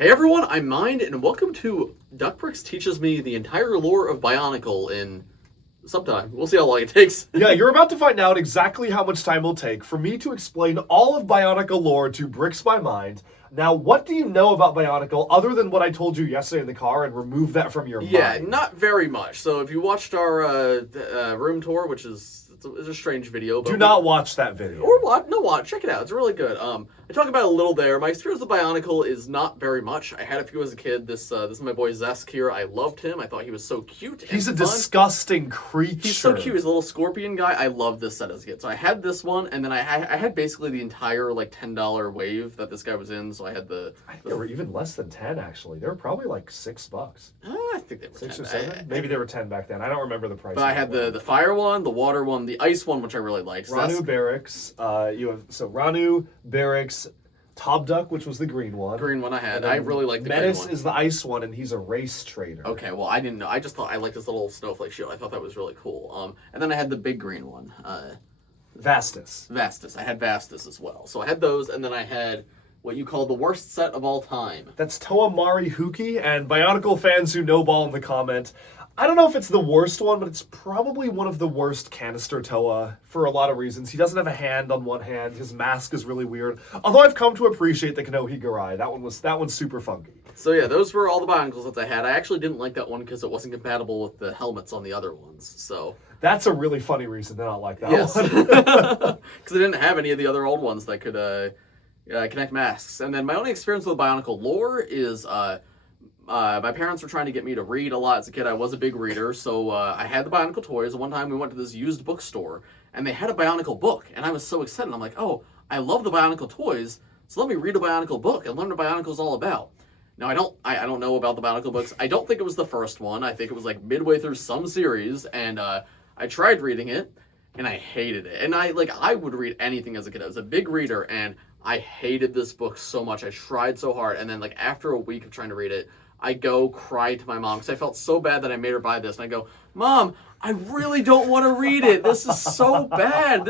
Hey everyone, I'm Mind, and welcome to DuckBricks Teaches Me the entire lore of Bionicle in some time. We'll see how long it takes. Yeah, you're about to find out exactly how much time it'll take for me to explain all of Bionicle lore to Bricks by Mind. Now, what do you know about Bionicle other than what I told you yesterday in the car and remove that from your mind? Yeah, not very much. So if you watched our room tour, which is it's a strange video. But do not watch that video. Or watch. No, watch. Check it out. It's really good. I talk about it a little there. My experience with Bionicle is not very much. I had a few as a kid. This is my boy Zesk here. I loved him. I thought he was so cute. He's a fun. disgusting creature. He's so cute. He's a little scorpion guy. I love this set as a kid. So I had this one, and then I had basically the entire like $10 wave that this guy was in. So I had the. I think they were even less than 10 actually. They were probably like $6. I think they were 6 10. or 7. Maybe they were 10 back then. I don't remember the price. But I had the fire one, the water one, the ice one, which I really liked. Ranu Barracks. You have Ranu Barracks, Top Duck, which was the green one. Green one I had. I really liked the Menace green one. is the ice one, and he's a race trader. Okay, well I didn't know. I just thought I liked this little snowflake shield. I thought that was really cool. And then I had the big green one. Vastus. Vastus. I had Vastus as well. So I had those, and then I had what you call the worst set of all time. That's Toa Mari Huki, and Bionicle fans who know ball in the comment. I don't know if it's the worst one, but it's probably one of the worst canister Toa for a lot of reasons. He doesn't have a hand on one hand. His mask is really weird. Although I've come to appreciate the Kanohi Garai. That one's super funky. So yeah, those were all the Bionicles that I had. I actually didn't like that one because it wasn't compatible with the helmets on the other ones. So that's a really funny reason to not like that one. Because I didn't have any of the other old ones that could connect masks. And then my only experience with Bionicle lore is my parents were trying to get me to read a lot as a kid. I was a big reader, so I had the Bionicle toys. One time we went to this used bookstore, and they had a Bionicle book, and I was so excited. I'm like, oh, I love the Bionicle toys, so let me read a Bionicle book and learn what Bionicle's all about. Now, I don't know about the Bionicle books. I don't think it was the first one. I think it was like midway through some series, and I tried reading it, and I hated it. And I would read anything as a kid. I was a big reader, and I hated this book so much. I tried so hard, and then after a week of trying to read it, I go cry to my mom because I felt so bad that I made her buy this. And I go, Mom, I really don't want to read it. This is so bad.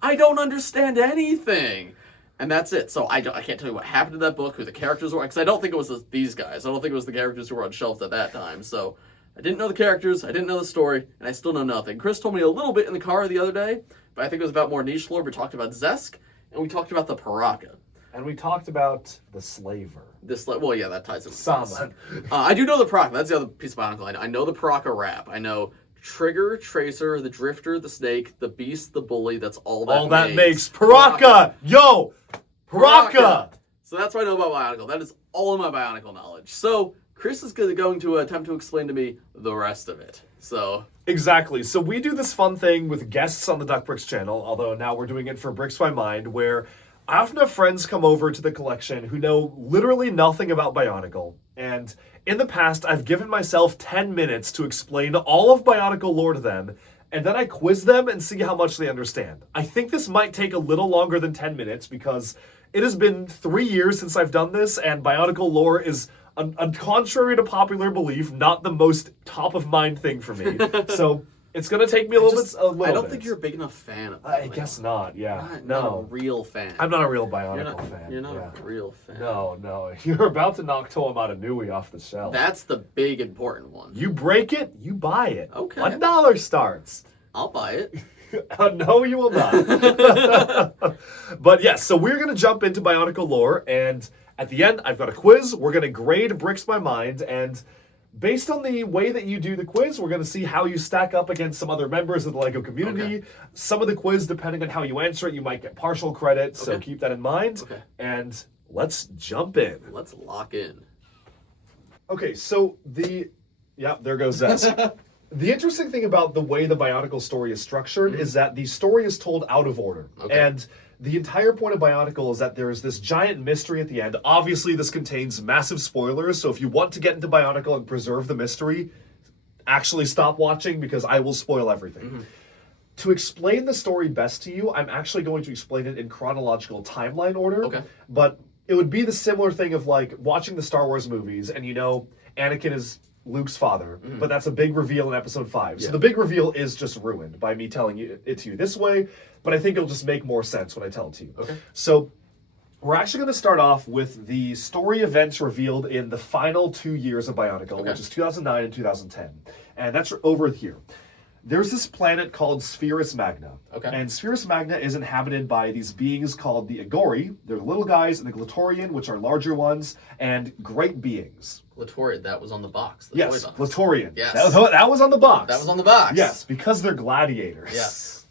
I don't understand anything. And that's it. So I can't tell you what happened to that book, who the characters were, because I don't think it was these guys. I don't think it was the characters who were on shelves at that time. So I didn't know the characters, I didn't know the story, and I still know nothing. Chris told me a little bit in the car the other day, but I think it was about more niche lore. We talked about Zesk, and we talked about the Paraka. And we talked about the Slaver. Well, yeah, that ties in. Saman. I do know the Paraka. That's the other piece of Bionicle. I know the Paraka rap. I know Trigger, Tracer, the Drifter, the Snake, the Beast, the Bully. That's all that makes Paraka! Yo! Paraka! So that's what I know about Bionicle. That is all of my Bionicle knowledge. So Chris is going to attempt to explain to me the rest of it. So exactly. So we do this fun thing with guests on the DuckBricks channel, although now we're doing it for Bricks by Mind, where I often have friends come over to the collection who know literally nothing about Bionicle. And in the past, I've given myself 10 minutes to explain all of Bionicle lore to them, and then I quiz them and see how much they understand. I think this might take a little longer than 10 minutes because it has been 3 years since I've done this, and Bionicle lore is, contrary to popular belief, not the most top-of-mind thing for me. So it's going to take me a little bit. I don't think you're a big enough fan of I guess not, yeah. Not a real fan. I'm not a real Bionicle fan. You're not a real fan. No. You're about to knock Toamadinui off the shelf. That's the big important one. You break it, you buy it. Okay. $1 starts. I'll buy it. No, you will not. But yes, so we're going to jump into Bionicle lore, and at the end, I've got a quiz. We're going to grade Bricks by Mind, and based on the way that you do the quiz, we're going to see how you stack up against some other members of the LEGO community. Okay. Some of the quiz, depending on how you answer it, you might get partial credit, so keep that in mind. Okay. And let's jump in. Let's lock in. Okay, so there goes Zesk. The interesting thing about the way the Bionicle story is structured is that the story is told out of order. Okay. And the entire point of Bionicle is that there is this giant mystery at the end. Obviously, this contains massive spoilers, so if you want to get into Bionicle and preserve the mystery, actually stop watching because I will spoil everything. Mm-hmm. To explain the story best to you, I'm actually going to explain it in chronological timeline order. Okay. But it would be the similar thing of like watching the Star Wars movies and Anakin is Luke's father, but that's a big reveal in episode 5. So the big reveal is just ruined by me telling it to you this way, but I think it'll just make more sense when I tell it to you. Okay. So We're actually going to start off with the story events revealed in the final 2 years of Bionicle, which is 2009 and 2010. And that's over here. There's this planet called Spherus Magna. Okay. And Spherus Magna is inhabited by these beings called the Agori. They're the little guys, and the Glatorian, which are larger ones, and great beings. Glatorian, that was on the box. The Yes, toy box. Glatorian. Yes. That was on the box. That was on the box. Yes, because they're gladiators. Yes.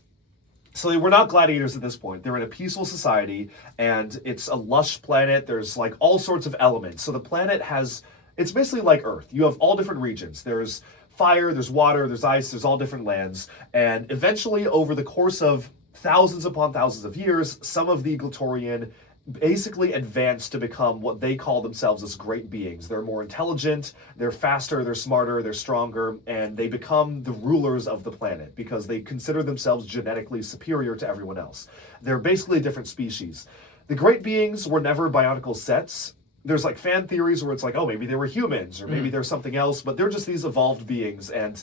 So they were not gladiators at this point. They're in a peaceful society, and it's a lush planet. There's like all sorts of elements. So the planet has, it's basically like Earth. You have all different regions. There's fire, there's water, there's ice, there's all different lands. And eventually, over the course of thousands upon thousands of years, some of the Glatorian basically advanced to become what they call themselves as great beings. They're more intelligent, they're faster, they're smarter, they're stronger, and they become the rulers of the planet because they consider themselves genetically superior to everyone else. They're basically a different species. The great beings were never Bionicle sets. There's like fan theories where it's like, oh, maybe they were humans or maybe they're something else, but they're just these evolved beings, and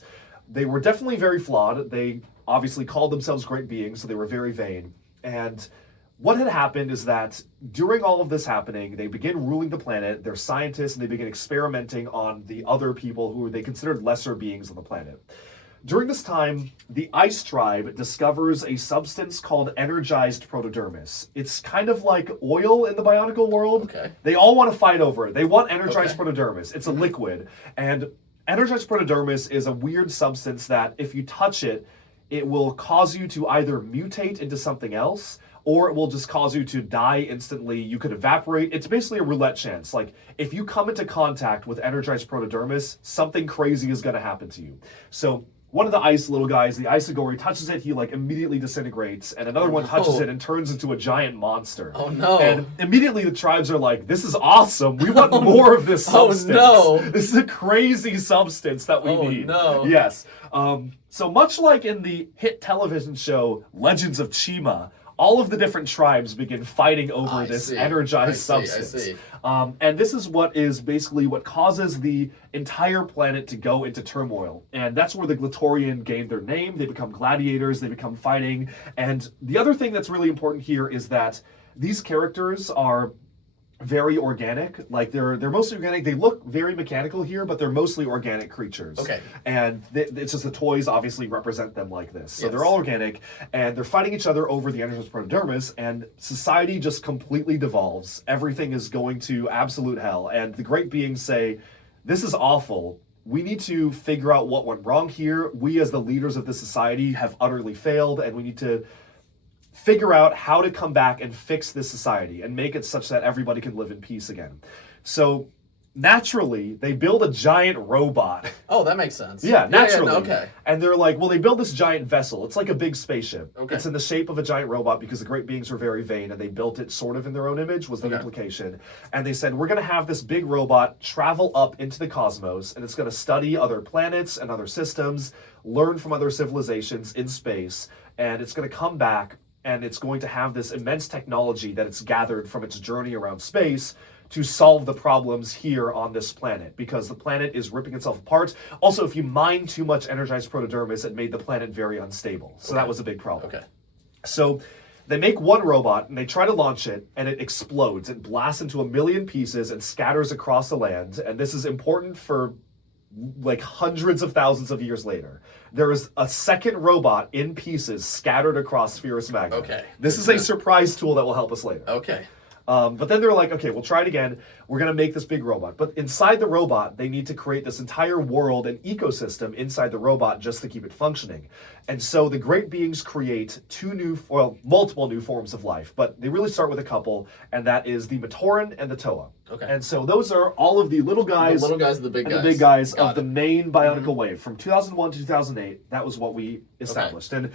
they were definitely very flawed. They obviously called themselves great beings, so they were very vain. And what had happened is that during all of this happening, they begin ruling the planet, they're scientists, and they begin experimenting on the other people who they considered lesser beings on the planet. During this time, the Ice Tribe discovers a substance called energized protodermis. It's kind of like oil in the Bionicle world. Okay. They all want to fight over it. They want energized protodermis. It's a liquid. And energized protodermis is a weird substance that if you touch it, it will cause you to either mutate into something else, or it will just cause you to die instantly. You could evaporate. It's basically a roulette chance. Like, if you come into contact with energized protodermis, something crazy is going to happen to you. So one of the ice little guys, the Isagori, touches it, he like immediately disintegrates, and another one touches it and turns into a giant monster. Oh no. And immediately the tribes are like, this is awesome. We want more of this substance. Oh no. This is a crazy substance that we need. Oh no. Yes. So much like in the hit television show Legends of Chima, all of the different tribes begin fighting over this energized substance. I see. And this is what is basically what causes the entire planet to go into turmoil. And that's where the Glatorian gain their name. They become gladiators, they become fighting. And the other thing that's really important here is that these characters are very organic. Like they're mostly organic. They look very mechanical here, but they're mostly organic creatures. Okay. And it's just the toys obviously represent them like this. So Yes. they're all organic, and they're fighting each other over the energized protodermis, and society just completely devolves. Everything is going to absolute hell. And the great beings say, this is awful. We need to figure out what went wrong here. We as the leaders of this society have utterly failed, and we need to figure out how to come back and fix this society and make it such that everybody can live in peace again. So naturally, they build a giant robot. Oh, that makes sense. Yeah, naturally. no, okay. And they're like, well, they build this giant vessel. It's like a big spaceship. Okay. It's in the shape of a giant robot because the great beings were very vain, and they built it sort of in their own image was the implication. And they said, we're going to have this big robot travel up into the cosmos, and it's going to study other planets and other systems, learn from other civilizations in space, and it's going to come back, and it's going to have this immense technology that it's gathered from its journey around space to solve the problems here on this planet, because the planet is ripping itself apart. Also, if you mine too much energized protodermis, it made the planet very unstable. So that was a big problem. Okay. So they make one robot, and they try to launch it, and it explodes. It blasts into a million pieces and scatters across the land. And this is important for like hundreds of thousands of years later. There is a second robot in pieces scattered across Spherus Magna. Okay. This is a surprise tool that will help us later. Okay. But then they're like, okay, we'll try it again. We're going to make this big robot. But inside the robot, they need to create this entire world and ecosystem inside the robot just to keep it functioning. And so the great beings create multiple new forms of life. But they really start with a couple, and that is the Matoran and the Toa. Okay. And so those are all of the little guys. The little guys and the big and guys. the big guys Got of the it. main Bionicle wave. From 2001 to 2008, that was what we established. And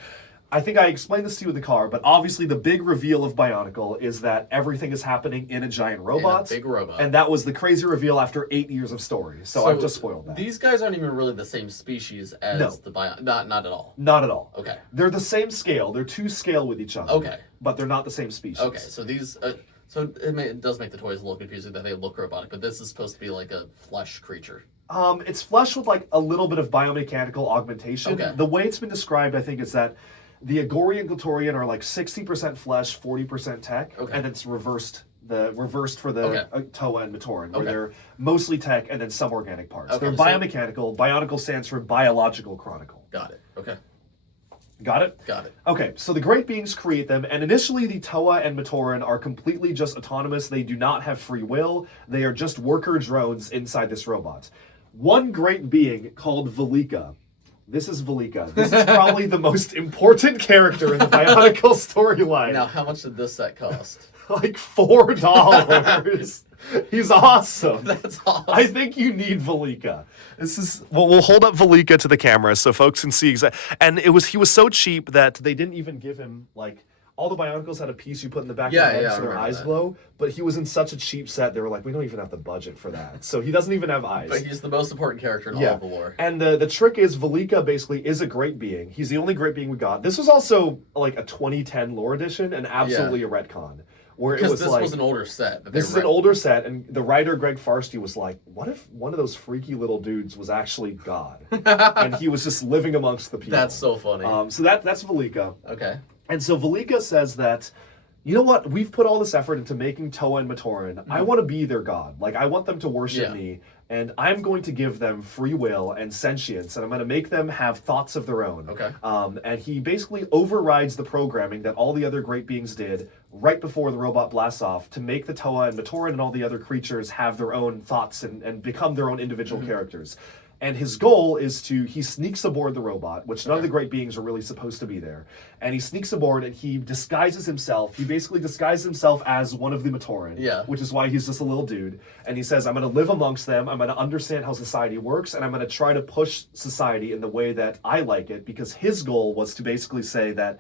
I think I explained this to you in the car, but obviously the big reveal of Bionicle is that everything is happening in a giant robot. In a big robot. And that was the crazy reveal after 8 years of story. So I've just spoiled that. These guys aren't even really the same species as the Not at all. Not at all. Okay. They're the same scale. They're to scale with each other. Okay. But they're not the same species. Okay, so these... it does make the toys a little confusing that they look robotic, but this is supposed to be like a flesh creature. It's flesh with like a little bit of biomechanical augmentation. Okay. The way it's been described, I think, is that the Agori and Glatorian are like 60% flesh, 40% tech, Okay. and it's reversed the reversed for the Toa and Matoran, where they're mostly tech and then some organic parts. They're biomechanical. Bionicle stands for biological chronicle. Got it. Okay. Got it? Got it. Okay, so the Great Beings create them, and initially the Toa and Matoran are completely just autonomous. They do not have free will. They are just worker drones inside this robot. One Great Being called Velika. This is Velika. This is probably the most important character in the Bionicle storyline. Now, how much did this set cost? Like $4. He's awesome. That's awesome. I think you need Velika. This is we'll hold up Velika to the camera so folks can see exactly. And he was so cheap that they didn't even give him like all the Bionicles had a piece you put in the back of their head so their eyes glow. But he was in such a cheap set they were like, we don't even have the budget for that. So he doesn't even have eyes. But he's the most important character in all of the lore. And the trick is Velika basically is a great being. He's the only great being we got. This was also like a 2010 lore edition and absolutely a retcon. Because this was an older set. This is an older set, and the writer Greg Farsty was like, what if one of those freaky little dudes was actually God? And he was just living amongst the people. That's so funny. So that's Velika. Okay. And so Velika says that, you know what, we've put all this effort into making Toa and Matoran. Mm-hmm. I want to be their God. Like, I want them to worship me, and I'm going to give them free will and sentience, and I'm going to make them have thoughts of their own. Okay. And he basically overrides the programming that all the other great beings did right before the robot blasts off to make the Toa and Matoran and all the other creatures have their own thoughts and become their own individual characters. And his goal is he sneaks aboard the robot, which none of the great beings are really supposed to be there. And he sneaks aboard and he disguises himself. He basically disguises himself as one of the Matoran, which is why he's just a little dude. And he says, I'm going to live amongst them. I'm going to understand how society works. And I'm going to try to push society in the way that I like it. Because his goal was to basically say that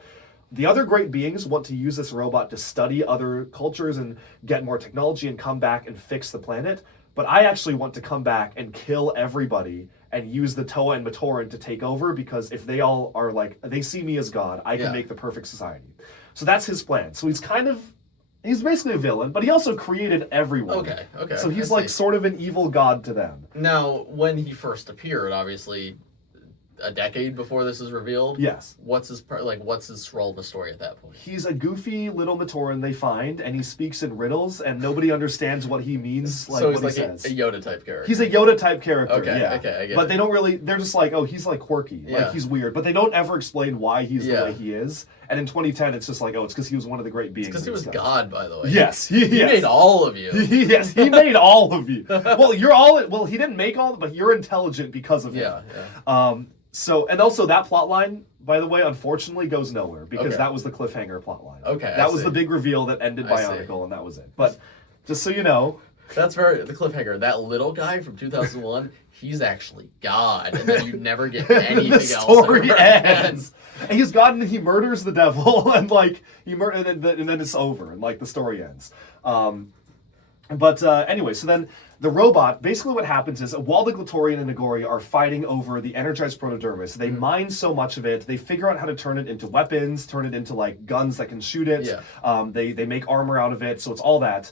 the other great beings want to use this robot to study other cultures and get more technology and come back and fix the planet. But I actually want to come back and kill everybody and use the Toa and Matoran to take over, because if they all are like, they see me as God, I can make the perfect society. So that's his plan. So he's basically a villain, but he also created everyone. Okay. So he's like sort of an evil god to them. Now, when he first appeared, obviously a decade before this is revealed. Yes. What's his role in the story at that point? He's a goofy little Matoran they find, and he speaks in riddles, and nobody understands what he means. Like, so he's what like he says. A Yoda type character. He's a Yoda type character. Okay. Yeah. Okay. I get but it. they don't really. They're just like, oh, he's like quirky. Like he's weird. But they don't ever explain why he's the way he is. And in 2010, it's just like, oh, it's because he was one of the great beings. Because he was God, by the way. Yes. He made all of you. Yes, he made all of you. Well, you're all. Well, he didn't make all, but you're intelligent because of him. Yeah. So, and also that plot line, by the way, unfortunately goes nowhere, because that was the cliffhanger plot line. Okay, that was the big reveal that ended Bionicle, and that was it. But just so you know, that's the cliffhanger. That little guy from 2001, he's actually God, and then you never get anything else. The story ends. And he's God, and he murders the devil, and like and then it's over, and like the story ends. But anyway, so then the robot, basically what happens is, while the Glatorian and Nagori are fighting over the energized protodermis, they mine so much of it, they figure out how to turn it into weapons, turn it into like guns that can shoot it. They make armor out of it, so it's all that.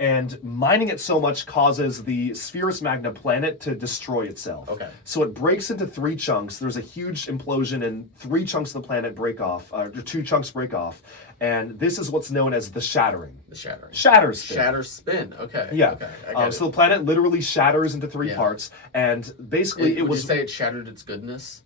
And mining it so much causes the spherus magna planet to destroy itself. Okay. So it breaks into 3 chunks. There's a huge implosion, and 3 chunks of the planet break off, or 2 chunks break off. And this is what's known as the shattering. The shattering. Shatter spin. Shatter spin. Okay. Yeah. Okay. I get it. So the planet literally shatters into 3 parts, and basically would you say it shattered its goodness?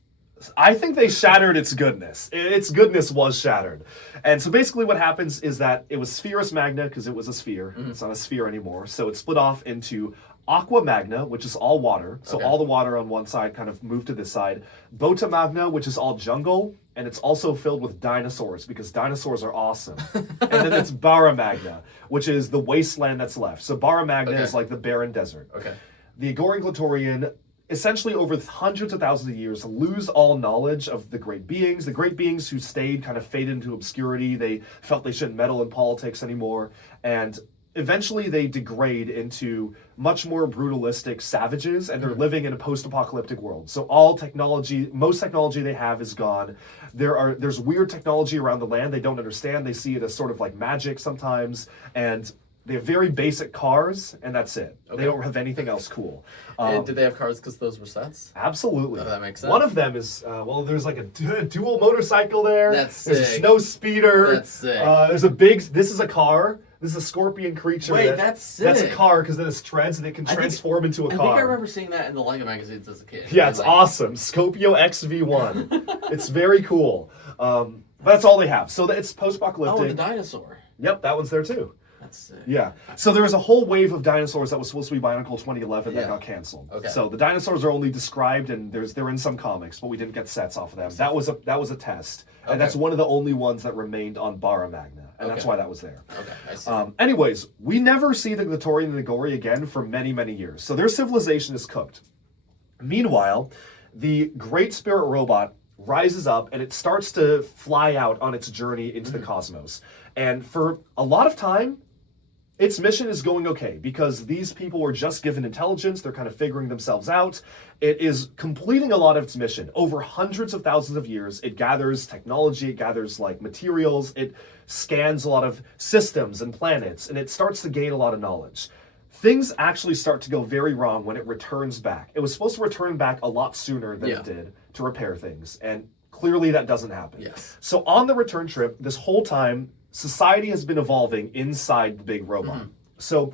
I think they shattered its goodness. Its goodness was shattered. And so basically what happens is that it was spherus magna, because it was a sphere. It's not a sphere anymore. So it split off into aqua magna, which is all water. So all the water on one side kind of moved to this side. Bota magna, which is all jungle. And it's also filled with dinosaurs, because dinosaurs are awesome. And then it's Bara magna, which is the wasteland that's left. So Bara magna is like the barren desert. Okay. The Agorian Glatorian, essentially over hundreds of thousands of years, lose all knowledge of the great beings. The great beings who stayed kind of faded into obscurity. They felt they shouldn't meddle in politics anymore. And eventually they degrade into much more brutalistic savages, and they're living in a post-apocalyptic world. So all technology, most technology they have is gone. There's weird technology around the land they don't understand. They see it as sort of like magic sometimes, and they have very basic cars, and that's it. They don't have anything else cool. Did they have cars because those were sets? Absolutely. Oh, that makes sense. One of them is, there's like a dual motorcycle there. That's There's sick. a snow speeder. That's sick. This is a car. This is a scorpion creature. Wait, that's sick. That's a car because then it treads and it can transform into a car. I think I remember seeing that in the LEGO magazines as a kid. Yeah, it's awesome. Scopio XV1. It's very cool. But that's all they have. So it's post-apocalyptic. Oh, the dinosaur. Yep, that one's there too. That's sick. Yeah. So there was a whole wave of dinosaurs that was supposed to be Bionicle 2011 that got canceled. Okay. So the dinosaurs are only described and they're in some comics, but we didn't get sets off of them. That was a test. And that's one of the only ones that remained on Bara Magna. And that's why that was there. Okay, I see. Anyways, we never see the Glotorian and the Gori again for many, many years. So their civilization is cooked. Meanwhile, the Great Spirit robot rises up and it starts to fly out on its journey into the cosmos. And for a lot of time, its mission is going okay because these people were just given intelligence. They're kind of figuring themselves out. It is completing a lot of its mission. Over hundreds of thousands of years, it gathers technology, it gathers like materials, it scans a lot of systems and planets, and it starts to gain a lot of knowledge. Things actually start to go very wrong when it returns back. It was supposed to return back a lot sooner than it did to repair things, and clearly that doesn't happen. Yes. So on the return trip, this whole time, society has been evolving inside the big robot. So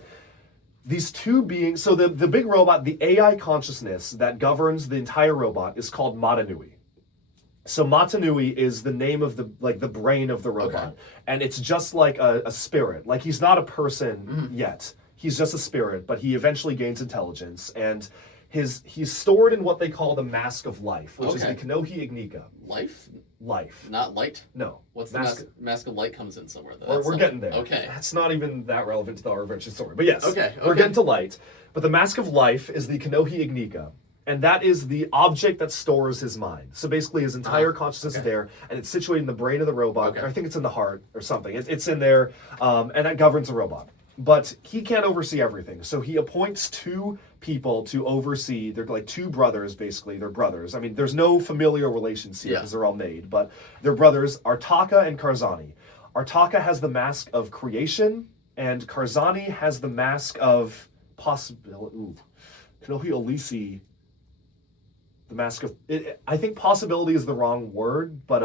these two beings, so the big robot, the AI consciousness that governs the entire robot is called Metronoui. So Metronoui is the name of the brain of the robot. And it's just like a spirit. Like he's not a person yet. He's just a spirit, but he eventually gains intelligence. And he's stored in what they call the Mask of Life, which is the Kanohi Ignika. Life. Not light? No. What's the mask of light comes in somewhere, though? We're getting there. Okay. That's not even that relevant to our adventure story. But yes, okay. We're getting to light. But the Mask of Life is the Kanohi Ignika. And that is the object that stores his mind. So basically his entire consciousness is there, and it's situated in the brain of the robot. I think it's in the heart or something. It's in there, and that governs the robot. But he can't oversee everything. So he appoints two people to oversee. They're like two brothers, basically. They're brothers. I mean, there's no familial relations here because they're all made. But they're brothers, Artaka and Karzani. Artaka has the mask of creation, and Karzani has the mask of possibility. Kanohi Olisi, the mask of... I think possibility is the wrong word, but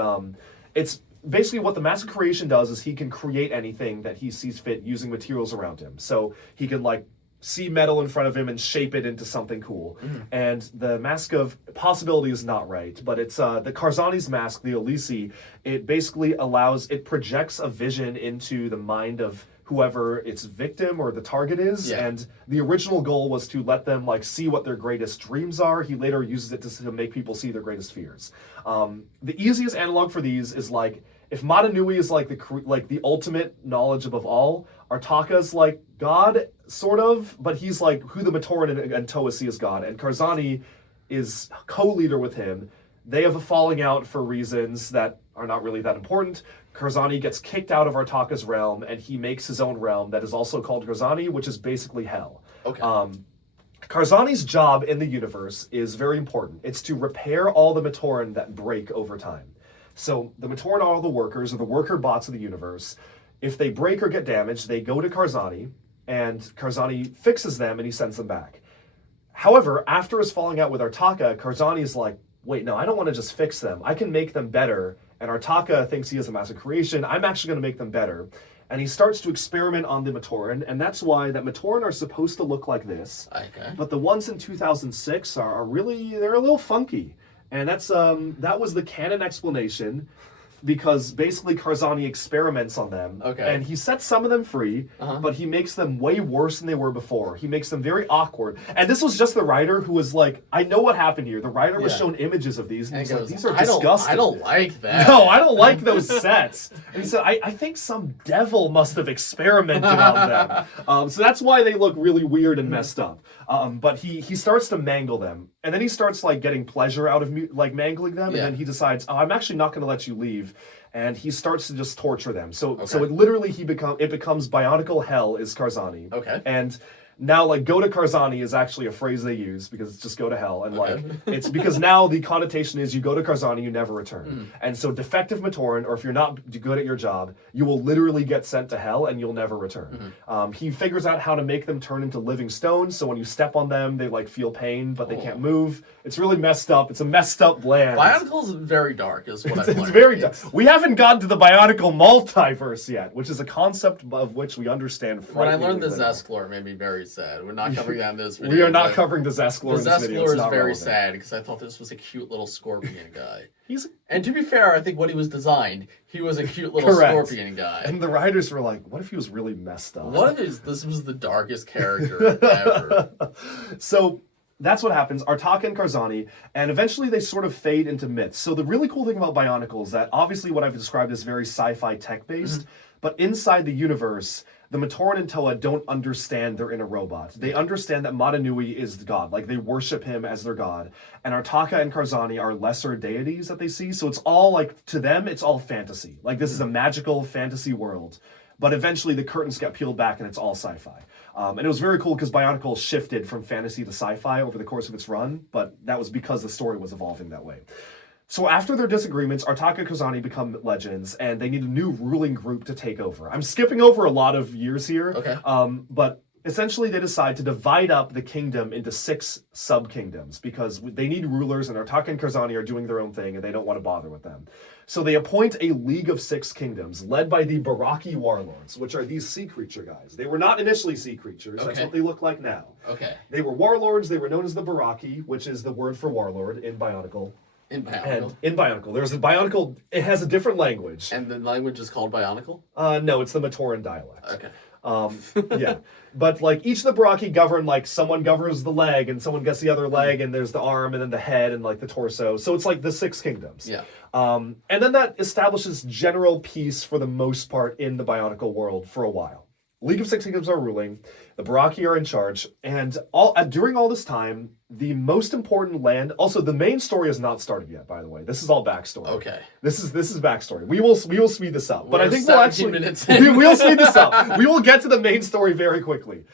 it's... Basically, what the Mask of Creation does is he can create anything that he sees fit using materials around him. So he can, like, see metal in front of him and shape it into something cool. And the Mask of Possibility is not right, but it's the Karzani's mask, the Olisi, it basically it projects a vision into the mind of whoever its victim or the target is. And the original goal was to let them, like, see what their greatest dreams are. He later uses it to make people see their greatest fears. The easiest analog for these is, like, if Metronoui is like the ultimate knowledge above all, Artaka's like God, sort of, but he's like who the Matoran and Toa see as God, and Karzani is co-leader with him. They have a falling out for reasons that are not really that important. Karzani gets kicked out of Artaka's realm, and he makes his own realm that is also called Karzani, which is basically hell. Karzani's job in the universe is very important. It's to repair all the Matoran that break over time. So the Matoran are all the workers, or the worker bots of the universe. If they break or get damaged, they go to Karzani, and Karzani fixes them and he sends them back. However, after his falling out with Artaka, Karzani is like, wait, no, I don't want to just fix them. I can make them better. And Artaka thinks he has a massive creation. I'm actually going to make them better. And he starts to experiment on the Matoran, and that's why that Matoran are supposed to look like this. But the ones in 2006 are really, they're a little funky. And that was the canon explanation, because basically Karzani experiments on them. And he sets some of them free, but he makes them way worse than they were before. He makes them very awkward. And this was just the writer who was like, I know what happened here. The writer was shown images of these, and he was like, these are disgusting. I don't like that. No, I don't like those sets. And he said, I think some devil must have experimented on them. So that's why they look really weird and messed up. But he starts to mangle them. And then he starts like getting pleasure out of mangling them. And then he decides, oh, I'm actually not going to let you leave. And he starts to just torture them. So it literally it becomes Bionicle hell is Karzani. And Now, like, go to Karzani is actually a phrase they use because it's just go to hell. And, like, it's because now the connotation is you go to Karzani, you never return. And so defective Matoran, or if you're not good at your job, you will literally get sent to hell and you'll never return. He figures out how to make them turn into living stones, so when you step on them, they, like, feel pain, but they can't move. It's really messed up. It's a messed up land. Bionicle is very dark, is what I've learned. It's very dark. We haven't gotten to the Bionicle multiverse yet, which is a concept of which we understand. When I learned the Zesk lore, it made me very sad. We're not covering that in this video. We are not covering the Zesk lore in this video. The Zesk lore is very sad because I thought this was a cute little scorpion guy. And to be fair, I think when he was designed, he was a cute little scorpion guy. And the writers were like, what if he was really messed up? What if this was the darkest character ever? So that's what happens. Artaka and Karzani, and eventually they sort of fade into myths. So the really cool thing about Bionicle is that obviously what I've described is very sci-fi tech-based, but inside the universe, the Matoran and Toa don't understand they're in a robot. They understand that Metronoui is God. Like, they worship him as their god. And Artaka and Karzani are lesser deities that they see. So it's all, like, to them, it's all fantasy. Like, this is a magical fantasy world. But eventually the curtains get peeled back and it's all sci-fi. And it was very cool because Bionicle shifted from fantasy to sci-fi over the course of its run. But that was because the story was evolving that way. So after their disagreements, Artaka and Karzani become legends, and they need a new ruling group to take over. I'm skipping over a lot of years here, but essentially they decide to divide up the kingdom into 6 sub-kingdoms because they need rulers, and Artaka and Karzani are doing their own thing, and they don't want to bother with them. So they appoint a League of 6 Kingdoms, led by the Baraki warlords, which are these sea creature guys. They were not initially sea creatures. That's what they look like now. They were warlords. They were known as the Baraki, which is the word for warlord in Bionicle. In Bionicle? And in Bionicle. There's a Bionicle, it has a different language. And the language is called Bionicle? No, it's the Matoran dialect. Yeah. But, like, each of the Baraki govern, like, someone governs the leg, and someone gets the other leg, and there's the arm, and then the head, and, like, the torso. So it's, like, the 6 kingdoms. And then that establishes general peace for the most part in the Bionicle world for a while. League of 6 Kingdoms are ruling, the Baraki are in charge, and during all this time, the most important land. Also, the main story has not started yet. By the way, this is all backstory. This is backstory. We will speed this up, but I think we'll actually we'll speed this up. We will get to the main story very quickly.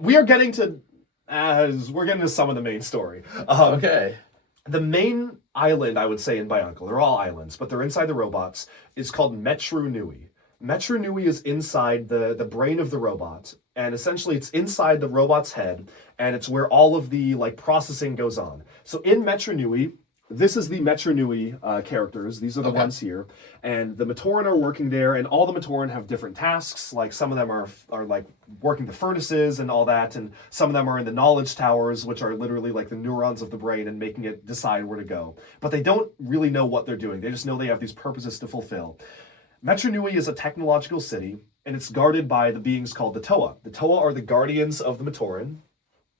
We're getting to some of the main story. The main island, I would say, in Bionicle, they're all islands, but they're inside the robots, is called Metronoui. Metronoui is inside the brain of the robot, and essentially it's inside the robot's head, and it's where all of the, like, processing goes on. So in Metronoui, this is the Metronoui characters. These are the ones here, and the Matoran are working there, and all the Matoran have different tasks. Like, some of them are like working the furnaces and all that, and some of them are in the knowledge towers, which are literally like the neurons of the brain and making it decide where to go. But they don't really know what they're doing. They just know they have these purposes to fulfill. Metronoui is a technological city, and it's guarded by the beings called the Toa. The Toa are the guardians of the Matoran,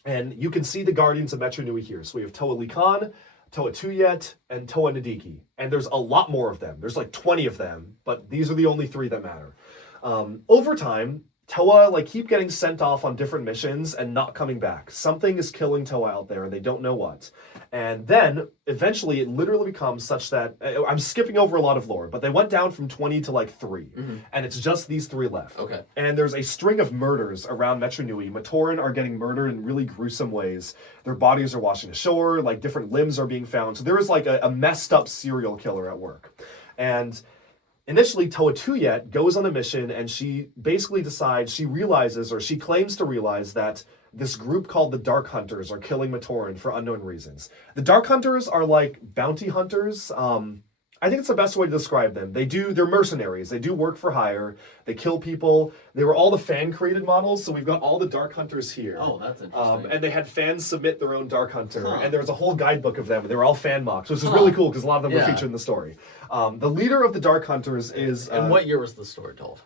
and you can see the guardians of Metronoui here. So we have Toa Likan, Toa Tuyet, and Toa Nadiki. And there's a lot more of them. There's like 20 of them, but these are the only 3 that matter. Over time, Toa, like, keep getting sent off on different missions and not coming back. Something is killing Toa out there, and they don't know what. And then, eventually, it literally becomes such that... I'm skipping over a lot of lore, but they went down from 20 to, like, 3. And it's just these 3 left. And there's a string of murders around Metronoui. Matoran are getting murdered in really gruesome ways. Their bodies are washing ashore, like, different limbs are being found. So there is, like, a messed up serial killer at work. And... initially, Toa Tuyet goes on a mission, and she basically decides, she claims to realize that this group called the Dark Hunters are killing Matoran for unknown reasons. The Dark Hunters are like bounty hunters. I think it's the best way to describe them. They're mercenaries. They do work for hire. They kill people. They were all the fan-created models, so we've got all the Dark Hunters here. Oh, that's interesting. And they had fans submit their own Dark Hunter, and there was a whole guidebook of them. They were all fan mocks, which is really cool because a lot of them were featured in the story. The leader of the Dark Hunters is... and what year was the story told?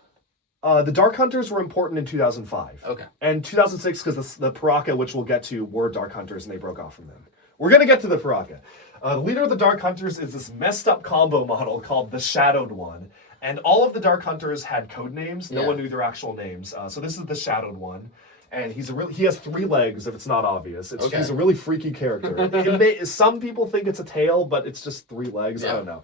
The Dark Hunters were important in 2005. And 2006, because the Paraka, which we'll get to, were Dark Hunters, and they broke off from them. We're going to get to the Paraka. The leader of the Dark Hunters is this messed up combo model called the Shadowed One. And all of the Dark Hunters had code names. No one knew their actual names. So this is the Shadowed One. And he has 3 legs, if it's not obvious. He's a really freaky character. Some people think it's a tail, but it's just 3 legs. I don't know.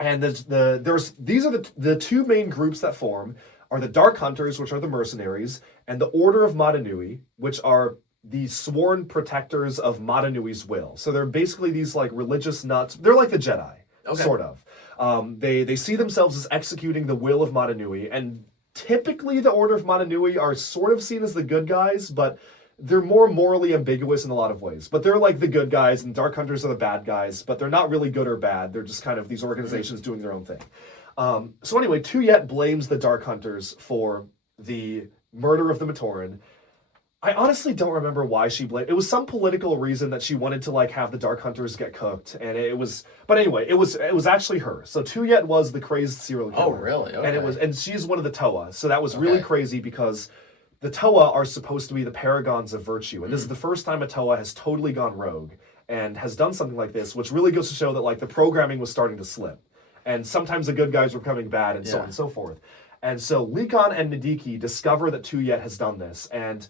And these are the 2 main groups that form. are the Dark Hunters, which are the mercenaries, and the Order of Metronoui, which are the sworn protectors of Metonoui's will. So they're basically these like religious nuts. They're like the Jedi, sort of. They see themselves as executing the will of Metronoui, and typically the Order of Metronoui are sort of seen as the good guys, but they're more morally ambiguous in a lot of ways. But they're like the good guys, and Dark Hunters are the bad guys, but they're not really good or bad. They're just kind of these organizations doing their own thing. So anyway, Tuyet blames the Dark Hunters for the murder of the Matoran. I honestly don't remember why she blamed. It was some political reason that she wanted to like have the Dark Hunters get cooked, and it was. But anyway, it was actually her. So Tuyet was the crazed serial killer. Oh, really? Okay. And she's one of the Toa. So that was really crazy because the Toa are supposed to be the paragons of virtue, and this is the first time a Toa has totally gone rogue and has done something like this, which really goes to show that like the programming was starting to slip, and sometimes the good guys were becoming bad, and so on and so forth. And so Likon and Nadiki discover that Tuyet has done this, and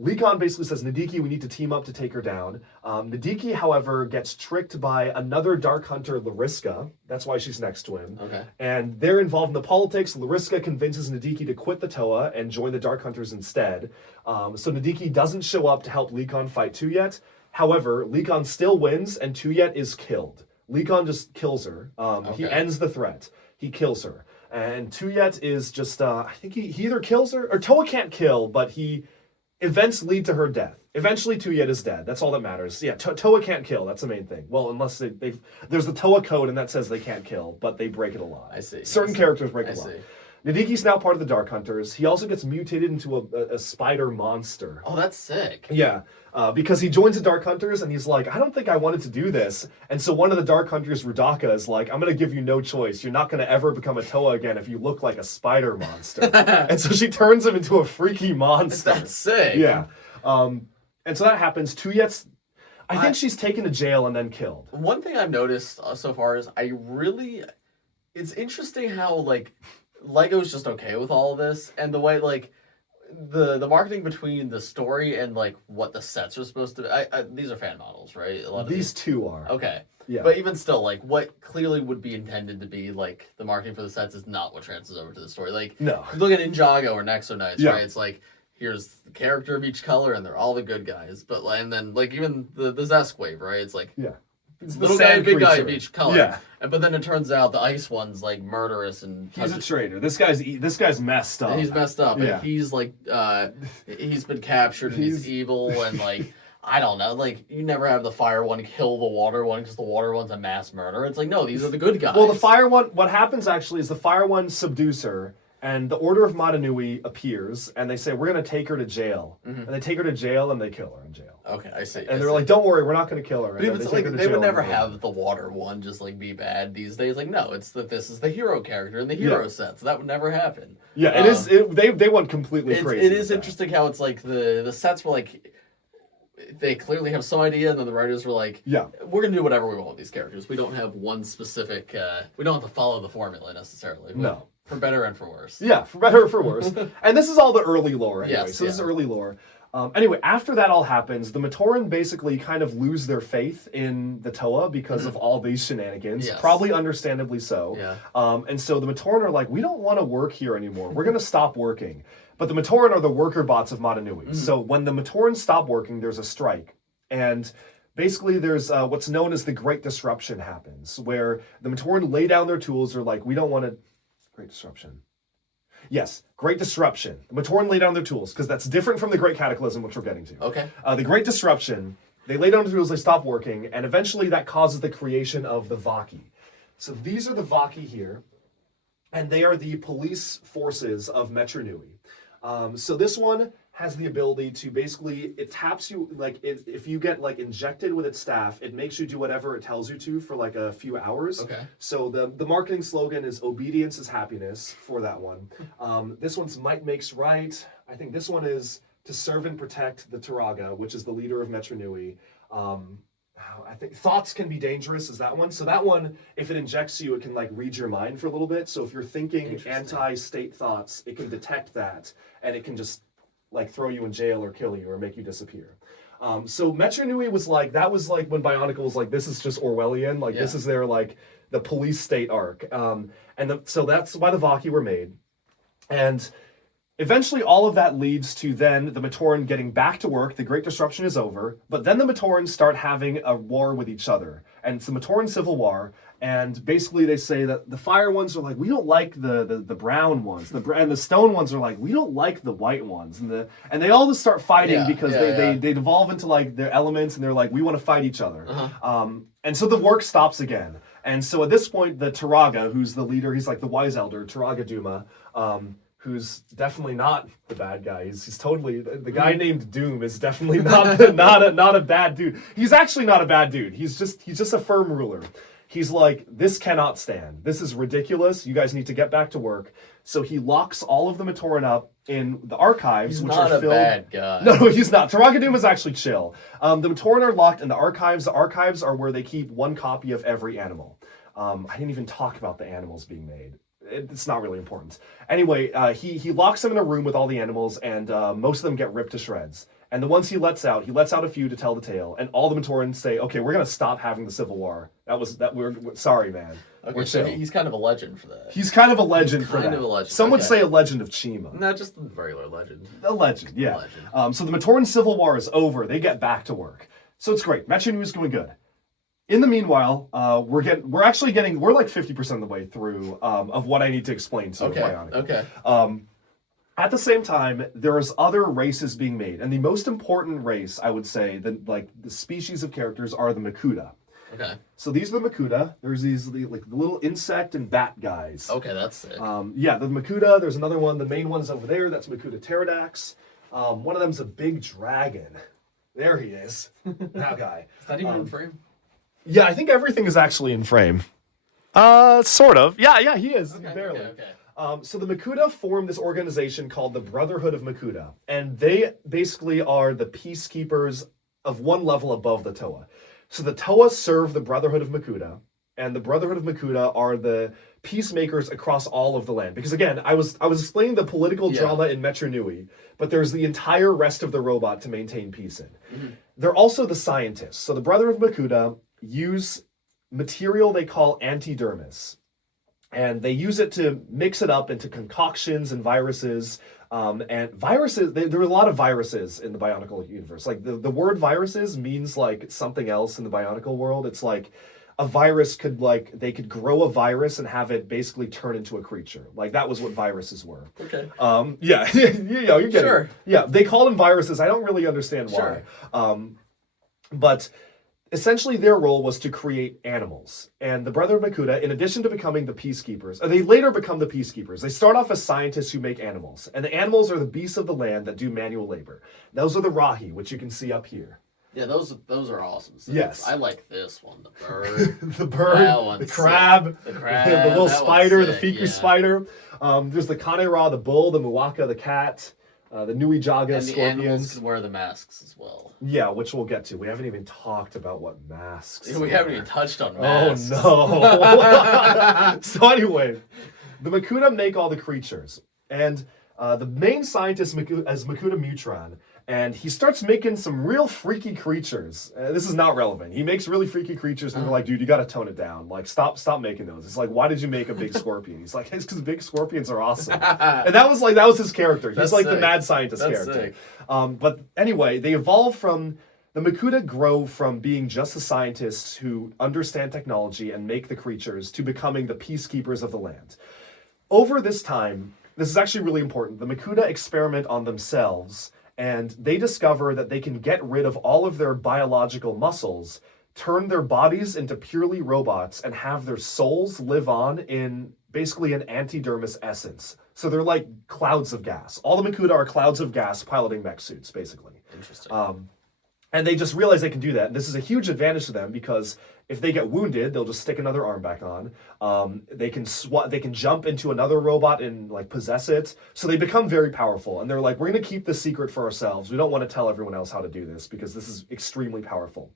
Likon basically says, Nadiki, we need to team up to take her down. Nadiki, however, gets tricked by another Dark Hunter, Lariska. That's why she's next to him. Okay. And they're involved in the politics. Lariska convinces Nadiki to quit the Toa and join the Dark Hunters instead. So Nadiki doesn't show up to help Likon fight Tuyet. However, Likon still wins, and Tuyet is killed. Likon just kills her. He ends the threat. He kills her. And Tuyet is just, I think he either kills her, or Toa can't kill, but events lead to her death. Eventually, Tuyet is dead. That's all that matters. Yeah, Toa can't kill. That's the main thing. Well, unless there's the Toa code, and that says they can't kill, but they break it a lot. I see. Certain characters break a lot. See. Nadiki's now part of the Dark Hunters. He also gets mutated into a spider monster. Oh, that's sick. Yeah, because he joins the Dark Hunters, and he's like, I don't think I wanted to do this. And so one of the Dark Hunters, Rudaka, is like, I'm going to give you no choice. You're not going to ever become a Toa again if you look like a spider monster. And so she turns him into a freaky monster. That's sick. Yeah. And so that happens. Tuyet's, I think she's taken to jail and then killed. One thing I've noticed so far is it's interesting how, like, LEGO's just okay with all of this, and the way, like, the marketing between the story and, like, what the sets are supposed to be. These are fan models, right? A lot of these two are. Okay. Yeah. But even still, like, what clearly would be intended to be, like, the marketing for the sets is not what transfers over to the story. Like, no. Look at Ninjago or Nexo Knights, right? It's like, here's the character of each color, and they're all the good guys. But, and then, like, even the Zesk wave, right? It's like, it's little guy, big guy of each color. Yeah. But then it turns out the ice one's, like, murderous and... He's a traitor. This guy's messed up. He's messed up. Yeah. And he's, like, he's been captured, and he's evil, and, like... I don't know, like, you never have the fire one kill the water one because the water one's a mass murderer. It's like, no, these are the good guys. Well, the fire one, what happens actually is the fire one subdues her, and the Order of Metronoui appears, and they say, we're going to take her to jail. And they take her to jail, and they kill her in jail. Okay, I see. And they're like, don't worry, we're not going to kill her. But even like, they would never have the water one just, like, be bad these days. Like, no, it's that this is the hero character in the hero set, so that would never happen. Yeah, they went completely crazy. It is interesting how it's like the sets were like... They clearly have some idea, and then the writers were like, we're going to do whatever we want with these characters. We don't have one specific... we don't have to follow the formula, necessarily. No. For better and for worse. Yeah, for better or for worse. And this is all the early lore, anyway. Yes, This is early lore. Anyway, after that all happens, the Matoran basically kind of lose their faith in the Toa because of all these shenanigans. Yes. Probably understandably so. Yeah. And so the Matoran are like, we don't want to work here anymore. We're going to stop working. But the Matoran are the worker bots of Metronoui. So when the Matoran stop working, there's a strike. And basically there's what's known as the Great Disruption happens, where the Matoran lay down their tools. They're like, we don't want to... Great Disruption. Yes, Great Disruption. The Matoran lay down their tools, because that's different from the Great Cataclysm, which we're getting to. Okay. The Great Disruption, they lay down their tools, they stop working, and eventually that causes the creation of the Vaki. So these are the Vaki here, and they are the police forces of Metronoui. So this one has the ability to basically, it taps you, like, if you get, like, injected with its staff, it makes you do whatever it tells you to for, like, a few hours. Okay. So the marketing slogan is obedience is happiness for that one. This one's might makes right. I think this one is to serve and protect the Turaga, which is the leader of Metronoui. I think thoughts can be dangerous is that one. So that one, if it injects you, it can, like, read your mind for a little bit. So if you're thinking anti-state thoughts, it can detect that, and it can just, like, throw you in jail or kill you or make you disappear. So Metronoui was like, that was like when Bionicle was like, this is just Orwellian. Like, this is their, like, the police state arc. So that's why the Vaki were made. And eventually, all of that leads to then the Matoran getting back to work. The Great Disruption is over, but then the Matorans start having a war with each other, and it's the Matoran Civil War. And basically, they say that the fire ones are like, we don't like the brown ones, and the stone ones are like, we don't like the white ones, and they all just start fighting because they devolve into like their elements, and they're like, we want to fight each other. And so the work stops again. And so at this point, the Turaga, who's the leader, he's like the wise elder, Turaga Duma. Who's definitely not the bad guy. He's totally the guy named Doom is definitely not a bad dude. He's actually not a bad dude. He's just a firm ruler. He's like, this cannot stand. This is ridiculous. You guys need to get back to work. So he locks all of the Matoran up in the archives, which are filled. He's not a bad guy. No, he's not. Turaga Doom is actually chill. The Matoran are locked in the archives. The archives are where they keep one copy of every animal. I didn't even talk about the animals being made. It's not really important. Anyway, he locks them in a room with all the animals, and most of them get ripped to shreds. And the ones he lets out a few to tell the tale. And all the Matorans say, "Okay, we're gonna stop having the Civil War. We're sorry, man. Okay, we're so chill." he's kind of a legend for that. He's kind of a legend for that. Kind of a legend. Some would say a legend of Chima. No, just a regular legend. A legend, yeah. Legend. So the Matoran Civil War is over. They get back to work. So it's great. Metronoui is going good. In the meanwhile, we're like 50% of the way through of what I need to explain to Bionicle. Okay. At the same time, there's other races being made, and the most important race, I would say, the species of characters are the Makuda. Okay. So these are the Makuda. There's these the little insect and bat guys. Okay, that's sick. Yeah, the Makuda. There's another one. The main one's over there. That's Makuda Pterodax. One of them's a big dragon. There he is. That guy. Is that even in frame? Yeah, I think everything is actually in frame. Sort of. Yeah, he is. Okay, barely. Okay. So the Makuda formed this organization called the Brotherhood of Makuda, and they basically are the peacekeepers of one level above the Toa. So the Toa serve the Brotherhood of Makuda, and the Brotherhood of Makuda are the peacemakers across all of the land. Because again, I was explaining the political drama in Metronoui, but there's the entire rest of the robot to maintain peace in. Mm-hmm. They're also the scientists. So the Brotherhood of Makuda use material they call antidermis. And they use it to mix it up into concoctions and viruses. And viruses, there are a lot of viruses in the Bionicle universe. Like the word viruses means like something else in the Bionicle world. It's like a virus they could grow a virus and have it basically turn into a creature. Like that was what viruses were. Okay. Yeah, you get it. Yeah, they call them viruses. I don't really understand why. Sure. But essentially, their role was to create animals. And the Brother of Makuda, in addition to becoming the peacekeepers, they later become the peacekeepers. They start off as scientists who make animals. And the animals are the beasts of the land that do manual labor. Those are the Rahi, which you can see up here. Yeah, those are awesome. So yes. I like this one, the bird. The bird, the crab, the little spider, the Fiku spider. There's the Kanera, the bull, the Muwaka, the cat. The Ninjago and scorpions. The animals can wear the masks as well. Yeah, which we'll get to. We haven't even talked about what masks. Yeah, we haven't even touched on masks. Oh no! So anyway, the Makuda make all the creatures, and the main scientist is Makuda Mutron, and he starts making some real freaky creatures. This is not relevant. He makes really freaky creatures, and we're like, dude, you got to tone it down. Like, stop making those. It's like, why did you make a big scorpion? He's like, it's because big scorpions are awesome. And that was his character. He's like the mad scientist character. Sick. But anyway, they evolve from the Makuda grow from being just the scientists who understand technology and make the creatures to becoming the peacekeepers of the land. Over this time, this is actually really important. The Makuda experiment on themselves. And they discover that they can get rid of all of their biological muscles, turn their bodies into purely robots, and have their souls live on in basically an antidermis essence. So they're like clouds of gas. All the Makuda are clouds of gas piloting mech suits, basically. Interesting. And they just realize they can do that. And this is a huge advantage to them because if they get wounded, they'll just stick another arm back on. They can jump into another robot and like possess it. So they become very powerful. And they're like, we're going to keep this secret for ourselves. We don't want to tell everyone else how to do this because this is extremely powerful.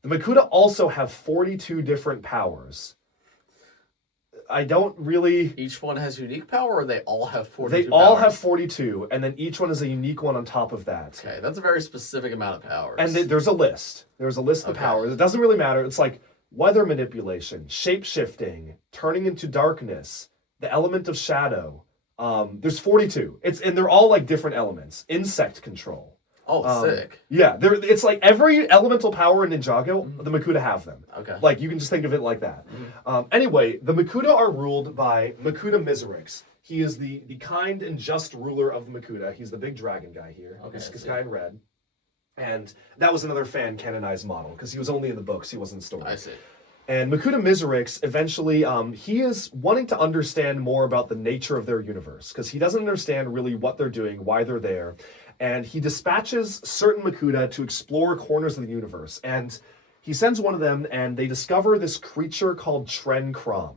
The Makuda also have 42 different powers. I don't really... Each one has unique power, or they all have 42 They all have 42, and then each one is a unique one on top of that. Okay, that's a very specific amount of powers. And there's a list. There's a list of powers. It doesn't really matter. It's like weather manipulation, shape-shifting, turning into darkness, the element of shadow, There's 42. And they're all like different elements. Insect control. Oh, sick. Yeah, it's like every elemental power in Ninjago, the Makuda have them. Okay. Like, you can just think of it like that. Anyway, the Makuda are ruled by Makuda Miserix. He is the kind and just ruler of the Makuda. He's the big dragon guy here. Okay, This guy in red. And that was another fan canonized model, because he was only in the books, he wasn't in the story. I see. And Makuda Miserix, eventually, he is wanting to understand more about the nature of their universe, because he doesn't understand really what they're doing, why they're there. And he dispatches certain Makuda to explore corners of the universe. And he sends one of them, and they discover this creature called Tren Krom.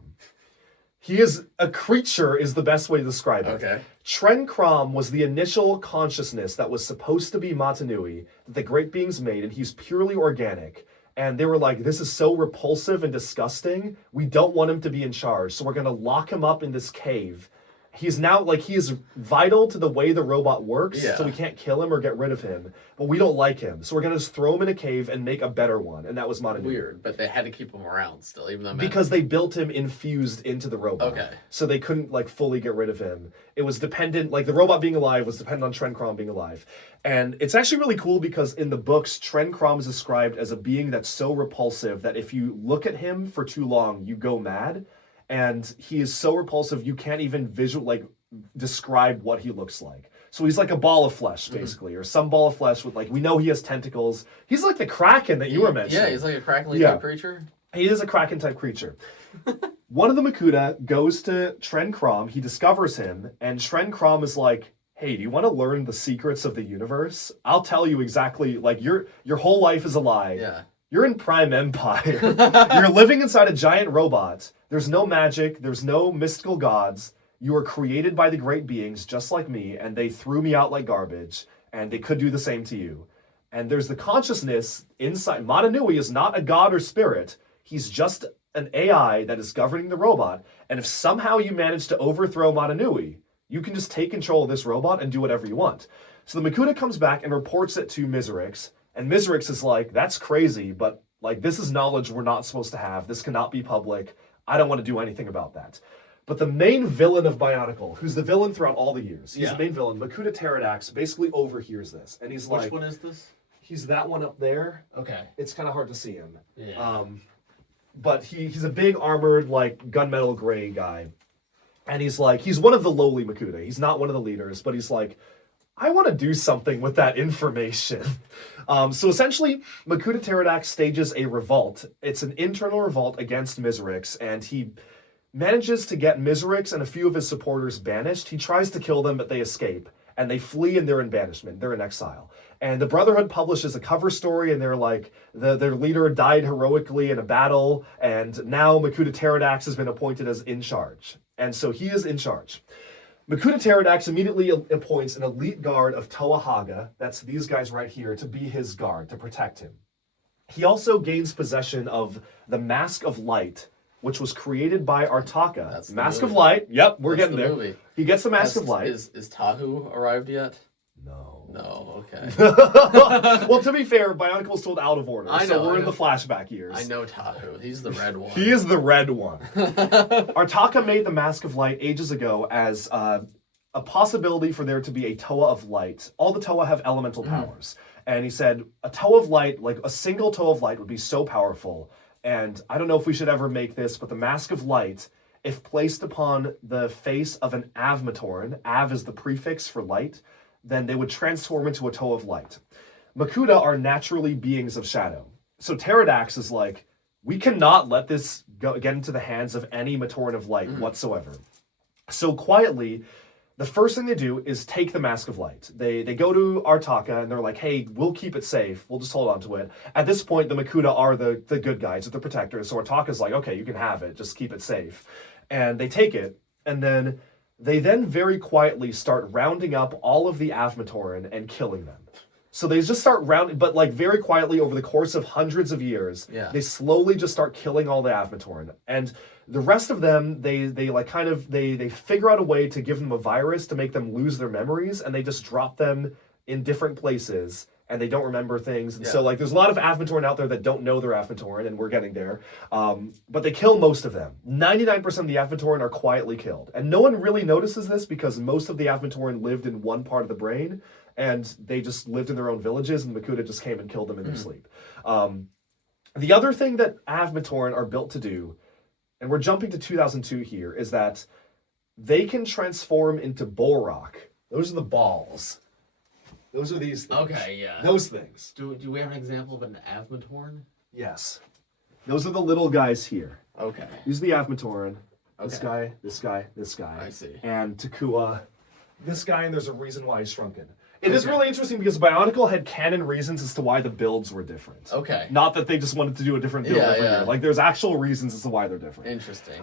He is a creature, is the best way to describe it. Okay. Tren Krom was the initial consciousness that was supposed to be Metronoui, that the great beings made, and he's purely organic. And they were like, this is so repulsive and disgusting, we don't want him to be in charge, so we're going to lock him up in this cave. He's now, like, he is vital to the way the robot works, so we can't kill him or get rid of him. But we don't like him, so we're going to just throw him in a cave and make a better one, and that was Metronoui. Weird, but they had to keep him around still, even though... Because they built him infused into the robot. Okay. So they couldn't, like, fully get rid of him. It was dependent, like, the robot being alive was dependent on Tren Krom being alive. And it's actually really cool because in the books, Tren Krom is described as a being that's so repulsive that if you look at him for too long, you go mad. And he is so repulsive, you can't even describe what he looks like. So he's like a ball of flesh, basically, or some ball of flesh with, like, we know he has tentacles. He's like the Kraken that you were mentioning. Yeah, he's like a Kraken type creature. He is a Kraken type creature. One of the Makuda goes to Tren Krom, he discovers him, and Tren Krom is like, hey, do you want to learn the secrets of the universe? I'll tell you exactly, like, your whole life is a lie. Yeah. You're in Prime Empire. You're living inside a giant robot. There's no magic. There's no mystical gods. You were created by the great beings, just like me, and they threw me out like garbage, and they could do the same to you. And there's the consciousness inside. Metronoui is not a god or spirit. He's just an AI that is governing the robot. And if somehow you manage to overthrow Metronoui, you can just take control of this robot and do whatever you want. So the Makuda comes back and reports it to Miserix. And Miserix is like, that's crazy, but, like, this is knowledge we're not supposed to have. This cannot be public. I don't want to do anything about that. But the main villain of Bionicle, who's the villain throughout all the years, he's the main villain, Makuda Pterodax, basically overhears this. And he's like... Which one is this? He's that one up there. Okay. It's kind of hard to see him. Yeah. But he's a big armored, like, gunmetal gray guy. And he's like, he's one of the lowly Makuda. He's not one of the leaders, but he's like, I want to do something with that information. So essentially, Makuda Pterodax stages a revolt. It's an internal revolt against Miserix, and he manages to get Miserix and a few of his supporters banished. He tries to kill them, but they escape, and they flee and they're in banishment. They're in exile. And the Brotherhood publishes a cover story, and they're like, their leader died heroically in a battle, and now Makuda Pterodax has been appointed as in charge. And so he is in charge. Makuda Pterodax immediately appoints an elite guard of Toa Haga, that's these guys right here, to be his guard, to protect him. He also gains possession of the Mask of Light, which was created by Artaka. That's the Mask movie. of Light, yep, we're That's getting the there. movie. He gets the Mask of Light. Is Tahu arrived yet? No. No, okay. Well, to be fair, Bionicle's told out of order, I know, so we're I in know. the flashback years. I know Tahu. He's the red one. He is the red one. Artaka made the Mask of Light ages ago as a possibility for there to be a Toa of Light. All the Toa have elemental powers. And he said, a Toa of Light, like a single Toa of Light would be so powerful. And I don't know if we should ever make this, but the Mask of Light, if placed upon the face of an Avmatoran, Av is the prefix for light, then they would transform into a Toa of Light. Makuda are naturally beings of shadow. So Pterodax is like, we cannot let this get into the hands of any Matoran of light whatsoever. So quietly, the first thing they do is take the Mask of Light. They go to Artaka and they're like, hey, we'll keep it safe. We'll just hold on to it. At this point, the Makuda are the good guys, the protectors. So Artaka's like, okay, you can have it. Just keep it safe. And they take it, and then they very quietly start rounding up all of the Avmatoran and killing them. So they just start rounding, but like very quietly over the course of hundreds of years, they slowly just start killing all the Avmatoran. And the rest of them, they figure out a way to give them a virus to make them lose their memories, and they just drop them in different places. and they don't remember things. And Yeah. so, like, there's a lot of Avmatoran out there that don't know they're Avmatoran, and we're getting there. But they kill most of them. 99% of the Avmatoran are quietly killed. And no one really notices this because most of the Avmatoran lived in one part of the brain, and they just lived in their own villages, and Makuda just came and killed them in their sleep. The other thing that Avmatoran are built to do, and we're jumping to 2002 here, is that they can transform into Borak. Those are the balls. Those are these things. Okay, yeah. Those things. Do we have an example of an Avmatoran? Yes. Those are the little guys here. Okay. These are the Avmatoran. This Okay. guy, this guy, this guy. I see. And Takua, this guy, and there's a reason why he's shrunken. It is really interesting because Bionicle had canon reasons as to why the builds were different. Okay. Not that they just wanted to do a different build every yeah. year. Like, there's actual reasons as to why they're different. Interesting.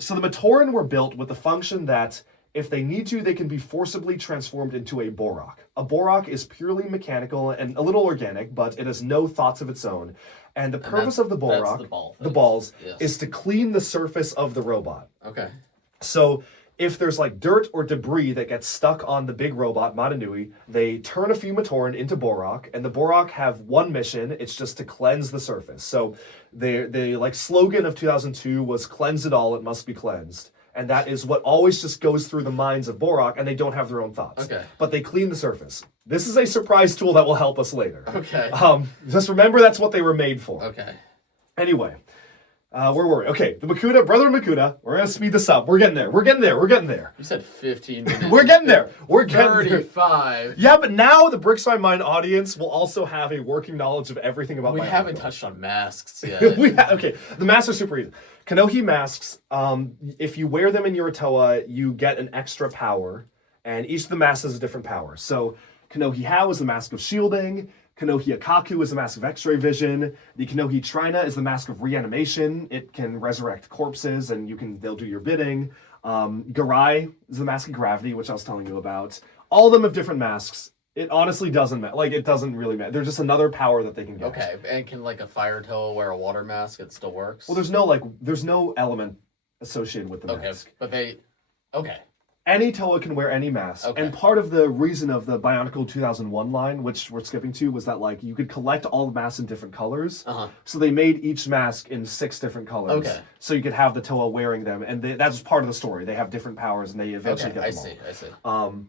So the Matoran were built with the function that if they need to, they can be forcibly transformed into a Borak. A Borak is purely mechanical and a little organic, but it has no thoughts of its own. And the purpose of the Borak, the balls, Yes. is to clean the surface of the robot. Okay. So if there's like dirt or debris that gets stuck on the big robot, Metronoui, they turn a few Matoran into Borak, and the Borak have one mission, it's just to cleanse the surface. So the like slogan of 2002 was "Cleanse it all, it must be cleansed." And that is what always just goes through the minds of Borak, and they don't have their own thoughts. Okay. But they clean the surface. This is a surprise tool that will help us later. Okay. Just remember that's what they were made for. Okay. Anyway, where were we? Okay, the Makuda, Brother Makuda. We're gonna speed this up. We're getting there. We're getting there. We're getting there. You said 15 minutes. We're getting there. We're getting there. 35. Yeah, but now the Bricks by Mind audience will also have a working knowledge of everything about We Bionicle. haven't touched on masks yet. Okay, the masks are super easy. Kanohi masks, if you wear them in your Toa, you get an extra power, and each of the masks has a different power. So Kanohi Hao is the mask of shielding, Kanohi Akaku is the mask of x-ray vision, the Kanohi Trina is the mask of reanimation. It can resurrect corpses, and they'll do your bidding. Garai is the mask of gravity, which I was telling you about. All of them have different masks. It honestly doesn't matter. Like, it doesn't really matter. There's just another power that they can get. Okay, and can like a fire toe wear a water mask? It still works? Well, there's no element associated with the mask. But okay. Any Toa can wear any mask. Okay. And part of the reason of the Bionicle 2001 line, which we're skipping to, was that like you could collect all the masks in different colors. Uh-huh. So they made each mask in 6 different colors. Okay. So you could have the Toa wearing them, and that's part of the story. They have different powers, and they eventually get them all. I see.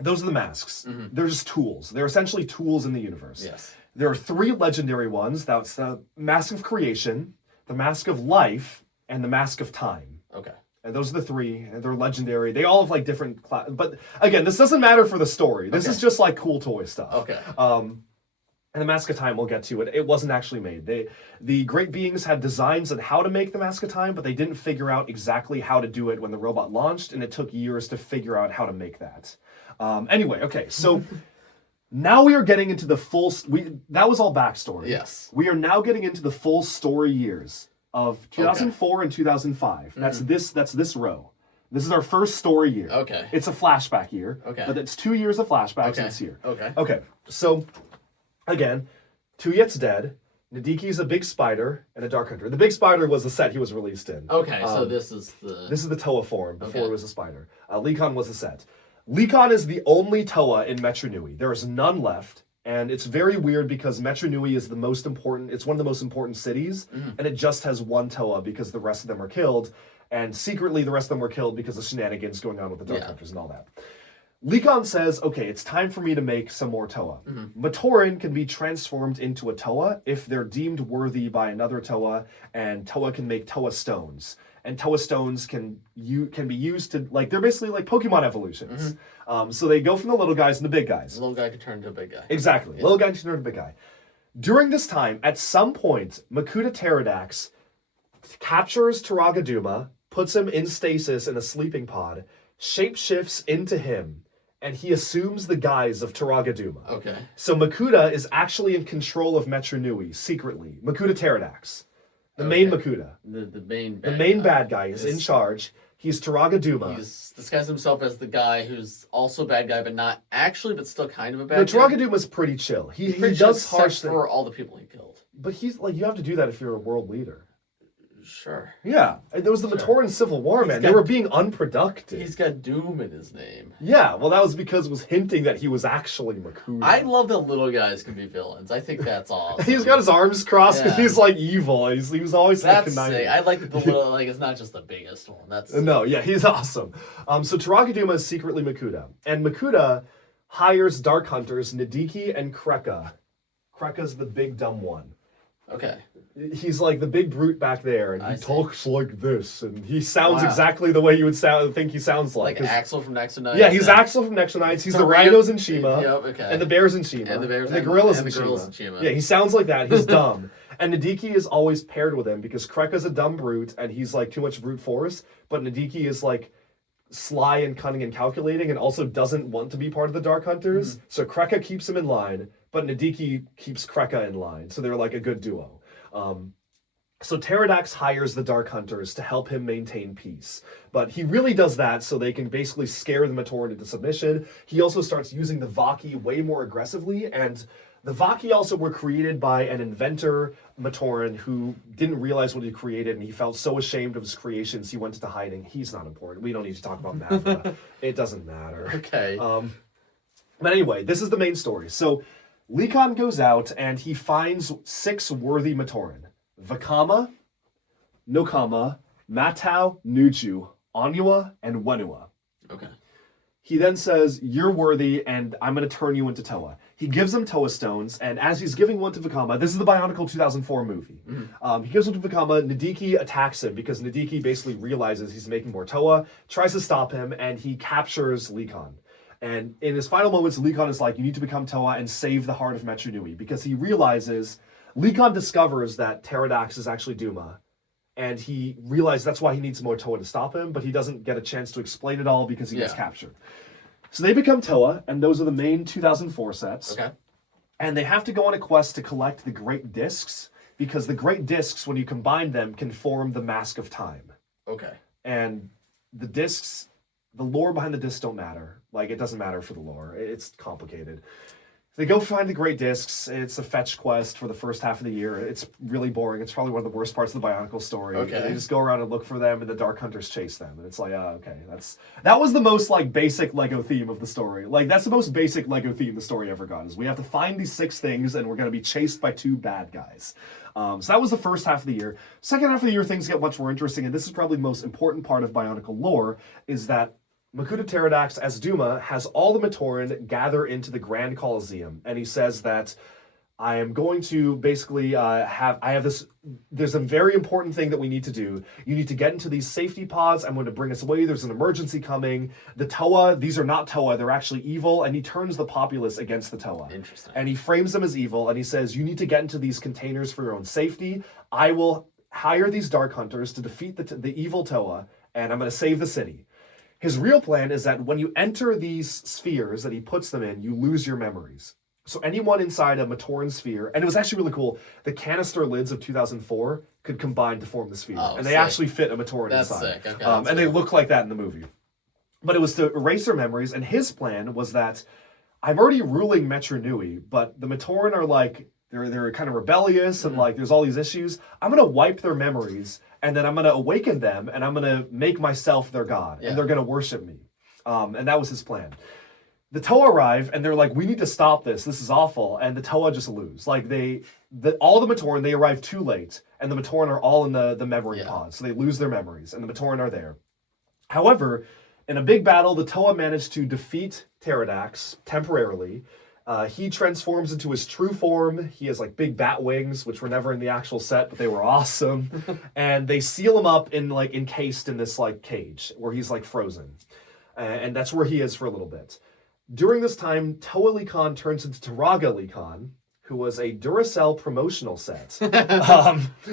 Those are the masks. They're just tools. They're essentially tools in the universe. Yes. There are 3 legendary ones. That's the Mask of Creation, the Mask of Life, and the Mask of Time. Okay. And those are the 3, and they're legendary. They all have like different but again, this doesn't matter for the story. This is just like cool toy stuff. Okay. And the Mask of Time, we'll get to it. It wasn't actually made. The Great Beings had designs on how to make the Mask of Time, but they didn't figure out exactly how to do it when the robot launched, and it took years to figure out how to make that. Anyway, okay, so now we are getting into the full. That was all backstory. Yes. We are now getting into the full story years of 2004 and 2005. That's this row. This is our first story year. Okay. It's a flashback year. Okay. But it's 2 years of flashbacks Okay. this year. Okay. Okay. So, again, Tuyet's dead. Nadiki's a big spider and a dark hunter. The big spider was the set he was released in. Okay, so this is the... This is the Toa form before it was a spider. Likon was the set. Likon is the only Toa in Metronoui. There is none left, and it's very weird because Metronoui is the most important. It's one of the most important cities, and it just has one Toa because the rest of them are killed, and secretly the rest of them were killed because of shenanigans going on with the Dark Hunters and all that. Likon says, okay, it's time for me to make some more Toa. Matoran can be transformed into a Toa if they're deemed worthy by another Toa, and Toa can make Toa stones. And Toa stones can be used to, like, they're basically like Pokemon evolutions. So they go from the little guys and the big guys. The little guy could turn into a big guy. Exactly. Yeah. Little guy can turn into a big guy. During this time, at some point, Makuda Pterodax captures Taragaduma, puts him in stasis in a sleeping pod, shapeshifts into him, and he assumes the guise of Taragaduma. Okay. So Makuda is actually in control of Metronoui, secretly. Makuda Pterodax. The main Makuda. The main The bad main guy. bad guy is in charge. He's Taragaduma. He's disguised himself as the guy who's also a bad guy, but not actually, but still kind of a No, bad guy. Taragaduma is pretty chill. He Pretty sure does except harsh things. for all the people he killed. But he's like, you have to do that if you're a world leader. Sure. Yeah, and there was the Matoran Civil War, man. They were being unproductive. He's got Doom in his name. Yeah, well, that was because it was hinting that he was actually Makuda. I love that little guys can be villains. I think that's awesome. He's got his arms crossed because he's like evil. He was always that's sick. I like that the little it's not just the biggest one. That's no, yeah, he's awesome. So Turaga Duma is secretly Makuda, and Makuda hires Dark Hunters Nadiki and Kreka. Kreka's the big dumb one. Okay. He's like the big brute back there, and he talks like this, and he sounds exactly the way you would think he sounds like. Like Axel from Next to Night. Yeah, he's Axel from Next to Night. He's the rhinos in Shima, and the bears in Shima, and the gorillas in Shima. Yeah, he sounds like that. He's dumb. And Nadiki is always paired with him because Kreka's a dumb brute, and he's like too much brute force, but Nadiki is like sly and cunning and calculating, and also doesn't want to be part of the Dark Hunters. Mm-hmm. So Kreka keeps him in line, but Nadiki keeps Kreka in line. So they're like a good duo. So Pterodax hires the Dark Hunters to help him maintain peace. But he really does that so they can basically scare the Matoran into submission. He also starts using the Vaki way more aggressively, and the Vaki also were created by an inventor, Matoran, who didn't realize what he created, and he felt so ashamed of his creations he went into hiding. He's not important. We don't need to talk about Mavra. It doesn't matter. Okay. But anyway, this is the main story. So Likon goes out and he finds 6 worthy Matoran. Vakama, Nokama, Matau, Nuju, Onua, and Wenua. Okay. He then says, you're worthy, and I'm going to turn you into Toa. He gives them Toa stones, and as he's giving one to Vakama, this is the Bionicle 2004 movie. Mm-hmm. He gives one to Vakama, Nadiki attacks him, because Nadiki basically realizes he's making more Toa, tries to stop him, and he captures Likon. And in his final moments, Likon is like, you need to become Toa and save the heart of Metronoui, because he realizes, Likon discovers that Pterodax is actually Duma, and he realizes that's why he needs more Toa to stop him, but he doesn't get a chance to explain it all because he gets captured. So they become Toa, and those are the main 2004 sets. Okay. And they have to go on a quest to collect the Great Discs, because the Great Discs, when you combine them, can form the Mask of Time. Okay. And the discs, the lore behind the discs don't matter. Like, it doesn't matter for the lore. It's complicated. They go find the Great Discs. It's a fetch quest for the first half of the year. It's really boring. It's probably one of the worst parts of the Bionicle story. Okay. They just go around and look for them, and the Dark Hunters chase them. And it's like, okay, that was the most like basic Lego theme of the story. Like, that's the most basic Lego theme the story ever got, is we have to find these 6 things, and we're going to be chased by 2 bad guys. So that was the first half of the year. Second half of the year, things get much more interesting, and this is probably the most important part of Bionicle lore, is that Makuda Pterodax as Duma has all the Matoran gather into the Grand Colosseum, and he says that I am going to basically there's a very important thing that we need to do. You need to get into these safety pods. I'm going to bring us away. There's an emergency coming. The Toa, these are not Toa, they're actually evil, and he turns the populace against the Toa. Interesting. And he frames them as evil, and he says, you need to get into these containers for your own safety. I will hire these Dark Hunters to defeat the evil Toa, and I'm going to save the city. His real plan is that when you enter these spheres that he puts them in, you lose your memories. So anyone inside a Matoran sphere, and it was actually really cool, the canister lids of 2004 could combine to form the sphere. And they actually fit a Matoran inside. Sick. Okay, and they look like that in the movie. But it was to erase their memories, and his plan was that I'm already ruling Metronoui, but the Matoran are like, they're kind of rebellious, and like there's all these issues. I'm going to wipe their memories, and then I'm going to awaken them, and I'm going to make myself their god, and they're going to worship me. And that was his plan. The Toa arrive, and they're like, we need to stop this. This is awful. And the Toa just lose. Like, all the Matoran, they arrive too late, and the Matoran are all in the memory pod, so they lose their memories, and the Matoran are there. However, in a big battle, the Toa managed to defeat Pterodax temporarily. He transforms into his true form. He has like big bat wings, which were never in the actual set, but they were awesome. And they seal him up encased in this like cage where he's like frozen. And that's where he is for a little bit. During this time, Toa Likon turns into Turaga Likon, who was a Duracell promotional set.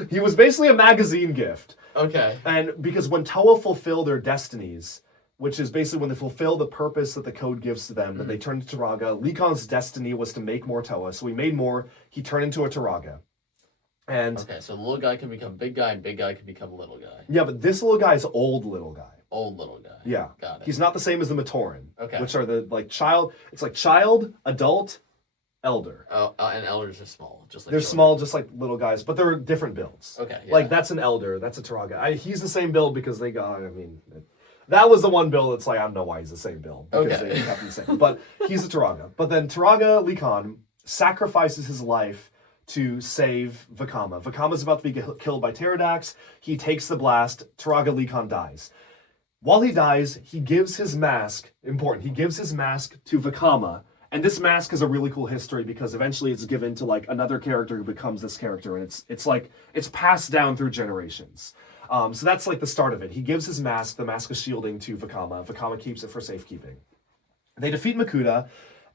He was basically a magazine gift. Okay. And because when Toa fulfill their destinies, which is basically when they fulfill the purpose that the code gives to them, that they turn to Turaga. Likon's destiny was to make more Toa, so he made more. He turned into a Turaga. And okay, so the little guy can become big guy, and big guy can become little guy. Yeah, but this little guy is old little guy. Old little guy. Yeah. Got it. He's not the same as the Matoran. Okay. Which are the like child. It's like child, adult, elder. Oh, and elders are small, just like They're children. small, just like little guys, but they're different builds. Okay, yeah. Like that's an elder, that's a Taraga. He's the same build because they got. I mean, that was the one build that's like I don't know why he's the same build because Okay. they kept him the same. But he's a Taraga. But then Taraga Likan sacrifices his life to save Vakama. Vakama's about to be killed by Pterodax. He takes the blast. Taraga Likan dies. While he dies, he gives his mask. Important. He gives his mask to Vakama. And this mask has a really cool history because eventually it's given to like another character who becomes this character, and it's passed down through generations. So that's like the start of it. He gives his mask, the mask of shielding, to Vakama. Vakama keeps it for safekeeping. They defeat Makuda,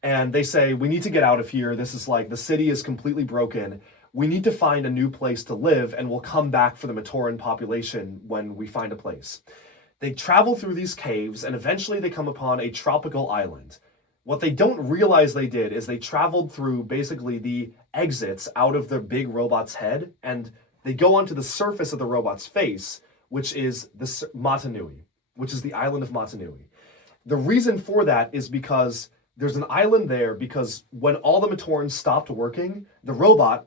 and they say, we need to get out of here. This is like, the city is completely broken. We need to find a new place to live, and we'll come back for the Matoran population when we find a place. They travel through these caves, and eventually they come upon a tropical island. What they don't realize they did is they traveled through basically the exits out of the big robot's head, and they go onto the surface of the robot's face, which is the Metronoui, which is the island of Metronoui. The reason for that is because there's an island there because when all the Matorans stopped working, the robot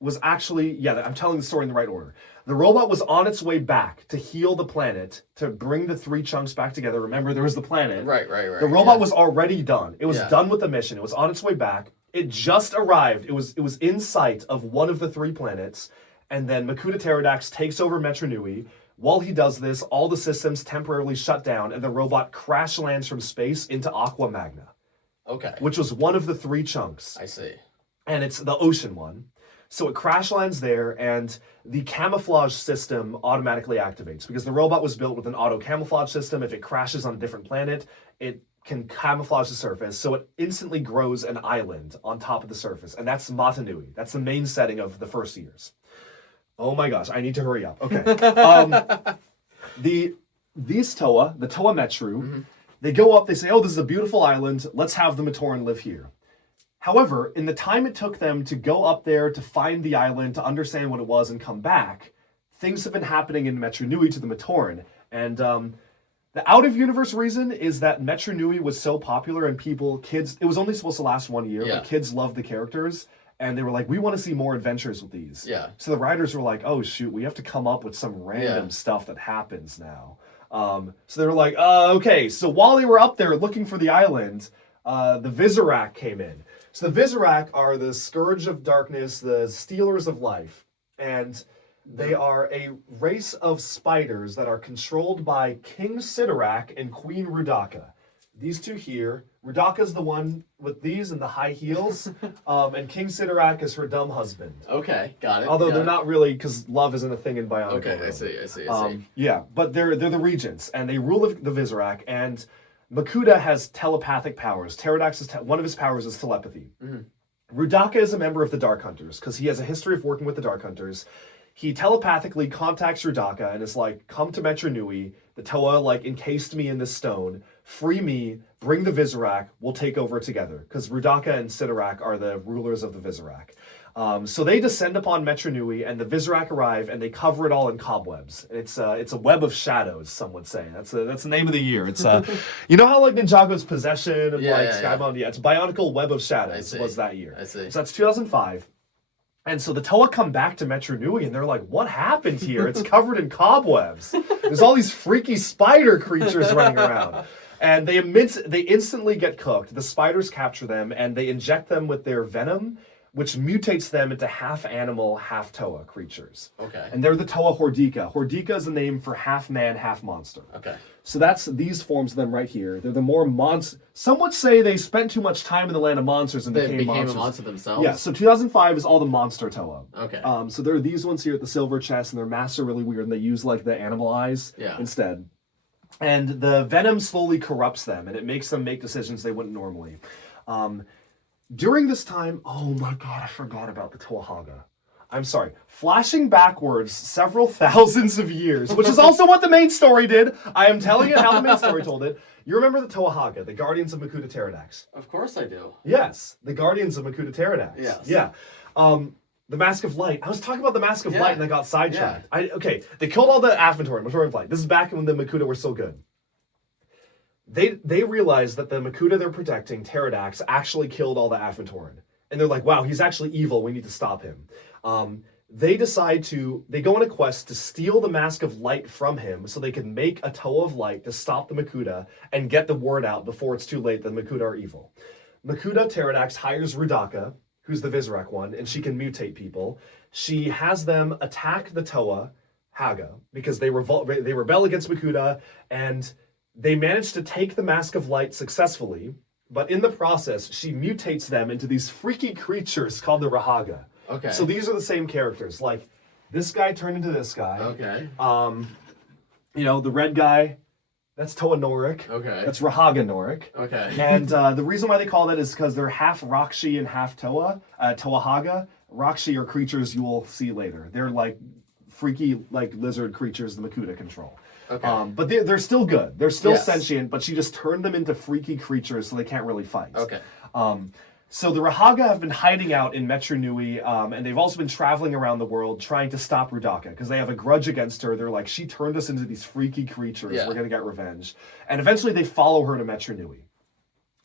was actually, I'm telling the story in the right order. The robot was on its way back to heal the planet, to bring the three chunks back together. Remember, there was the planet. Right. The robot was already done. It was done with the mission. It was on its way back. It just arrived. It was in sight of one of the three planets. And then Makuda Pterodax takes over Metronoui. While he does this, all the systems temporarily shut down, and the robot crash lands from space into Aqua Magna. Okay. Which was one of the three chunks. I see. And it's the ocean one. So it crash lands there, and the camouflage system automatically activates because the robot was built with an auto camouflage system. If it crashes on a different planet, it can camouflage the surface, so it instantly grows an island on top of the surface, and that's Metronoui. That's the main setting of the first years. Oh my gosh, I need to hurry up. Okay. These Toa, the Toa Metru, they go up, they say, oh, this is a beautiful island, let's have the Matoran live here. However, in the time it took them to go up there, to find the island, to understand what it was, and come back, things have been happening in Metronoui to the Matoran. And the out-of-universe reason is that Metronoui was so popular and kids, it was only supposed to last 1 year, but kids loved the characters. And they were like, we want to see more adventures with these. Yeah. So the writers were like, oh, shoot, we have to come up with some random stuff that happens now. So they were like, okay. So while they were up there looking for the island, the Visorak came in. So the Visorak are the Scourge of Darkness, the Stealers of Life. And they are a race of spiders that are controlled by King Sidorak and Queen Rudaka. These two here. Rudaka's the one with these and the high heels, and King Sidorak is her dumb husband. Okay, got it. Although they're not really, because love isn't a thing in Bionicle. Okay, really. I see. Yeah, but they're the regents, and they rule the Visorak, and Makuda has telepathic powers. Pterodax one of his powers is telepathy. Rudaka is a member of the Dark Hunters, because he has a history of working with the Dark Hunters. He telepathically contacts Rudaka and is like, come to Metronoui. The Toa, like, encased me in this stone. Free me, bring the Visorak, we'll take over together. Because Rudaka and Sidorak are the rulers of the Visorak. So they descend upon Metronoui, and the Visorak arrive, and they cover it all in cobwebs. It's a web of shadows, some would say. That's the name of the year. It's you know how like Ninjago's Possession and Skybound? Yeah, it's Bionicle Web of Shadows was that year. I see. So that's 2005. And so the Toa come back to Metronoui, and they're like, what happened here? It's covered in cobwebs. There's all these freaky spider creatures running around. And they instantly get cooked. The spiders capture them, and they inject them with their venom, which mutates them into half animal, half Toa creatures. Okay. And they're the Toa Hordika. Hordika is the name for half man, half monster. Okay. So that's these forms of them right here. They're the more Some would say they spent too much time in the land of monsters and became monsters. A monster themselves? Yeah, so 2005 is all the monster Toa. Okay. So there are these ones here at the silver chest, and their masks are really weird, and they use like the animal eyes instead. And the venom slowly corrupts them, and it makes them make decisions they wouldn't normally. During this time, oh my god, I forgot about the Toahaga. I'm sorry. Flashing backwards several thousands of years, which is also what the main story did. I am telling you how the main story told it. You remember the Toahaga, the Guardians of Makuda Pterodax? Of course I do. Yes, the Guardians of Makuda Pterodax. Yes. Yeah. The Mask of Light. I was talking about the Mask of Light and I got sidetracked. Okay, they killed all the Matoran Flight. This is back when the Makuda were so good. They realized that the Makuda they're protecting, Pterodax, actually killed all the Matoran. and they're like, wow, he's actually evil. We need to stop him. They go on a quest to steal the Mask of Light from him so they can make a Toa of Light to stop the Makuda and get the word out before it's too late that the Makuda are evil. Makuda Pterodax hires Rudaka, who's the Vizrak one, and she can mutate people. She has them attack the Toa Haga because they rebel against Makuda, and they manage to take the Mask of Light successfully, but in the process, she mutates them into these freaky creatures called the Rahaga. Okay. So these are the same characters. Like, this guy turned into this guy. Okay. The red guy, that's Toa Norik. Okay. That's Rahaga Norik. Okay. And the reason why they call that is because they're half Rakshi and half Toa. Toa Haga. Rakshi are creatures you will see later. They're like freaky, like lizard creatures the Makuda control. Okay. But they're still good. They're still Yes. sentient, but she just turned them into freaky creatures so they can't really fight. Okay. So the Rahaga have been hiding out in Metronoui, and they've also been traveling around the world trying to stop Rudaka because they have a grudge against her. They're like, she turned us into these freaky creatures. Yeah. We're going to get revenge. And eventually they follow her to Metronoui.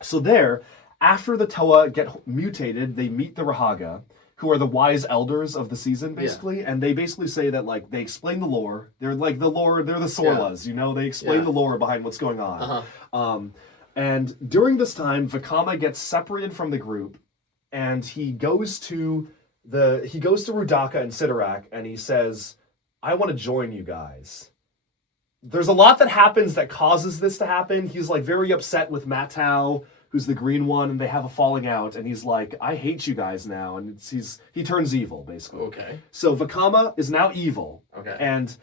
So there, after the Toa get mutated, they meet the Rahaga, who are the wise elders of the season, basically. And they basically say that, like, they explain the lore. They're like the lore, they're the Sorlas, They explain the lore behind what's going on. And during this time, Vakama gets separated from the group, and he goes to Rudaka and Sidorak, and he says, I want to join you guys. There's a lot that happens that causes this to happen. He's like very upset with Matau, who's the green one, and they have a falling out, and he's like, I hate you guys now, and he turns evil, basically. Okay. So Vakama is now evil. Okay. And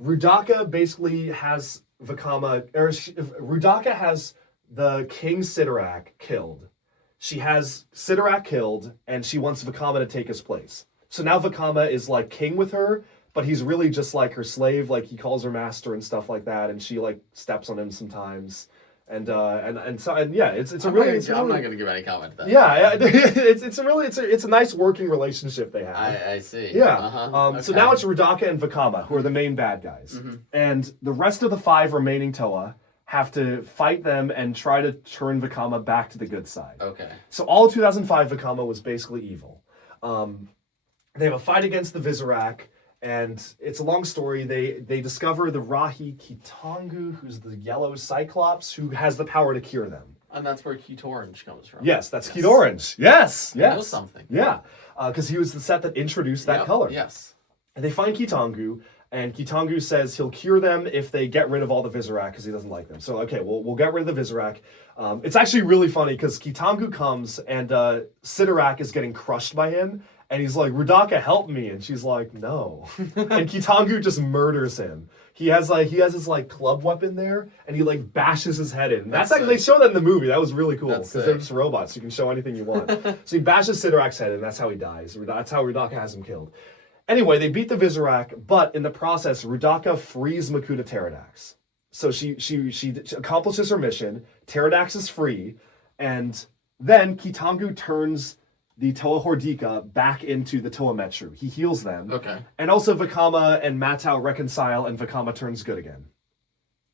Rudaka basically has Rudaka has the King Sidorak killed. She has Sidorak killed, and she wants Vakama to take his place. So now Vakama is like king with her, but he's really just like her slave. Like, he calls her master and stuff like that, and she like steps on him sometimes. I'm not going to give any comment to that. Yeah, it's a nice working relationship they have. I see. Yeah. Okay. So now it's Rudaka and Vakama who are the main bad guys, and the rest of the 5 remaining Toa have to fight them and try to turn Vakama back to the good side. Okay. So all of 2005, Vakama was basically evil. They have a fight against the Vizrak, and it's a long story. They discover the Rahi Kitangu, who's the yellow Cyclops, who has the power to cure them. And that's where Keat Orange comes from. Yes, that's Keat Orange. Yes, I know something. Yeah, because he was the set that introduced that color. Yes. And they find Kitangu, and Kitangu says he'll cure them if they get rid of all the Vizrak because he doesn't like them. So, okay, we'll get rid of the Vizrak. It's actually really funny because Kitangu comes, and Sidorak is getting crushed by him, and he's like, Rudaka, help me. And she's like, no. And Kitangu just murders him. He has his like club weapon there, and he like bashes his head in. That's like, they show that in the movie. That was really cool because they're just robots. You can show anything you want. So he bashes Sidorak's head in, and that's how he dies. That's how Rudaka has him killed. Anyway, they beat the Vizrak, but in the process, Rudaka frees Makuda Pterodax. So she accomplishes her mission. Pterodax is free, and then Kitangu turns the Toa Hordika back into the Toa Metru. He heals them. Okay. And also Vakama and Matau reconcile, and Vakama turns good again.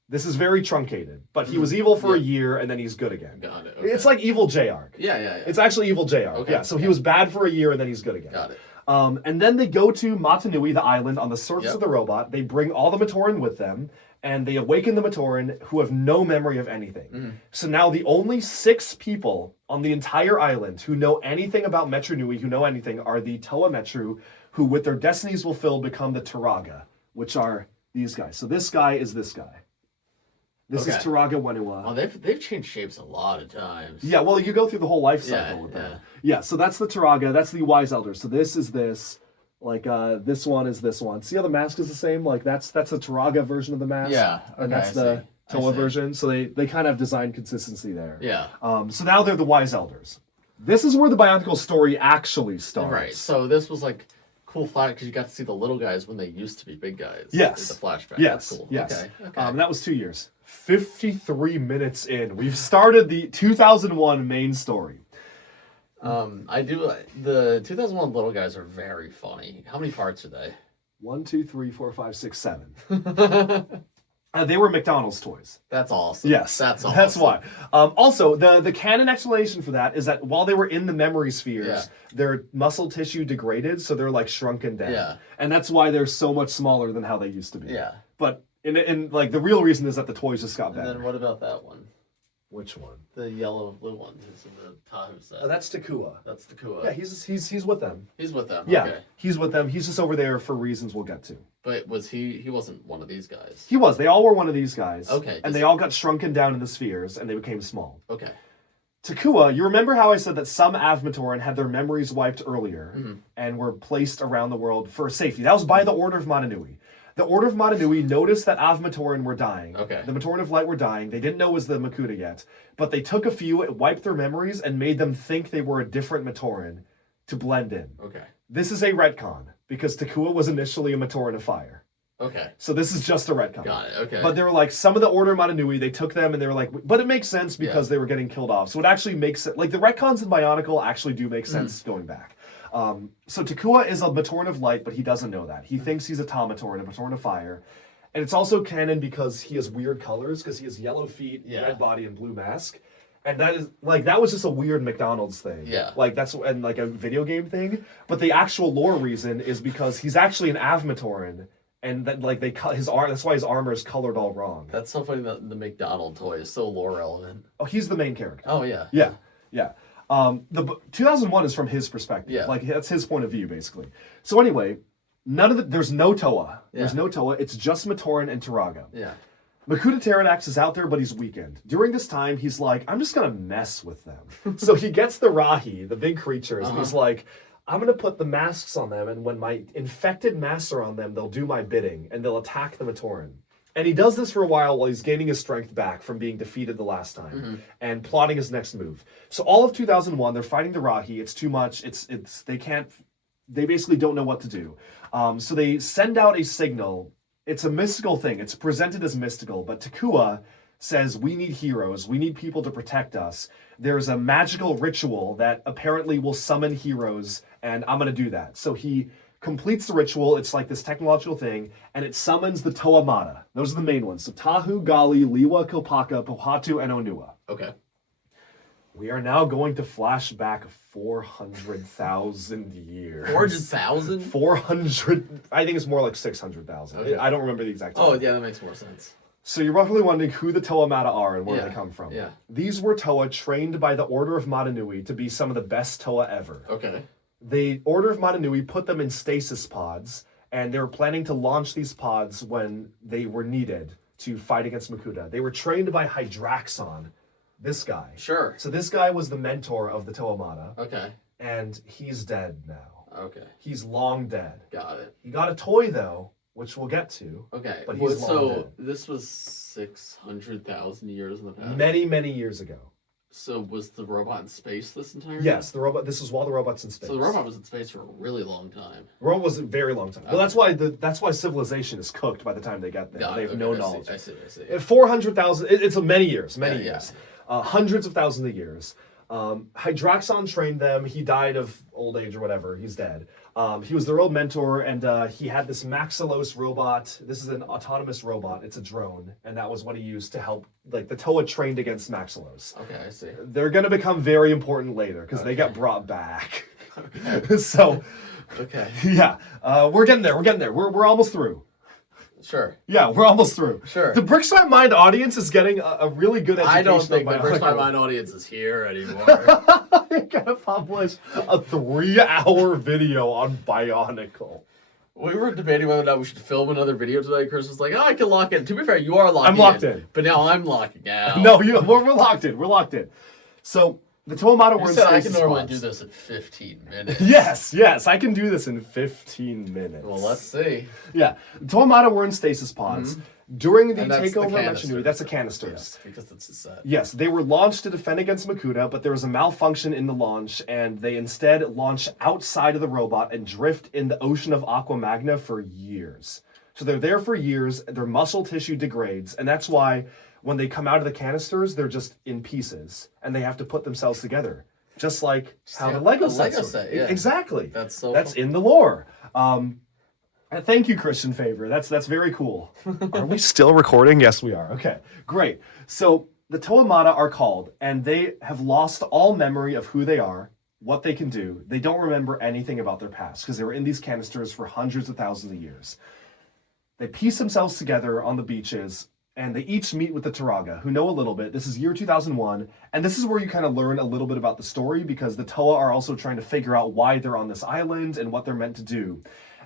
This is very truncated, but he was evil for a year, and then he's good again. Got it. Okay. It's like evil J-Arc. Yeah. It's actually evil J-Arc. Okay. Yeah, so he was bad for a year, and then he's good again. Got it. And then they go to Metronoui, the island on the surface of the robot. They bring all the Matoran with them, and they awaken the Matoran who have no memory of anything. So now the only 6 people on the entire island who know anything about Metronoui, who know anything, are the Toa Metru, who with their destinies fulfilled become the Turaga, which are these guys. So this guy is this guy. This is Turaga Wenua. Oh, they've changed shapes a lot of times. Yeah, well, you go through the whole life cycle with them. Yeah, so that's the Turaga. That's the Wise Elders. So this is this. Like, this one is this one. See how the mask is the same? Like, that's the Turaga version of the mask. Yeah, and that's the Toa version. So they kind of design consistency there. Yeah. So now they're the Wise Elders. This is where the Bionicle story actually starts. Right. So this was like cool flash because you got to see the little guys when they used to be big guys. Yes. In the flashback. Yes. That's cool. Yes. Okay. That was 2 years. 53 minutes in. We've started the 2001 main story. The 2001 little guys are very funny. How many parts are they? 1, 2, 3, 4, 5, 6, 7. They were McDonald's toys. That's awesome. Yes, that's awesome. That's why. Also, the canon explanation for that is that while they were in the memory spheres, their muscle tissue degraded, so they're like shrunken down. Yeah. And that's why they're so much smaller than how they used to be. Yeah. But in like the real reason is that the toys just got better. And then what about that one? Which one? The yellow and blue one who's in the Tahu set. Oh, that's Takua. That's Takua. Yeah, he's with them. He's with them. Yeah, Okay. he's with them. He's just over there for reasons we'll get to. But was he wasn't one of these guys. He was. They all were one of these guys. Okay. And they all got shrunken down in the spheres and they became small. Okay. Takua, you remember how I said that some Avmatoran had their memories wiped earlier and were placed around the world for safety? That was by the Order of Metronoui. The Order of Metronoui noticed that Avmatoran were dying. Okay. The Matoran of Light were dying. They didn't know it was the Makuda yet, but they took a few, wiped their memories, and made them think they were a different Matoran to blend in. Okay. This is a retcon, because Takua was initially a Matoran of Fire. Okay. So this is just a retcon. Got it. Okay. But they were like, some of the Order of Metronoui, they took them and they were like, but it makes sense because they were getting killed off. So it actually makes it, like the retcons in Bionicle actually do make sense going back. So Takua is a Matoran of Light, but he doesn't know that. He thinks he's a Matoran, a Matoran of Fire. And it's also canon because he has weird colors, because he has yellow feet, red body, and blue mask. And that is, like, that was just a weird McDonald's thing. Yeah. Like, that's, and like a video game thing. But the actual lore reason is because he's actually an Avmatoran. And that, like, they cut his arm, that's why his armor is colored all wrong. That's so funny that the McDonald toy is so lore relevant. Oh, he's the main character. Oh, yeah. Yeah, yeah. The 2001 is from his perspective. Yeah. Like, that's his point of view, basically. So anyway, there's no Toa. There's no Toa. It's just Matoran and Turaga. Yeah. Makuda Pterodax is out there, but he's weakened. During this time, he's like, I'm just going to mess with them. So he gets the Rahi, the big creatures, and he's like, I'm going to put the masks on them, and when my infected masks are on them, they'll do my bidding, and they'll attack the Matoran. And he does this for a while he's gaining his strength back from being defeated the last time, and plotting his next move. So all of 2001, they're fighting the Rahi. It's too much. They basically don't know what to do. So they send out a signal. It's a mystical thing. It's presented as mystical, but Takua says, we need heroes. We need people to protect us. There's a magical ritual that apparently will summon heroes, and I'm going to do that. So he completes the ritual. It's like this technological thing, and it summons the Toamata. Those are the main ones. So Tahu, Gali, Liwa, Kopaka, Pohatu, and Onua. Okay. We are now going to flash back 400,000 years. 400,000? 400, I think it's more like 600,000. Okay. I don't remember the exact time. Oh, yeah, that makes more sense. So you're roughly wondering who the Toamata are and where they come from. Yeah. These were Toa trained by the Order of Metronoui to be some of the best Toa ever. Okay. The Order of Metronoui put them in stasis pods, and they were planning to launch these pods when they were needed to fight against Makuda. They were trained by Hydraxon, this guy. Sure. So this guy was the mentor of the Toamata. Okay. And he's dead now. Okay. He's long dead. Got it. He got a toy, though, which we'll get to. Okay. But he's long dead. This was 600,000 years in the past? Many, many years ago. So was the robot in space this entire time? Yes, the robot. This was while the robot's in space. So the robot was in space for a really long time. The robot was a very long time. Well, that's why civilization is cooked by the time they get there. They have no knowledge. I see. 400,000. It's many years. Many years. Yeah. Hundreds of thousands of years. Hydraxon trained them. He died of old age or whatever. He's dead. He was their old mentor, and he had this Maxilos robot. This is an autonomous robot. It's a drone, and that was what he used to help. Like the Toa trained against Maxilos. Okay, I see. They're going to become very important later because they get brought back. Okay. So, okay. Yeah, we're getting there. We're almost through. Sure. Yeah, we're almost through. Sure. The Bricks My Mind audience is getting a really good education. I don't think the Bricks My Mind audience is here anymore. They're gonna publish a 3-hour video on Bionicle. We were debating whether or not we should film another video tonight. Chris was like, "Oh, I can lock in." To be fair, you are locked in. I'm locked in. But now I'm locking out. No, we're locked in. We're locked in. So the Toamata were in said I stasis can normally pods. do this in 15 minutes. Yes, I can do this in 15 minutes. Well, let's see. Yeah, the Toamata were in stasis pods. During the takeover of canister. Metronoui, that's a canisters. Yes, because it's a set. Yes, they were launched to defend against Makuda, but there was a malfunction in the launch, and they instead launch outside of the robot and drift in the ocean of Aqua Magna for years. So they're there for years, their muscle tissue degrades, and that's why when they come out of the canisters, they're just in pieces, and they have to put themselves together. Just like how the LEGO sets set, yeah. Exactly. That's in the lore. Thank you, Christian Favor. That's very cool. Are we still recording? Yes, we are. Okay, great. So the Toamata are called, and they have lost all memory of who they are, what they can do. They don't remember anything about their past because they were in these canisters for hundreds of thousands of years. They piece themselves together on the beaches, and they each meet with the Turaga, who know a little bit. This is year 2001, and this is where you kind of learn a little bit about the story because the Toa are also trying to figure out why they're on this island and what they're meant to do.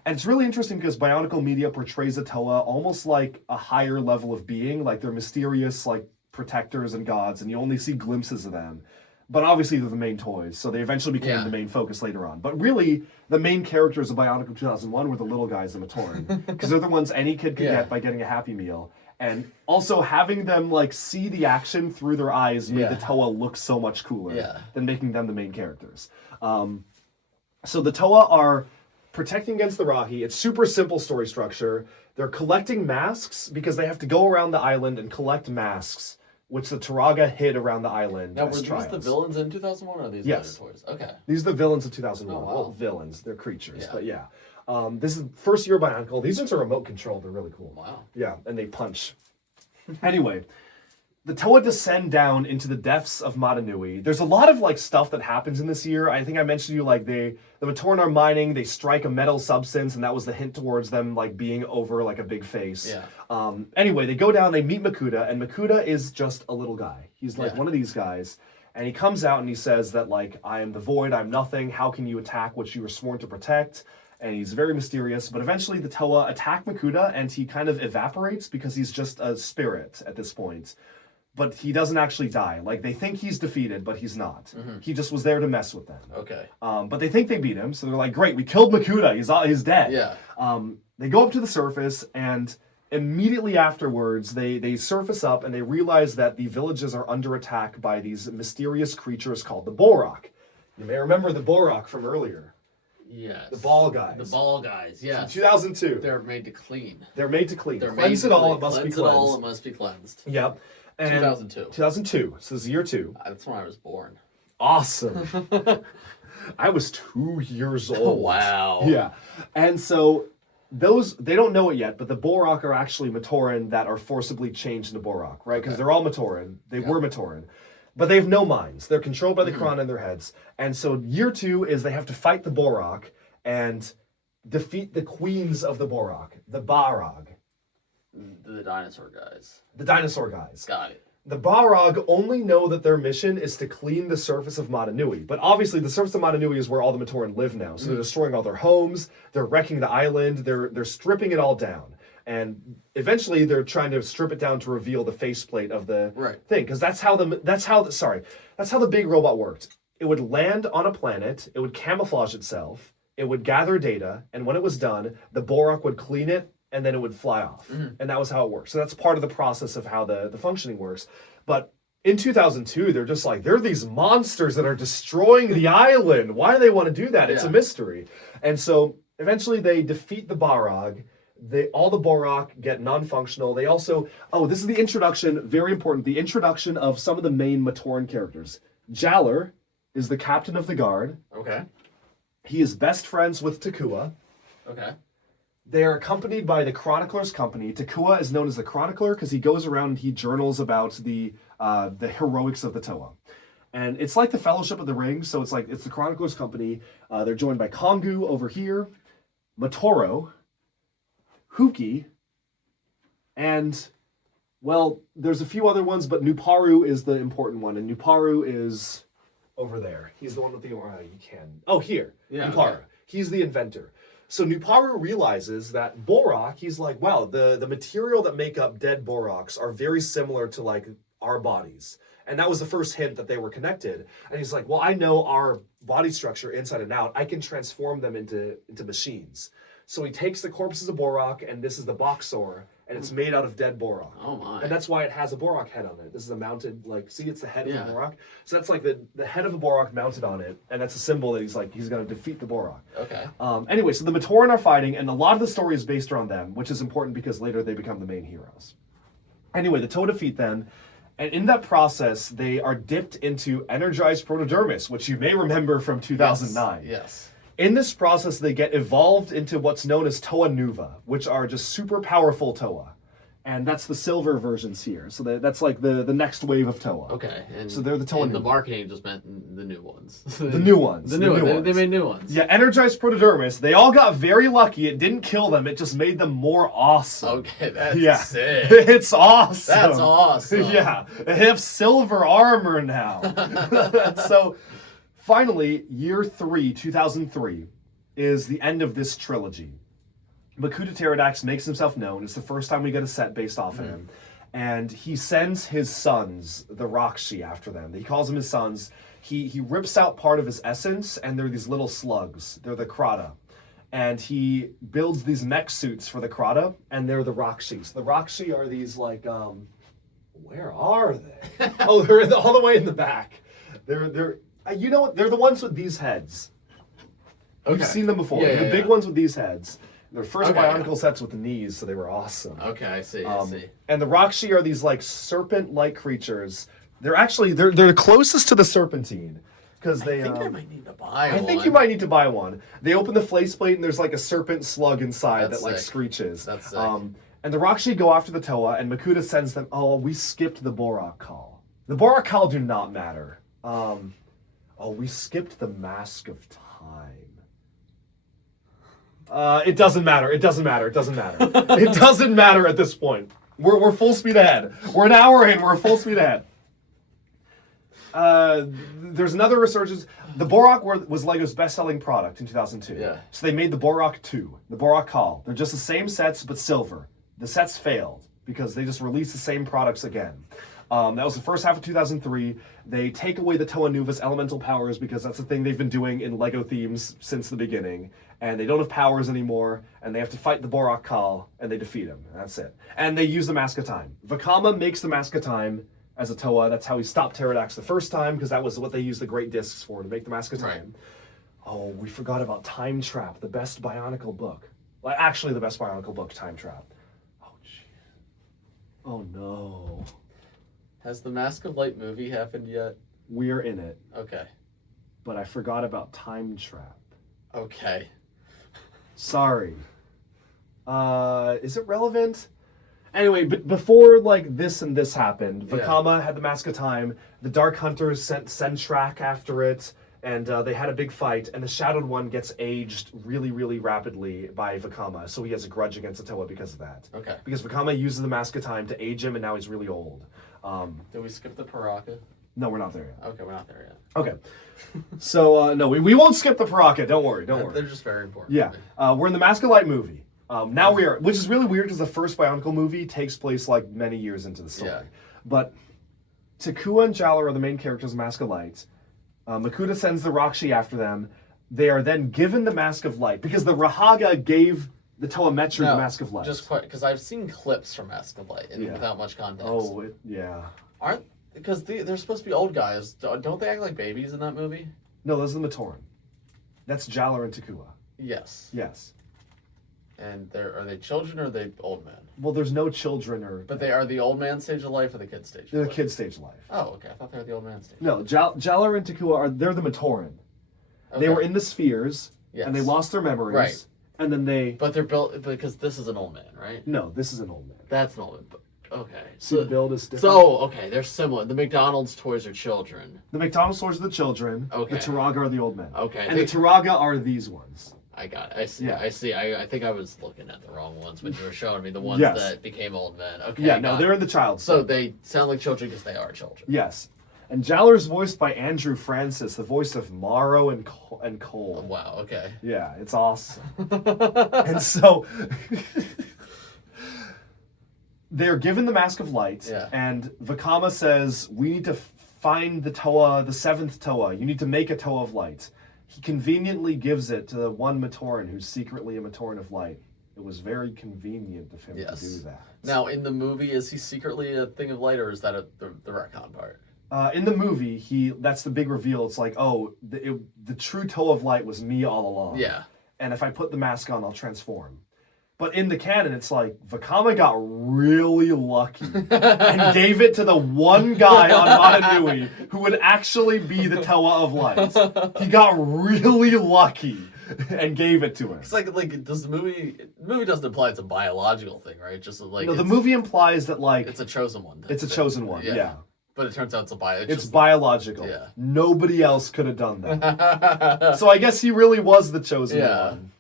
And it's really interesting because Bionicle media portrays the Toa almost like a higher level of being, like they're mysterious, like protectors and gods, and you only see glimpses of them. But obviously they're the main toys, so they eventually became the main focus later on. But really, the main characters of Bionicle 2001 were the little guys in Matoran, because they're the ones any kid could get by getting a Happy Meal. And also having them like see the action through their eyes made the Toa look so much cooler than making them the main characters. So the Toa are protecting against the Rahi. It's super simple story structure. They're collecting masks because they have to go around the island and collect masks, which the Turaga hid around the island. Now, were these the villains in 2001 or are these other toys? Okay. These are the villains of 2001. Oh, wow. Well, villains. They're creatures, but yeah. This is first year Bionicle. These ones are remote controlled. They're really cool. Wow. Yeah, and they punch. Anyway, the Toa descend down into the depths of Metronoui. There's a lot of like stuff that happens in this year. I think I mentioned to you like the Matoran are mining. They strike a metal substance, and that was the hint towards them like being over like a big face. Yeah. Anyway, they go down. They meet Makuda, and Makuda is just a little guy. He's like one of these guys. And he comes out and he says that like, I am the void, I'm nothing. How can you attack what you were sworn to protect? And he's very mysterious, but eventually the Toa attack Makuda and he kind of evaporates because he's just a spirit at this point. But he doesn't actually die. Like, they think he's defeated, but he's not. Mm-hmm. He just was there to mess with them. Okay. But they think they beat him, so they're like, great, we killed Makuda, he's dead. Yeah. They go up to the surface, and immediately afterwards, they surface up, and they realize that the villages are under attack by these mysterious creatures called the Borak. You may remember the Borak from earlier. Yes. The ball guys. The ball guys, yes. From 2002. They're made to clean. They're made to clean. They're Cleanse made it to all, clean. it must be Cleanse it all, cleansed. it must be cleansed. Yep. And 2002. 2002. So this is year 2. That's when I was born. Awesome. I was 2 years old. Oh, wow. Yeah. And so those, they don't know it yet, but the Borak are actually Matoran that are forcibly changed into Borak, right? Because they're all Matoran. They were Matoran. But they have no minds. They're controlled by the Quran in their heads. And so year 2 is they have to fight the Borak and defeat the queens of the Borak, the Barag. The dinosaur guys. The dinosaur guys. Got it. The Barag only know that their mission is to clean the surface of Metronoui. But obviously the surface of Metronoui is where all the Matoran live now. So they're destroying all their homes, they're wrecking the island, they're stripping it all down. And eventually they're trying to strip it down to reveal the faceplate of the thing. Because that's how the big robot worked. It would land on a planet, it would camouflage itself, it would gather data, and when it was done, the Borak would clean it, and then it would fly off. And that was how it works. So that's part of the process of how the functioning works. But in 2002, they're just like, they're these monsters that are destroying the island. Why do they want to do that? It's a mystery. And so eventually they defeat the Barag. All the Borak get non-functional. They also, this is the introduction, very important, the introduction of some of the main Matoran characters. Jaller is the captain of the guard. Okay. He is best friends with Takua. Okay. They are accompanied by the Chronicler's company. Takua is known as the Chronicler because he goes around and he journals about the heroics of the Toa. And it's like the Fellowship of the Ring, so it's the Chronicler's company. They're joined by Kongu over here, Matoro, Huki, and, well, there's a few other ones, but Nuparu is the important one, and Nuparu is over there. He's the one with the here. Yeah, Nuparu. Okay. He's the inventor. So Nuparu realizes that Borak, he's like, wow, the material that make up dead Boraks are very similar to like our bodies. And that was the first hint that they were connected. And he's like, well, I know our body structure inside and out. I can transform them into machines. So he takes the corpses of Borak, and this is the Boxor, and it's made out of dead Borak. Oh my. And that's why it has a Borak head on it. This is a mounted, see, it's the head of a Borak. So that's like the head of a Borak mounted on it, and that's a symbol that he's going to defeat the Borak. Okay. Anyway, so the Matoran are fighting, and a lot of the story is based around them, which is important because later they become the main heroes. Anyway, the Toa defeat them, and in that process, they are dipped into energized protodermis, which you may remember from 2009. Yes. In this process, they get evolved into what's known as Toa Nuva, which are just super powerful Toa. And that's the silver versions here. So that's like the next wave of Toa. Okay. And, so they're the Toa and the Nuva. marketing just meant the new ones. The new ones. The new ones. They made new ones. Yeah, energized protodermis. They all got very lucky. It didn't kill them. It just made them more awesome. Okay, that's sick. It's awesome. That's awesome. Yeah. They have silver armor now. So, finally, year 3, 2003, is the end of this trilogy. Makuda Pterodax makes himself known. It's the first time we get a set based off of him. And he sends his sons, the Rakshi, after them. He calls them his sons. He rips out part of his essence, and they're these little slugs. They're the Krata. And he builds these mech suits for the Krata, and they're the Rakshis. The Rakshi are these, like, where are they? Oh, they're all the way in the back. They're you know what? They're the ones with these heads. You've seen them before. Yeah, the big ones with these heads. Their first Bionicle sets with the knees, so they were awesome. Okay, I see. And the Rakshi are these like serpent-like creatures. They're actually they're closest to the serpentine because they. I think I might need to buy one. I think you might need to buy one. They open the faceplate and there's like a serpent slug inside that like screeches. That's sick. And the Rakshi go after the Toa, and Makuda sends them. Oh, we skipped the Borak call. The Borak call do not matter. We skipped the Mask of Time. It doesn't matter. It doesn't matter. It doesn't matter. It doesn't matter at this point. We're full speed ahead. We're an hour in. We're full speed ahead. There's another resurgence. The Borak was LEGO's best-selling product in 2002. Yeah. So they made the Borak 2, the Borak Call. They're just the same sets, but silver. The sets failed because they just released the same products again. That was the first half of 2003. They take away the Toa Nuva's elemental powers because that's the thing they've been doing in LEGO themes since the beginning. And they don't have powers anymore, and they have to fight the Borak Kal, and they defeat him. That's it. And they use the Mask of Time. Vakama makes the Mask of Time as a Toa. That's how he stopped Pterodax the first time, because that was what they used the Great Discs for, to make the Mask of Time. Right. Oh, we forgot about Time Trap, the best Bionicle book. Well, actually, the best Bionicle book, Time Trap. Oh, jeez. Oh, no. Has the Mask of Light movie happened yet? We're in it. Okay. But I forgot about Time Trap. Okay. Sorry. Is it relevant? Anyway, but before like this and this happened, Vakama had the Mask of Time. The Dark Hunters sent Sentrak after it, and they had a big fight. And the Shadowed One gets aged really, really rapidly by Vakama, so he has a grudge against the Toa because of that. Okay. Because Vakama uses the Mask of Time to age him, and now he's really old. Did we skip the Paraka? No, we're not there yet. Okay, we're not there yet. Okay. So, no, we won't skip the Paraka. Don't worry. They're just very important. Yeah. We're in the Mask of Light movie. Now we are, which is really weird because the first Bionicle movie takes place like many years into the story. Yeah. But Takua and Jaller are the main characters of Mask of Light. Makuda sends the Rakshi after them. They are then given the Mask of Light because the Rahaga gave the Toa Metru the Mask of Light. Just quite, because I've seen clips from Mask of Light without much context. Oh, yeah. Because they're supposed to be old guys. Don't they act like babies in that movie? No, those are the Matoran. That's Jaller and Takua. Yes. Yes. And are they children or are they old men? Well, there's no children or... But they are the old man stage of life or the kid stage of life? They're the kid stage of life. Oh, okay. I thought they were the old man stage. No, Jaller and Takua they're the Matoran. Okay. They were in the spheres, and they lost their memories. Right. And then they... But they're built... Because this is an old man, right? No, this is an old man. That's an old man. Okay. So the build is different. So, okay, they're similar. The McDonald's toys are children. The McDonald's toys are the children. Okay. The Taraga are the old men. Okay. And the Taraga are these ones. I got it. I see. Yeah. I see. I think I was looking at the wrong ones when you were showing me the ones that became old men. Okay. Yeah, no, they're in the child. So they sound like children because they are children. Yes. And Jaller's voiced by Andrew Francis, the voice of Morrow and Cole. Oh, wow, okay. Yeah, it's awesome. And so... They're given the Mask of Light, and Vakama says, we need to find the Toa, the 7th Toa. You need to make a Toa of Light. He conveniently gives it to the one Matoran who's secretly a Matoran of Light. It was very convenient of him to do that. Now, in the movie, is he secretly a thing of light, or is that the retcon part? In the movie, that's the big reveal. It's like, oh, the true Toa of Light was me all along. Yeah. And if I put the mask on, I'll transform. But in the canon, it's like, Vakama got really lucky and gave it to the one guy on Metronoui who would actually be the Toa of Light. He got really lucky. and gave it to her. It's like does the movie doesn't imply it's a biological thing, right? Just like No, the movie implies that like it's a chosen one. it's a chosen one. Yeah. But it turns out It's biological. Yeah. Nobody else could have done that. So I guess he really was the chosen one.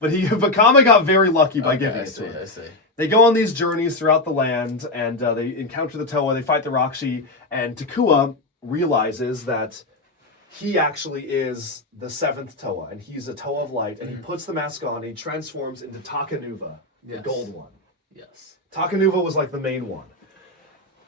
But Kama got very lucky by giving it to him. I see. They go on these journeys throughout the land, and they encounter the Toa, they fight the Rakshi, and Takua realizes that he actually is the 7th Toa, and he's a Toa of light, and he puts the mask on, and he transforms into Takanuva, the gold one. Yes. Takanuva was like the main one.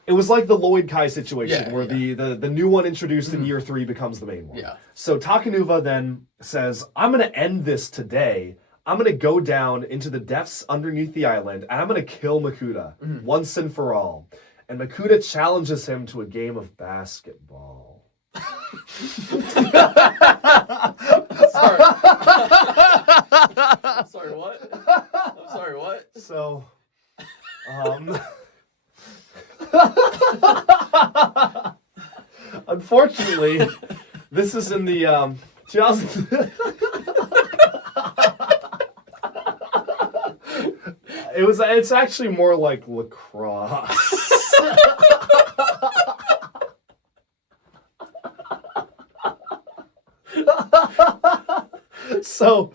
It was like the Lloyd Kai situation, where the new one introduced in year 3 becomes the main one. Yeah. So Takanuva then says, I'm going to end this today. I'm going to go down into the depths underneath the island, and I'm going to kill Makuda once and for all. And Makuda challenges him to a game of basketball. Sorry. I'm sorry, what? I'm sorry, what? So, unfortunately, this is in the 2000. It's actually more like lacrosse. So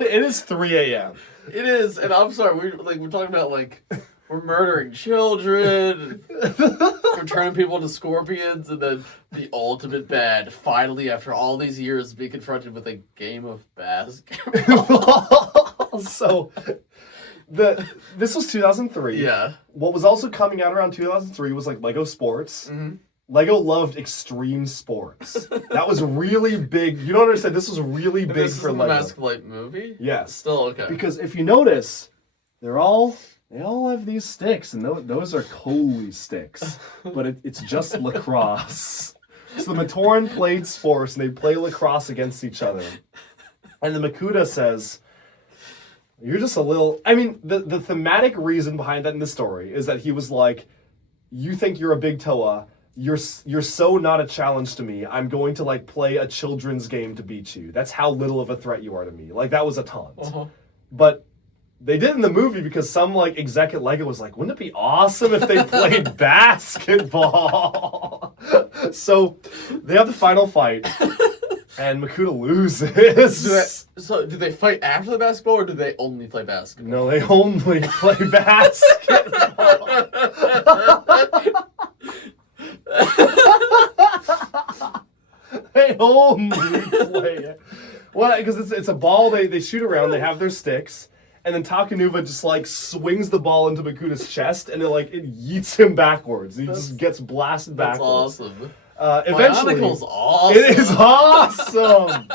it is 3 a.m. It is, and I'm sorry, we're talking about like we're murdering children, we're turning people into scorpions, and then the ultimate bad, finally after all these years being confronted with a game of basketball. So this was 2003. Yeah. What was also coming out around 2003 was like Lego Sports. Mm-hmm. Lego loved extreme sports. That was really big. You don't understand. This was really big This for is Lego. the Mask Light movie? Yes. Still okay. Because if you notice, they all have these sticks, and those are Coley sticks, but it's just lacrosse. So the Matoran played sports, and they play lacrosse against each other. And the Makuda says, "You're just a little." I mean, the thematic reason behind that in the story is that he was like, "You think you're a big Toa. You're so not a challenge to me. I'm going to like play a children's game to beat you. That's how little of a threat you are to me." Like that was a taunt. Uh-huh. But they did in the movie because some like exec at Lego was like, "Wouldn't it be awesome if they played basketball?" So they have the final fight, and Makuda loses. So do they fight after the basketball, or do they only play basketball? No, they only play basketball. They only play it. Well, because it's a ball they shoot around, they have their sticks, and then Takanuva just like swings the ball into Makuda's chest, and it yeets him backwards. He just gets blasted backwards. That's awesome. Eventually, Bionicle's awesome. It is awesome.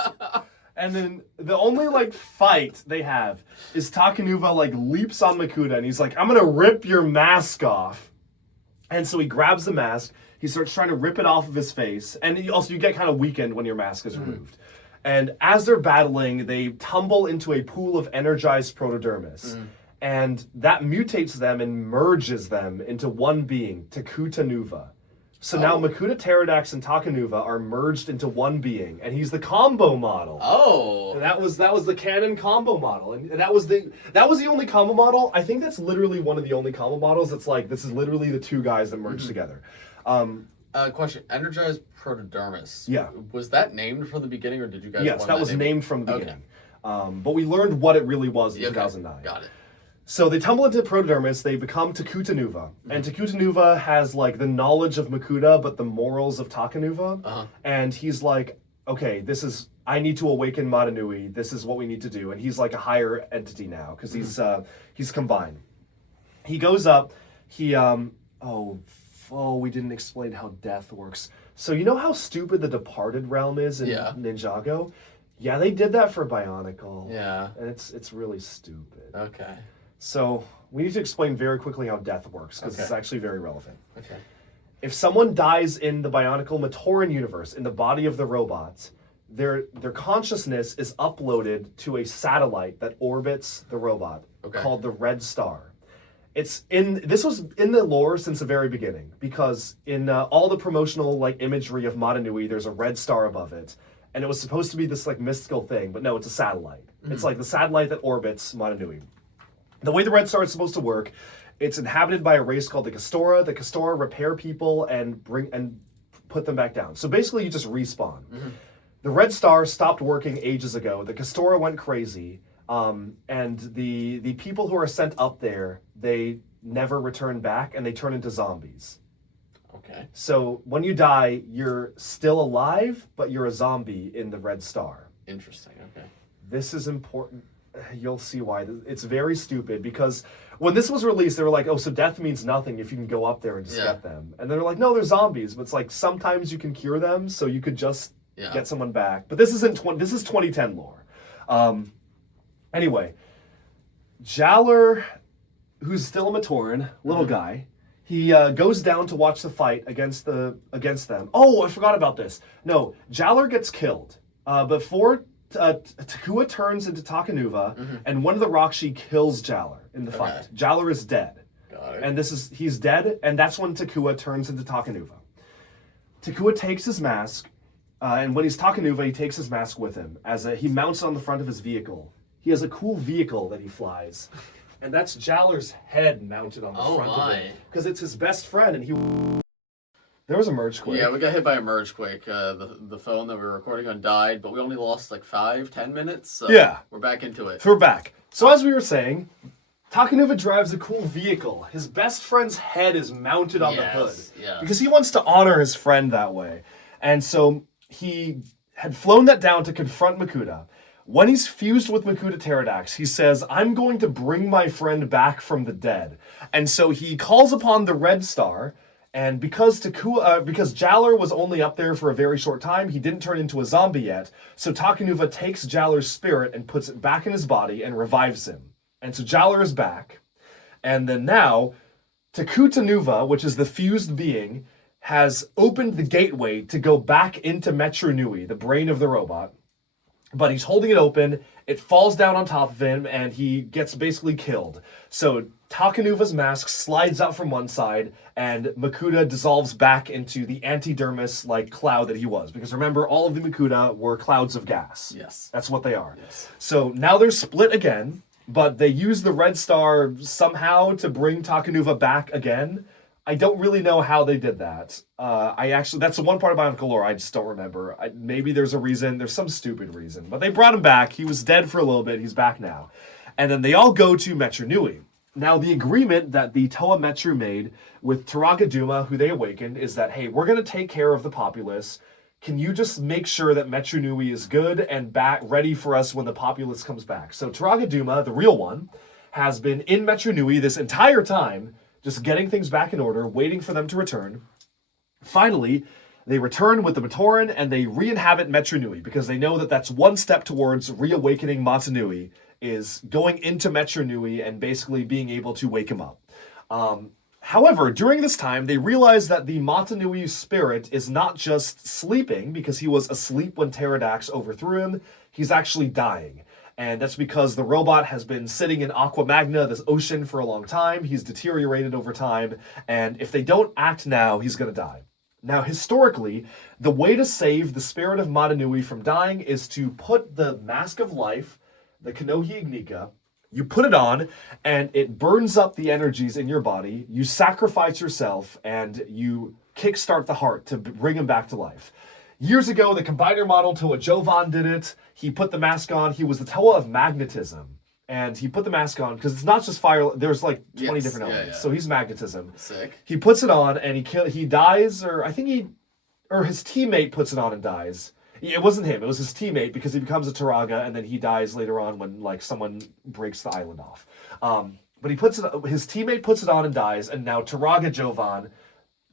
And then the only like fight they have is Takanuva like leaps on Makuda, and he's like, "I'm gonna rip your mask off." And so he grabs the mask. He starts trying to rip it off of his face. And you get kind of weakened when your mask is removed. And as they're battling, they tumble into a pool of energized protodermis. And that mutates them and merges them into one being, Takutanuva. So now Makuda, Pterodax, and Takanuva are merged into one being, and he's the combo model. Oh, And that was the canon combo model, and that was the only combo model. I think that's literally one of the only combo models. It's like this is literally the two guys that merged together. Question: Energized protodermis. Yeah. Was that named from the beginning, or did you guys? Yes, want that was name? named from the Okay. beginning. But we learned what it really was in Okay, 2009. Got it. So they tumble into protodermis, they become Takutanuva. And Takutanuva has like the knowledge of Makuda, but the morals of Takanuva. And he's like, okay, I need to awaken Metronoui. This is what we need to do. And he's like a higher entity now, because he's combined. He goes up, we didn't explain how death works. So you know how stupid the Departed realm is in Ninjago? Yeah, they did that for Bionicle. Yeah. And it's really stupid. Okay. So we need to explain very quickly how death works, because it's actually very relevant. Okay. If someone dies in the Bionicle Matoran universe, in the body of the robot, their consciousness is uploaded to a satellite that orbits the robot, called the Red Star. This was in the lore since the very beginning, because in all the promotional like imagery of Metronoui, there's a red star above it. and it was supposed to be this like mystical thing, but no, it's a satellite. It's like the satellite that orbits Metronoui. The way the Red Star is supposed to work, it's inhabited by a race called the Castora. The Castora repair people and put them back down. So basically, you just respawn. The Red Star stopped working ages ago. The Castora went crazy, and the people who are sent up there, they never return back, and they turn into zombies. Okay. So when you die, you're still alive, but you're a zombie in the Red Star. Interesting. Okay. This is important. You'll see why. It's very stupid because when this was released, they were like, oh, so death means nothing if you can go up there and just get them. And they're like, no, they're zombies. But it's like sometimes you can cure them, so you could just get someone back. But this is this is 2010 lore. Anyway, Jaller, who's still a Matoran, little guy, he goes down to watch the fight against them. Oh, I forgot about this. No, Jaller gets killed before Takua turns into Takanuva, and one of the Rakshi kills Jaller in the fight. Jaller is dead. Got it. And he's dead, and that's when Takua turns into Takanuva. Takua takes his mask, and when he's Takanuva, he takes his mask with him he mounts it on the front of his vehicle. He has a cool vehicle that he flies, and that's Jaller's head mounted on the front of it because it's his best friend, and there was a merge quake. Yeah, we got hit by a merge quake. The phone that we were recording on died, but we only lost like 5-10 minutes. So we're back into it. So we're back. So as we were saying, Takanuva drives a cool vehicle. His best friend's head is mounted on the hood because he wants to honor his friend that way. And so he had flown that down to confront Makuda. When he's fused with Makuda Pterodax, he says, I'm going to bring my friend back from the dead. And so he calls upon the Red Star. And because Jaller was only up there for a very short time, he didn't turn into a zombie yet. So Takanuva takes Jaller's spirit and puts it back in his body and revives him. And so Jaller is back. And then now, Takutanuva, which is the fused being, has opened the gateway to go back into Metronoui, the brain of the robot. But he's holding it open, it falls down on top of him, and he gets basically killed. So Takanuva's mask slides out from one side, and Makuda dissolves back into the antidermis-like cloud that he was. Because remember, all of the Makuda were clouds of gas. Yes. That's what they are. Yes. So now they're split again, but they use the Red Star somehow to bring Takanuva back again. I don't really know how they did that. That's the one part of Bionicle lore I just don't remember. Maybe there's a reason, there's some stupid reason. But they brought him back, he was dead for a little bit, he's back now. And then they all go to Metronoui. Now the agreement that the Toa Metru made with Turaga Duma, who they awakened, is that, hey, we're going to take care of the populace. Can you just make sure that Metronoui is good and back ready for us when the populace comes back? So Turaga Duma, the real one, has been in Metronoui this entire time, just getting things back in order, waiting for them to return. Finally, they return with the Matoran and they re-inhabit Metronoui because they know that that's one step towards reawakening Metronoui, is going into Metronoui and basically being able to wake him up. However, during this time, they realize that the Metronoui spirit is not just sleeping because he was asleep when Pterodax overthrew him, he's actually dying. And that's because the robot has been sitting in Aqua Magna, this ocean, for a long time. He's deteriorated over time, and if they don't act now, he's going to die. Now, historically, the way to save the spirit of Metronoui from dying is to put the Mask of Life, the Kanohi Ignika, you put it on, and it burns up the energies in your body. You sacrifice yourself, and you kickstart the heart to bring him back to life. Years ago, the combiner model Toa Jovan did it. He put the mask on. He was the Toa of magnetism. And he put the mask on, because it's not just fire, there's like 20 different elements. So he's magnetism. Sick. He puts it on, and he dies, or I think his teammate puts it on and dies. It wasn't him, it was his teammate, because he becomes a Turaga, and then he dies later on when like someone breaks the island off. But his teammate puts it on and dies, and now Turaga Jovan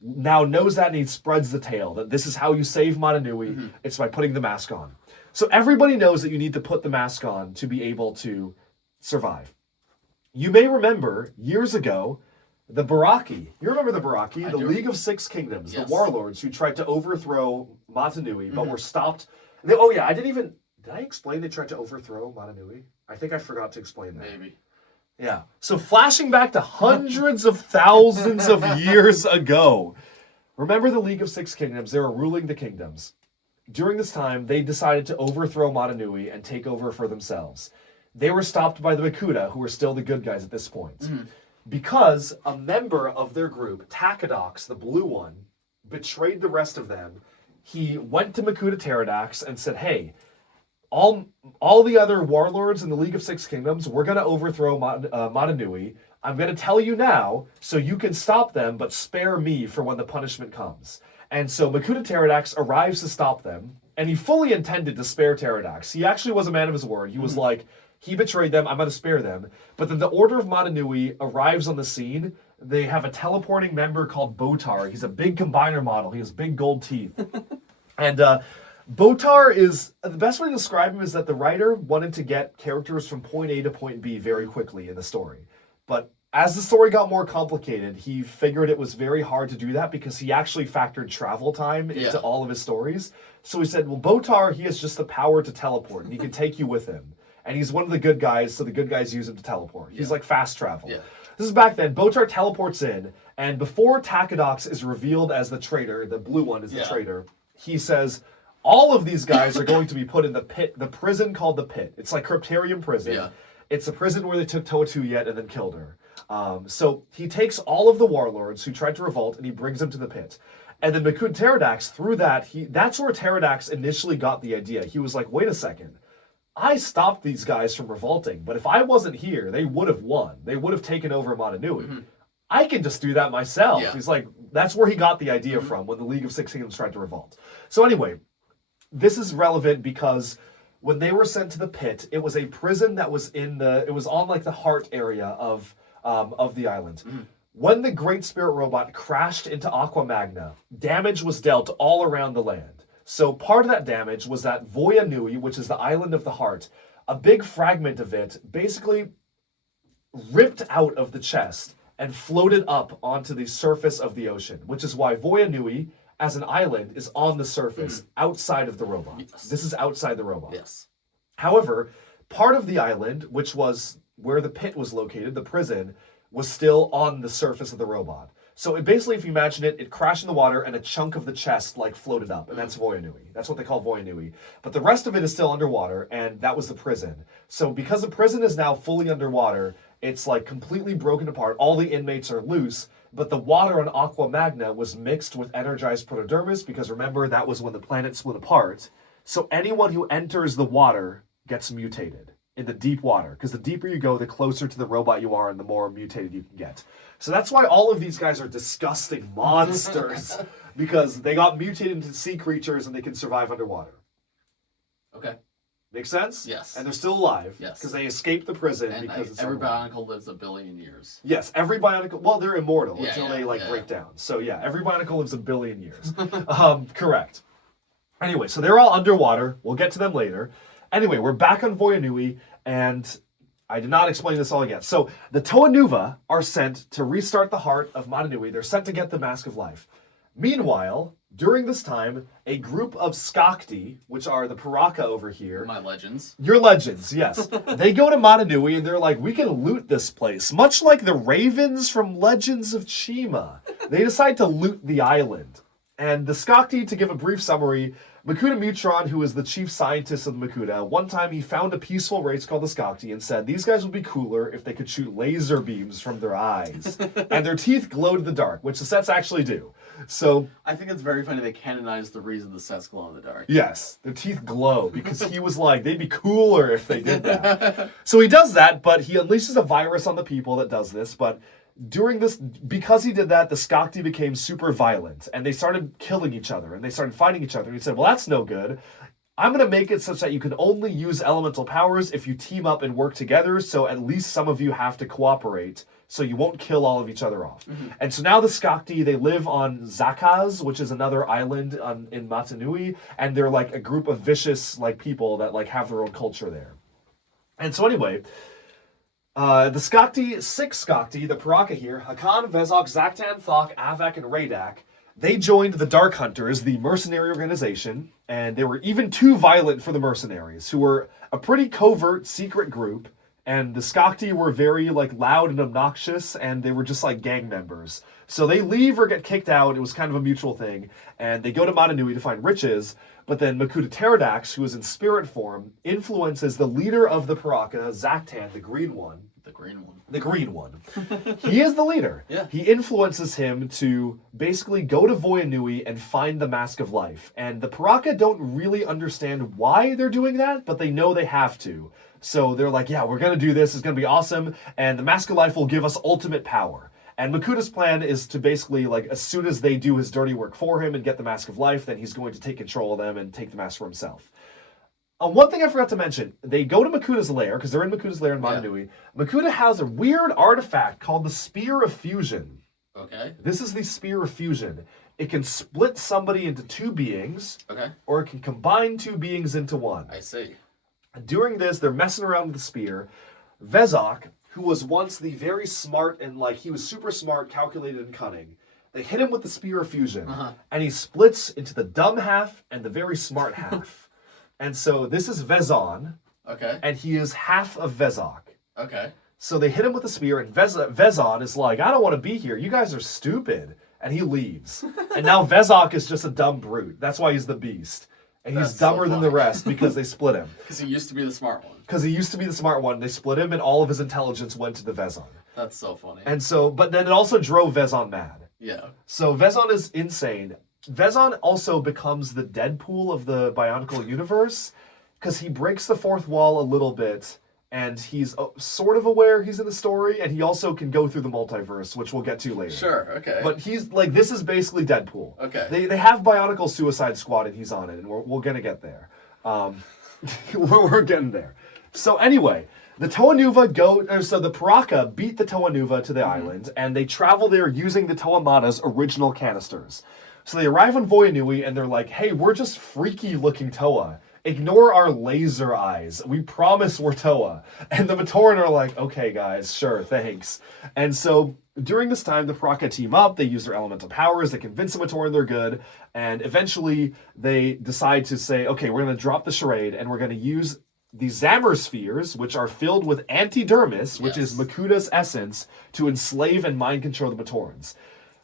now knows that, and he spreads the tale that this is how you save Metronoui. It's by putting the mask on. So everybody knows that you need to put the mask on to be able to survive. You may remember years ago the Baraki. You remember the Baraki, the League of Six Kingdoms, the warlords who tried to overthrow Metronoui but were stopped. Did I explain they tried to overthrow Metronoui? I think I forgot to explain that. Maybe. Yeah. So flashing back to hundreds of thousands of years ago. Remember the League of Six Kingdoms? They were ruling the kingdoms. during this time, they decided to overthrow Metronoui and take over for themselves. They were stopped by the Makuda, who were still the good guys at this point. Because a member of their group, Takadox, the blue one, betrayed the rest of them. He went to Makuda Pterodax and said, hey, all the other warlords in the League of Six Kingdoms, we're going to overthrow Metronoui. I'm going to tell you now so you can stop them, but spare me for when the punishment comes. And so Makuda Pterodax arrives to stop them, and he fully intended to spare Pterodax. He actually was a man of his word. He was like, he betrayed them, I'm going to spare them. But then the Order of Metronoui arrives on the scene. They have a teleporting member called Botar. He's a big combiner model. He has big gold teeth. And Botar is, the best way to describe him is that the writer wanted to get characters from point A to point B very quickly in the story. But as the story got more complicated, he figured it was very hard to do that because he actually factored travel time into all of his stories. So he said, well, Botar, he has just the power to teleport, and he can take you with him. And he's one of the good guys, so the good guys use him to teleport. He's like fast travel. This is back then. Botar teleports in, and before Takadox is revealed as the traitor, the blue one is the traitor, he says, all of these guys are going to be put in the pit, the prison called the Pit. It's like Cryptarium Prison. It's a prison where they took Toa-Tu-Yet and then killed her. So he takes all of the warlords who tried to revolt, and he brings them to the Pit. And then Makuda Pterodax, through that, that's where Pterodax initially got the idea. He was like, wait a second. I stopped these guys from revolting, but if I wasn't here, they would have won. They would have taken over Metronoui. I can just do that myself. He's like, that's where he got the idea from when the League of Six Kingdoms tried to revolt. So anyway, this is relevant because when they were sent to the Pit, it was a prison that was it was on like the heart area of the island. When the Great Spirit Robot crashed into Aqua Magna, damage was dealt all around the land. So part of that damage was that Voyanui, which is the island of the heart, a big fragment of it basically ripped out of the chest and floated up onto the surface of the ocean, which is why Voyanui, as an island, is on the surface outside of the robot. This is outside the robot. However, part of the island, which was where the pit was located, the prison, was still on the surface of the robot. So it basically, if you imagine it, it crashed in the water and a chunk of the chest like floated up, and that's Voyanui. That's what they call Voyanui. But the rest of it is still underwater, and that was the prison. So because the prison is now fully underwater, it's like completely broken apart. All the inmates are loose, but the water on Aqua Magna was mixed with energized protodermis, because remember, that was when the planet split apart. So anyone who enters the water gets mutated in the deep water, because the deeper you go, the closer to the robot you are and the more mutated you can get. So that's why all of these guys are disgusting monsters, because they got mutated into sea creatures and they can survive underwater. Okay. Make sense? Yes. And they're still alive. Yes. Because they escaped the prison And because it's every underwater. Bionicle lives 1 billion years. Yes, every Bionicle, well, they're immortal until they break yeah. down. So yeah, every Bionicle lives 1 billion years. Correct. Anyway, so they're all underwater. We'll get to them later. Anyway, we're back on Voyanui, and I did not explain this all yet. So the Toa-Nuva are sent to restart the heart of Metronoui. They're sent to get the Mask of Life. Meanwhile, during this time, a group of Skakti, which are the Paraka over here. My legends. Your legends, yes. They go to Metronoui and they're like, we can loot this place. Much like the Ravens from Legends of Chima. They decide to loot the island. And the Skakti, to give a brief summary, Makuda Mutron, who is the chief scientist of the Makuda, one time he found a peaceful race called the Skakti and said these guys would be cooler if they could shoot laser beams from their eyes. And their teeth glowed in the dark, which the sets actually do. So I think it's very funny they canonized the reason the sets glow in the dark. yes, their teeth glow because he was like, they'd be cooler if they did that. So he does that, but he unleashes a virus on the people that does this, but during this, because he did that, the Skakti became super violent, and they started killing each other, and they started fighting each other, and he said, well, that's no good. I'm going to make it such that you can only use elemental powers if you team up and work together, so at least some of you have to cooperate, so you won't kill all of each other off. And so now the Skakti, they live on Zakaz, which is another island in Metronoui, and they're like a group of vicious people that have their own culture there. And so anyway, the Skakti, 6 Skakti, the Paraka here, Hakan, Vezok, Zaktan, Thok, Avak, and Radak, they joined the Dark Hunters, the mercenary organization, and they were even too violent for the mercenaries, who were a pretty covert, secret group, And the Skakti were very like loud and obnoxious, and they were just like gang members. So they leave or get kicked out. It was kind of a mutual thing. And they go to Metronoui to find riches. But then Makuda Pterodax, who is in spirit form, influences the leader of the Paraka, Zaktan, the green one. The green one. The green one. He is the leader. Yeah. He influences him to basically go to Voyanui and find the Mask of Life. And the Paraka don't really understand why they're doing that, but they know they have to. So they're like, yeah, we're going to do this. It's going to be awesome. And the Mask of Life will give us ultimate power. And Makuda's plan is to basically, like, as soon as they do his dirty work for him and get the Mask of Life, then he's going to take control of them and take the mask for himself. One thing I forgot to mention, they go to Makuda's lair, because they're in Makuda's lair in Metronoui. Yeah. Makuda has a weird artifact called the Spear of Fusion. Okay. This is the Spear of Fusion. It can split somebody into two beings, or it can combine two beings into one. I see. During this, they're messing around with the spear. Vezok, who was once the very smart and, like, he was super smart, calculated, and cunning, they hit him with the Spear of Fusion, and he splits into the dumb half and the very smart half. And so this is Vezon, and he is half of Vezok. So they hit him with the spear, and Vezon is like, I don't want to be here. You guys are stupid. And he leaves. And now Vezok is just a dumb brute. That's why he's the beast. And he's dumber than the rest because they split him. Because he used to be the smart one. Because he used to be the smart one. They split him, and all of his intelligence went to the Vezon. That's so funny. And so, but then it also drove Vezon mad. Yeah. So Vezon is insane. Vezon also becomes the Deadpool of the Bionicle universe, because he breaks the fourth wall a little bit, and he's sort of aware he's in the story, and he also can go through the multiverse, which we'll get to later. Sure, okay. But he's, like, this is basically Deadpool. Okay. They have Bionicle Suicide Squad, and he's on it, and we're gonna get there. We're getting there. So anyway, the so the Paraka beat the Toanuva to the island, and they travel there using the Toamata's original canisters. So they arrive on Voyanui, and they're like, hey, we're just freaky-looking Toa. Ignore our laser eyes. We promise we're Toa. And the Matoran are like, okay, guys, sure, thanks. And so during this time, the Paraka team up. They use their elemental powers. They convince the Matoran they're good. And eventually, they decide to say, okay, we're going to drop the charade, and we're going to use the Zammer spheres, which are filled with antidermis, which is Makuda's essence, to enslave and mind control the Matorans.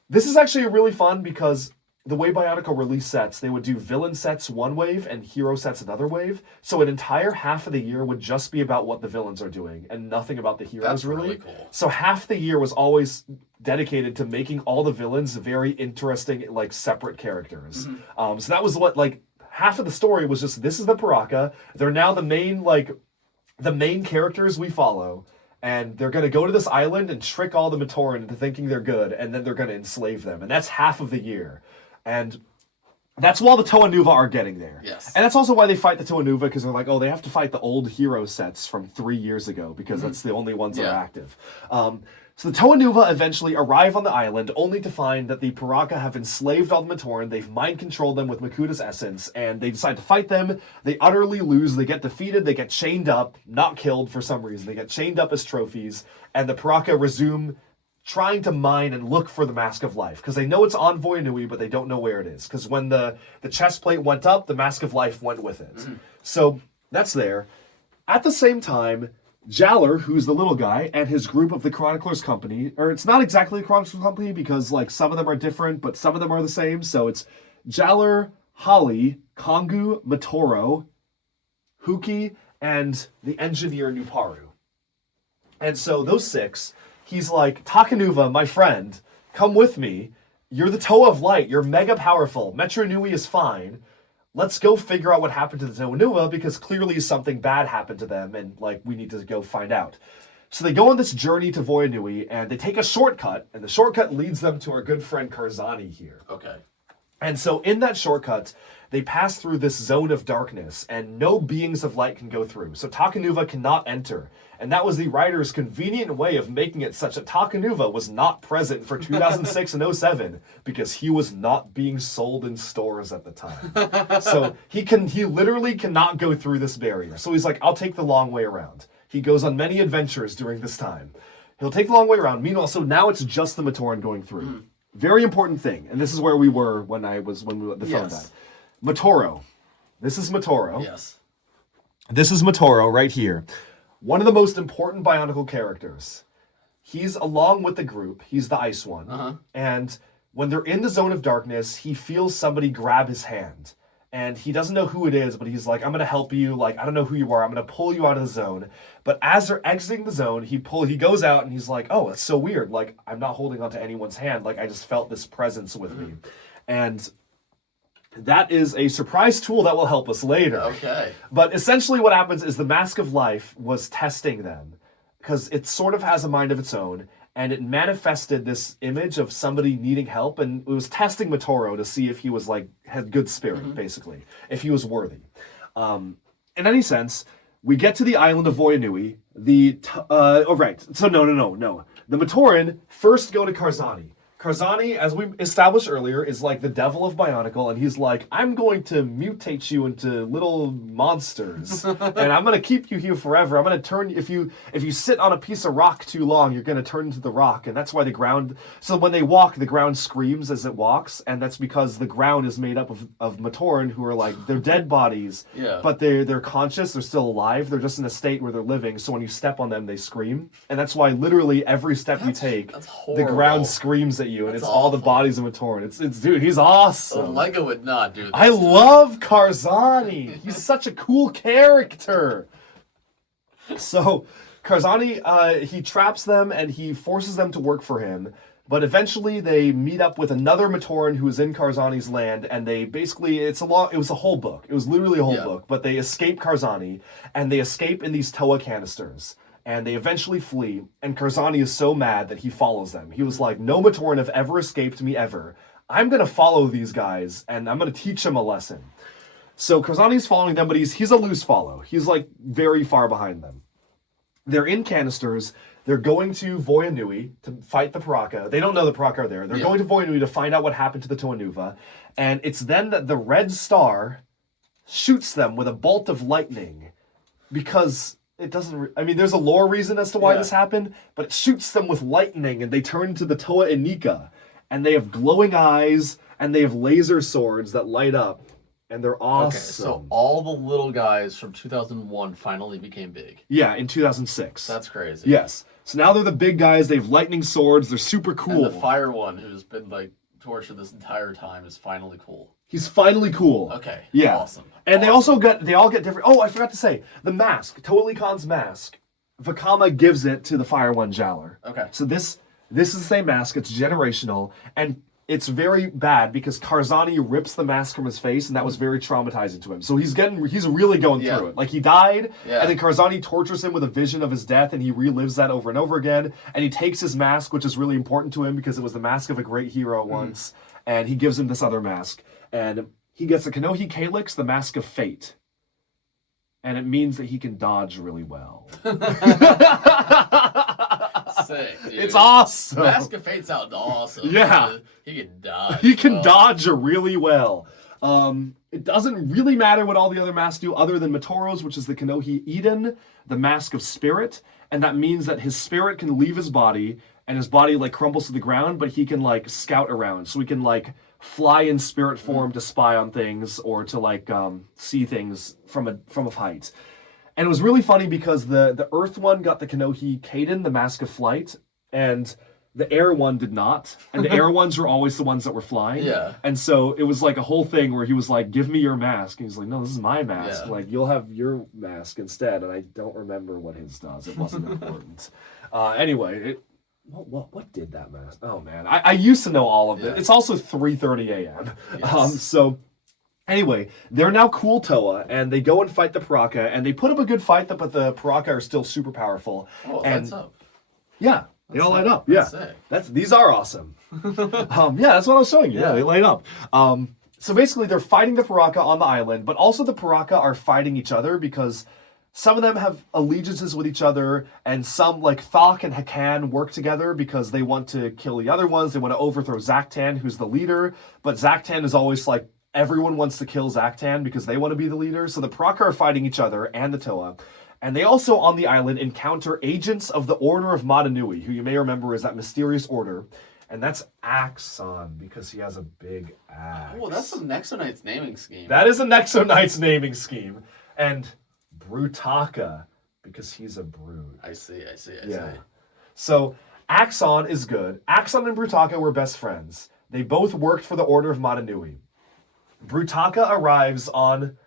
This is actually really fun because the way Bionicle release sets, they would do villain sets one wave and hero sets another wave. So an entire half of the year would just be about what the villains are doing and nothing about the heroes. That's really cool. So half the year was always dedicated to making all the villains very interesting, like, separate characters. So that was what, like, half of the story was just, this is the Paraka. They're now the main characters we follow. And they're going to go to this island and trick all the Matoran into thinking they're good, and then they're going to enslave them. And that's half of the year. And that's while the Toanuva are getting there. Yes. And that's also why they fight the Toanuva, because they're like, oh, they have to fight the old hero sets from 3 years ago, because that's the only ones that are active. So the Toanuva eventually arrive on the island, only to find that the Paraka have enslaved all the Matoran. They've mind-controlled them with Makuda's essence, and they decide to fight them. They utterly lose. They get defeated. They get chained up, not killed for some reason. They get chained up as trophies, and the Paraka resume trying to mine and look for the Mask of Life, because they know it's on Voyanui, but they don't know where it is. Because when the chest plate went up, the Mask of Life went with it. So that's there. At the same time, Jaller, who's the little guy, and his group of the Chroniclers Company, or it's not exactly the Chroniclers Company, because, like, some of them are different, but some of them are the same. So it's Jaller, Holly, Kongu, Matoro, Huki, and the engineer Nuparu. And so those six, he's like, Takanuva, my friend, come with me. You're the Toa of Light. You're mega powerful. Metronoui is fine. Let's go figure out what happened to the Toanuva, because clearly something bad happened to them, and, like, we need to go find out. So they go on this journey to Voyanui, and they take a shortcut, and the shortcut leads them to our good friend Karzani here. Okay. And so in that shortcut, they pass through this zone of darkness, and no beings of light can go through. So Takanuva cannot enter. And that was the writer's convenient way of making it such that Takanuva was not present for 2006 and 07 because he was not being sold in stores at the time. So he literally cannot go through this barrier. So he's like, I'll take the long way around. He goes on many adventures during this time. He'll take the long way around. Meanwhile, so now it's just the Matoran going through. Very important thing. And this is where we were when the phone died. Matoro. This is Matoro. Yes. This is Matoro right here. one of the most important Bionicle characters. He's along with the group. He's the ice one. And when they're in the zone of darkness, he feels somebody grab his hand. And he doesn't know who it is, but he's like, I'm going to help you. Like, I don't know who you are. I'm going to pull you out of the zone. But as they're exiting the zone, he goes out and he's like, oh, it's so weird. Like, I'm not holding onto anyone's hand. Like, I just felt this presence with me. And that is a surprise tool that will help us later. Okay. But essentially what happens is the Mask of Life was testing them. Because it sort of has a mind of its own. And it manifested this image of somebody needing help, and it was testing Matoro to see if he was had good spirit, basically, if he was worthy. In any sense, we get to the island of Voyanui. So no. The Matoran first go to Karzani. Karzani, as we established earlier, is like the devil of Bionicle, and he's like, I'm going to mutate you into little monsters, and I'm going to keep you here forever. I'm going to turn, if you sit on a piece of rock too long, you're going to turn into the rock, and that's why the ground, so when they walk, the ground screams as it walks, and that's because the ground is made up of Matoran, who are like, they're dead bodies, but they're conscious, they're still alive, they're just in a state where they're living, so when you step on them, they scream, and that's why literally every step you take, the ground screams at you, and it's awful. All the bodies of Matoran. It's dude, he's awesome. LEGO would not do this. I love Karzani. He's such a cool character. So Karzani, he traps them and he forces them to work for him. But eventually they meet up with another Matoran who is in Karzani's land, and they basically, it was a whole book. It was literally a whole book, but they escape Karzani, and they escape in these Toa canisters. And they eventually flee, and Karzani is so mad that he follows them. He was like, no Matoran have ever escaped me ever. I'm going to follow these guys, and I'm going to teach them a lesson. So Karzani's following them, but he's a loose follow. He's like very far behind them. They're in canisters. They're going to Voyanui to fight the Paraka. They don't know the Paraka are there. They're going to Voyanui to find out what happened to the Toanuva. And it's then that the Red Star shoots them with a bolt of lightning because... it doesn't... there's a lore reason as to why this happened, but it shoots them with lightning, and they turn into the Toa Inika, and they have glowing eyes, and they have laser swords that light up, and they're awesome. Okay, so all the little guys from 2001 finally became big. Yeah, in 2006. That's crazy. Yes. So now they're the big guys, they have lightning swords, they're super cool. And the fire one, who's been, tortured this entire time, is finally cool. He's finally cool. Okay. Yeah. Awesome. And they all get different... Oh, I forgot to say. The mask, Toa Khan's mask, Vakama gives it to the Fire One Jaller. Okay. So this is the same mask. It's generational. And it's very bad because Karzani rips the mask from his face, and that was very traumatizing to him. So he's really going through it. Like, he died, and then Karzani tortures him with a vision of his death, and he relives that over and over again. And he takes his mask, which is really important to him because it was the mask of a great hero once, and he gives him this other mask. And he gets a Kanohi Calyx, the Mask of Fate. And it means that he can dodge really well. Sick, dude. It's awesome. Mask of Fate's out awesome. Yeah. He can dodge. He can dodge really well. It doesn't really matter what all the other masks do other than Matoro's, which is the Kanohi Eden, the Mask of Spirit. And that means that his spirit can leave his body, and his body crumbles to the ground, but he can scout around. So he can fly in spirit form to spy on things or to see things from a height. And it was really funny because the Earth one got the Kanohi Kaden, the Mask of Flight, and the Air one did not. And the Air ones were always the ones that were flying. Yeah. And so it was a whole thing where he was like, give me your mask. And he's like, no, this is my mask. Yeah. You'll have your mask instead. And I don't remember what his does. It wasn't important. Anyway, What did that mask? Oh man, I used to know all of it. It's also 3:30 a.m. Yes. So anyway, they're now cool Toa, and they go and fight the Paraka, and they put up a good fight, but the Paraka are still super powerful. Oh, and that's up. Yeah, they all light up. Yeah, these are awesome. That's what I was showing you. Yeah, they light up. So basically, they're fighting the Paraka on the island, but also the Paraka are fighting each other because some of them have allegiances with each other, and some, Thok and Hakan, work together because they want to kill the other ones. They want to overthrow Zaktan, who's the leader, but Zaktan is always everyone wants to kill Zaktan because they want to be the leader. So the Paraka are fighting each other and the Toa. And they also, on the island, encounter agents of the Order of Metronoui, who you may remember is that mysterious order. And that's Axon, because he has a big axe. Oh, that's some Nexonite's naming scheme. That is a Nexonite's naming scheme. And Brutaka, because he's a brood. I see. So Axon is good. Axon and Brutaka were best friends. They both worked for the Order of Metronoui. Brutaka arrives on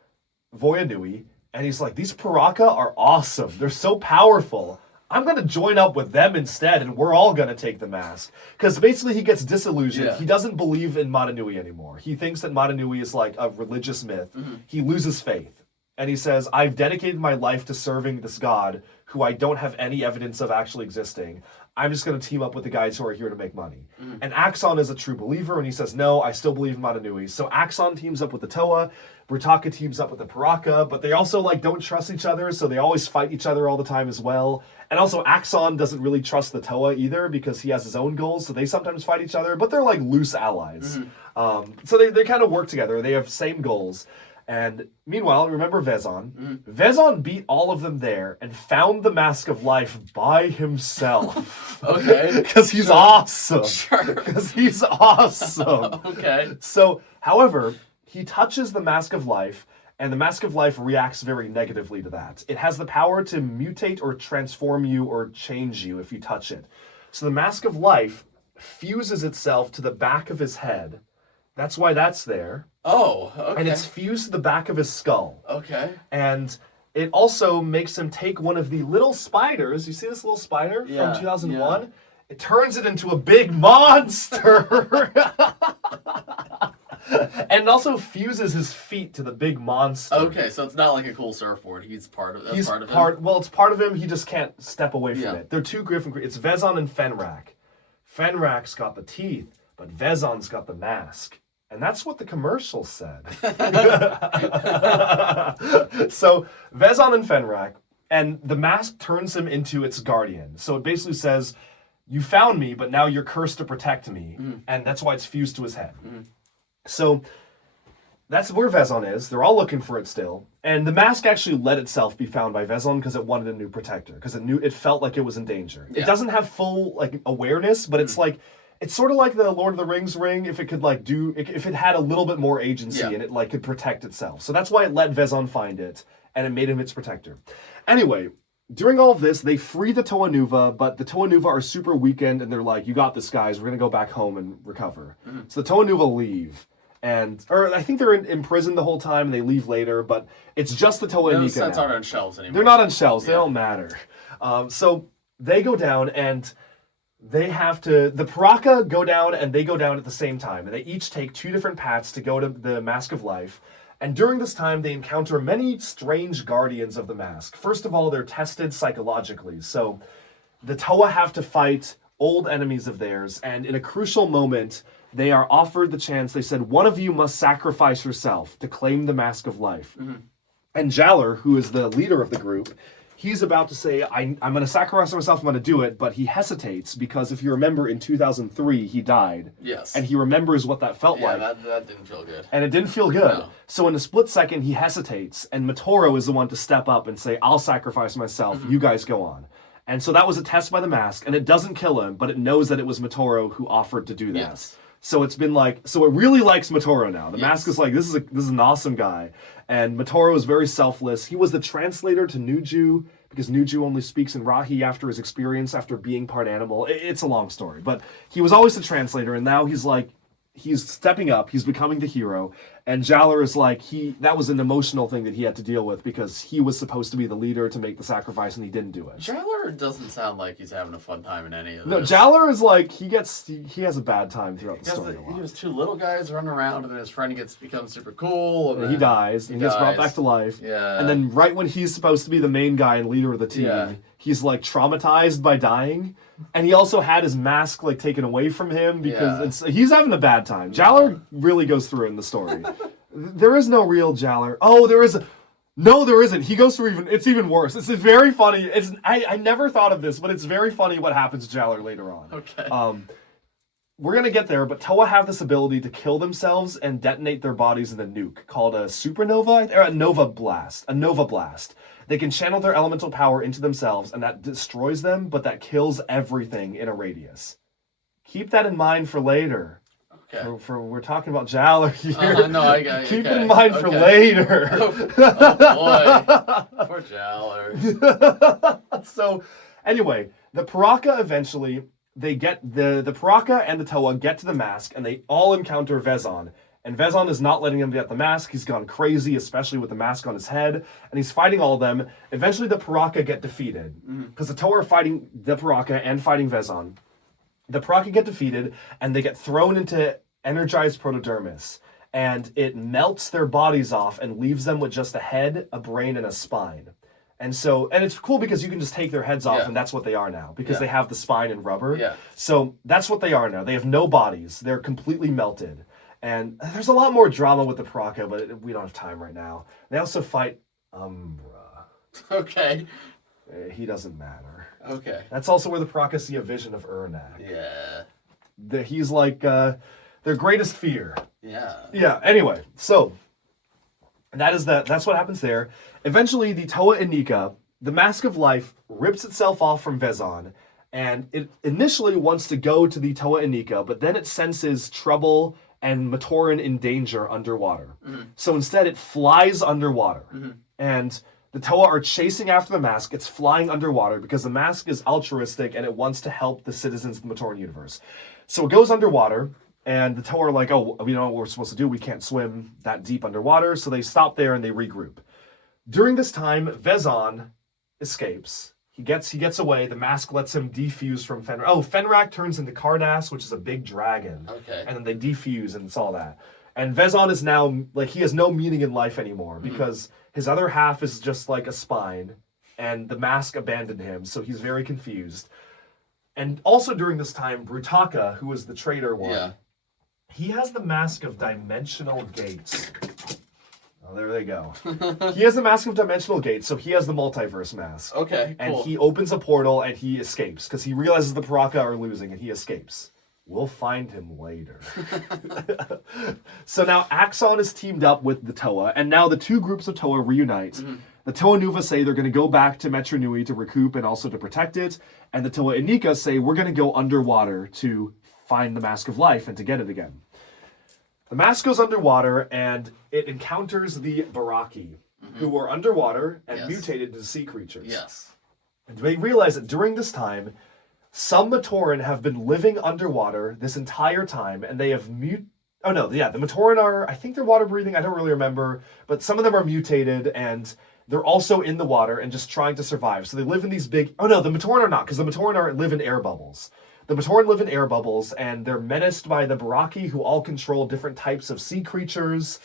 Voyanui, and he's like, these Paraka are awesome. They're so powerful. I'm going to join up with them instead, and we're all going to take the mask. Because basically he gets disillusioned. Yeah. He doesn't believe in Metronoui anymore. He thinks that Metronoui is like a religious myth. He loses faith. And he says, I've dedicated my life to serving this god who I don't have any evidence of actually existing. I'm just going to team up with the guys who are here to make money. And Axon is a true believer, and he says, no, I still believe in Metronoui. So Axon teams up with the Toa, Brutaka teams up with the Paraka, but they also like don't trust each other, so they always fight each other all the time as well. And also Axon doesn't really trust the Toa either because he has his own goals, so they sometimes fight each other, but they're like loose allies. So they kind of work together. They have same goals. And meanwhile, remember Vezon? Vezon beat all of them there and found the Mask of Life by himself. Okay. Because he's awesome. Sure. Because he's awesome. Okay. So, however, he touches the Mask of Life, and the Mask of Life reacts very negatively to that. It has the power to mutate or transform you or change you if you touch it. So the Mask of Life fuses itself to the back of his head. That's why that's there. Oh, okay. And it's fused to the back of his skull. Okay. And it also makes him take one of the little spiders. You see this little spider from 2001? Yeah. It turns it into a big monster. And it also fuses his feet to the big monster. Okay, so it's not like a cool surfboard. He's part of. That's part of him. Well, it's part of him. He just can't step away from Yeah. it. They're two Griffin. It's Vezon and Fenrak. Fenrak's got the teeth, but Vezon's got the mask. And that's what the commercial said. So Vezon and Fenrak, and the mask turns him into its guardian. So it basically says, you found me, but now you're cursed to protect me. And that's why it's fused to his head. So that's where Vezon is. They're all looking for it still. And the mask actually let itself be found by Vezon because it wanted a new protector. Because it felt like it was in danger. Yeah. It doesn't have full like awareness, but it's like, it's sort of like the Lord of the Rings ring if it could like if it had a little bit more agency and it like could protect itself. So that's why it let Vezon find it and it made him its protector. Anyway, during all of this, they free the Toa Nuva, but the Toa Nuva are super weakened and they're like, you got this, guys. We're going to go back home and recover. So the Toa Nuva leave. Or I think they're in prison the whole time and they leave later, but it's just the Toa and Nika Those sets now. aren't on shelves anymore. They're not on shelves. They don't matter. So they go down and they have to, the Paraka go down and they go down at the same time. And they each take two different paths to go to the Mask of Life. And during this time, they encounter many strange guardians of the mask. First of all, they're tested psychologically. So the Toa have to fight old enemies of theirs. And in a crucial moment, they are offered the chance. They said, one of you must sacrifice yourself to claim the Mask of Life. And Jaller, who is the leader of the group, he's about to say, I'm going to sacrifice myself, I'm going to do it, but he hesitates because if you remember in 2003, he died. Yes. And he remembers what that felt like. Yeah, that didn't feel good. And it didn't feel good. No. So in a split second, he hesitates, and Matoro is the one to step up and say, I'll sacrifice myself, you guys go on. And so that was a test by the mask, and it doesn't kill him, but it knows that it was Matoro who offered to do that. Yes. So it's been like, so it really likes Matoro now. The mask is like, this is an awesome guy. And Matoro is very selfless. He was the translator to Nuju, because Nuju only speaks in Rahi after his experience after being part animal. It's a long story, but he was always the translator, and now he's like, he's stepping up, he's becoming the hero, and Jaller is like, that was an emotional thing that he had to deal with because he was supposed to be the leader to make the sacrifice and he didn't do it. Jaller doesn't sound like he's having a fun time in any of No, this. Jaller is like, he has a bad time throughout the story a lot. He has two little guys running around, and then his friend becomes super cool, and And he dies, and he gets brought back to life. Yeah. And then right when he's supposed to be the main guy and leader of the team, he's like traumatized by dying. And he also had his mask like taken away from him because he's having a bad time. Jaller really goes through it in the story. There is no real Jaller. Oh, there is. No, there isn't. He goes through it's even worse. It's very funny. I never thought of this, but it's very funny what happens to Jaller later on. Okay. We're going to get there, but Toa have this ability to kill themselves and detonate their bodies in a nuke called a supernova, or a nova blast. They can channel their elemental power into themselves, and that destroys them, but that kills everything in a radius. Keep that in mind for later. Okay. We're talking about Jowler here. No, I got it. Keep okay. it in mind for later. Oh boy. Poor Jowler. So, anyway, the Paraka eventually, they get, the Paraka and the Toa get to the mask, and they all encounter Vezon. And Vezon is not letting them get the mask. He's gone crazy, especially with the mask on his head. And he's fighting all of them. Eventually, the Paraka get defeated. Because the Toa are fighting the Paraka and fighting Vezon. The Paraka get defeated, and they get thrown into energized protodermis. And it melts their bodies off and leaves them with just a head, a brain, and a spine. And so, and it's cool because you can just take their heads off, and that's what they are now. Because they have the spine and rubber. Yeah. So, that's what they are now. They have no bodies. They're completely melted. And there's a lot more drama with the Paraka, but we don't have time right now. They also fight Umbra. Okay. He doesn't matter. Okay. That's also where the Paraka see a vision of Ernak. Yeah. He's like their greatest fear. Yeah. Yeah, anyway, so that's what happens there. Eventually, the Toa Inika, the Mask of Life, rips itself off from Vezon, and it initially wants to go to the Toa Inika, but then it senses trouble and Matoran in danger underwater. So instead, it flies underwater. And the Toa are chasing after the mask. It's flying underwater because the mask is altruistic and it wants to help the citizens of the Matoran universe. So it goes underwater, and the Toa are like, oh, we know what we're supposed to do. We can't swim that deep underwater. So they stop there and they regroup. During this time, Vezon escapes. He gets away. The mask lets him defuse from Fenrak. Oh, Fenrak turns into Cardass, which is a big dragon. Okay. And then they defuse, and it's all that. And Vezon is now, like, he has no meaning in life anymore because his other half is just like a spine, and the mask abandoned him, so he's very confused. And also during this time, Brutaka, who was the traitor one, he has the mask of dimensional gates. Oh, there they go. He has the mask of dimensional gates, so he has the multiverse mask. Okay, And cool. he opens a portal and he escapes because he realizes the Paraka are losing and he escapes. We'll find him later. So now Axon is teamed up with the Toa, and now the two groups of Toa reunite. The Toa Nuva say they're going to go back to Metronoui to recoup and also to protect it, and the Toa Inika say we're going to go underwater to find the Mask of Life and to get it again. The mask goes underwater, and it encounters the Baraki, who are underwater and mutated into sea creatures. Yes. And they realize that during this time, some Matoran have been living underwater this entire time, and they have the Matoran are, I think they're water breathing, I don't really remember, but some of them are mutated, and they're also in the water and just trying to survive. So they live in these big, the Matoran are not, because the Matoran live in air bubbles. The Matoran live in air bubbles, and they're menaced by the Baraki, who all control different types of sea creatures.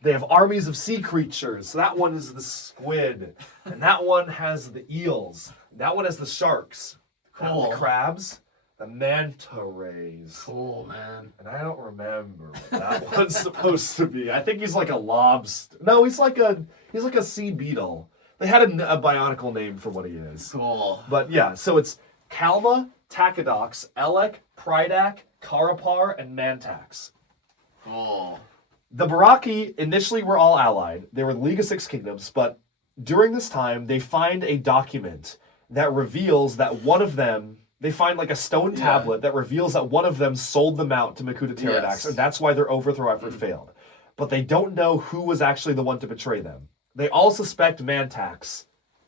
They have armies of sea creatures. So that one is the squid, and that one has the eels. That one has the sharks. Cool. The crabs, the manta rays. Cool, man. And I don't remember what that one's supposed to be. I think he's like a lobster. No, he's like a sea beetle. They had a Bionicle name for what he is. Cool. But yeah, so it's Kalma, Takidox, Elek, Prydak, Karapar, and Mantax. Cool. The Baraki initially were all allied. They were the League of Six Kingdoms, but during this time, they find a document that reveals that one of them, they find like a stone tablet that reveals that one of them sold them out to Makuda Pterodax, and that's why their overthrow effort failed. But they don't know who was actually the one to betray them. They all suspect Mantax,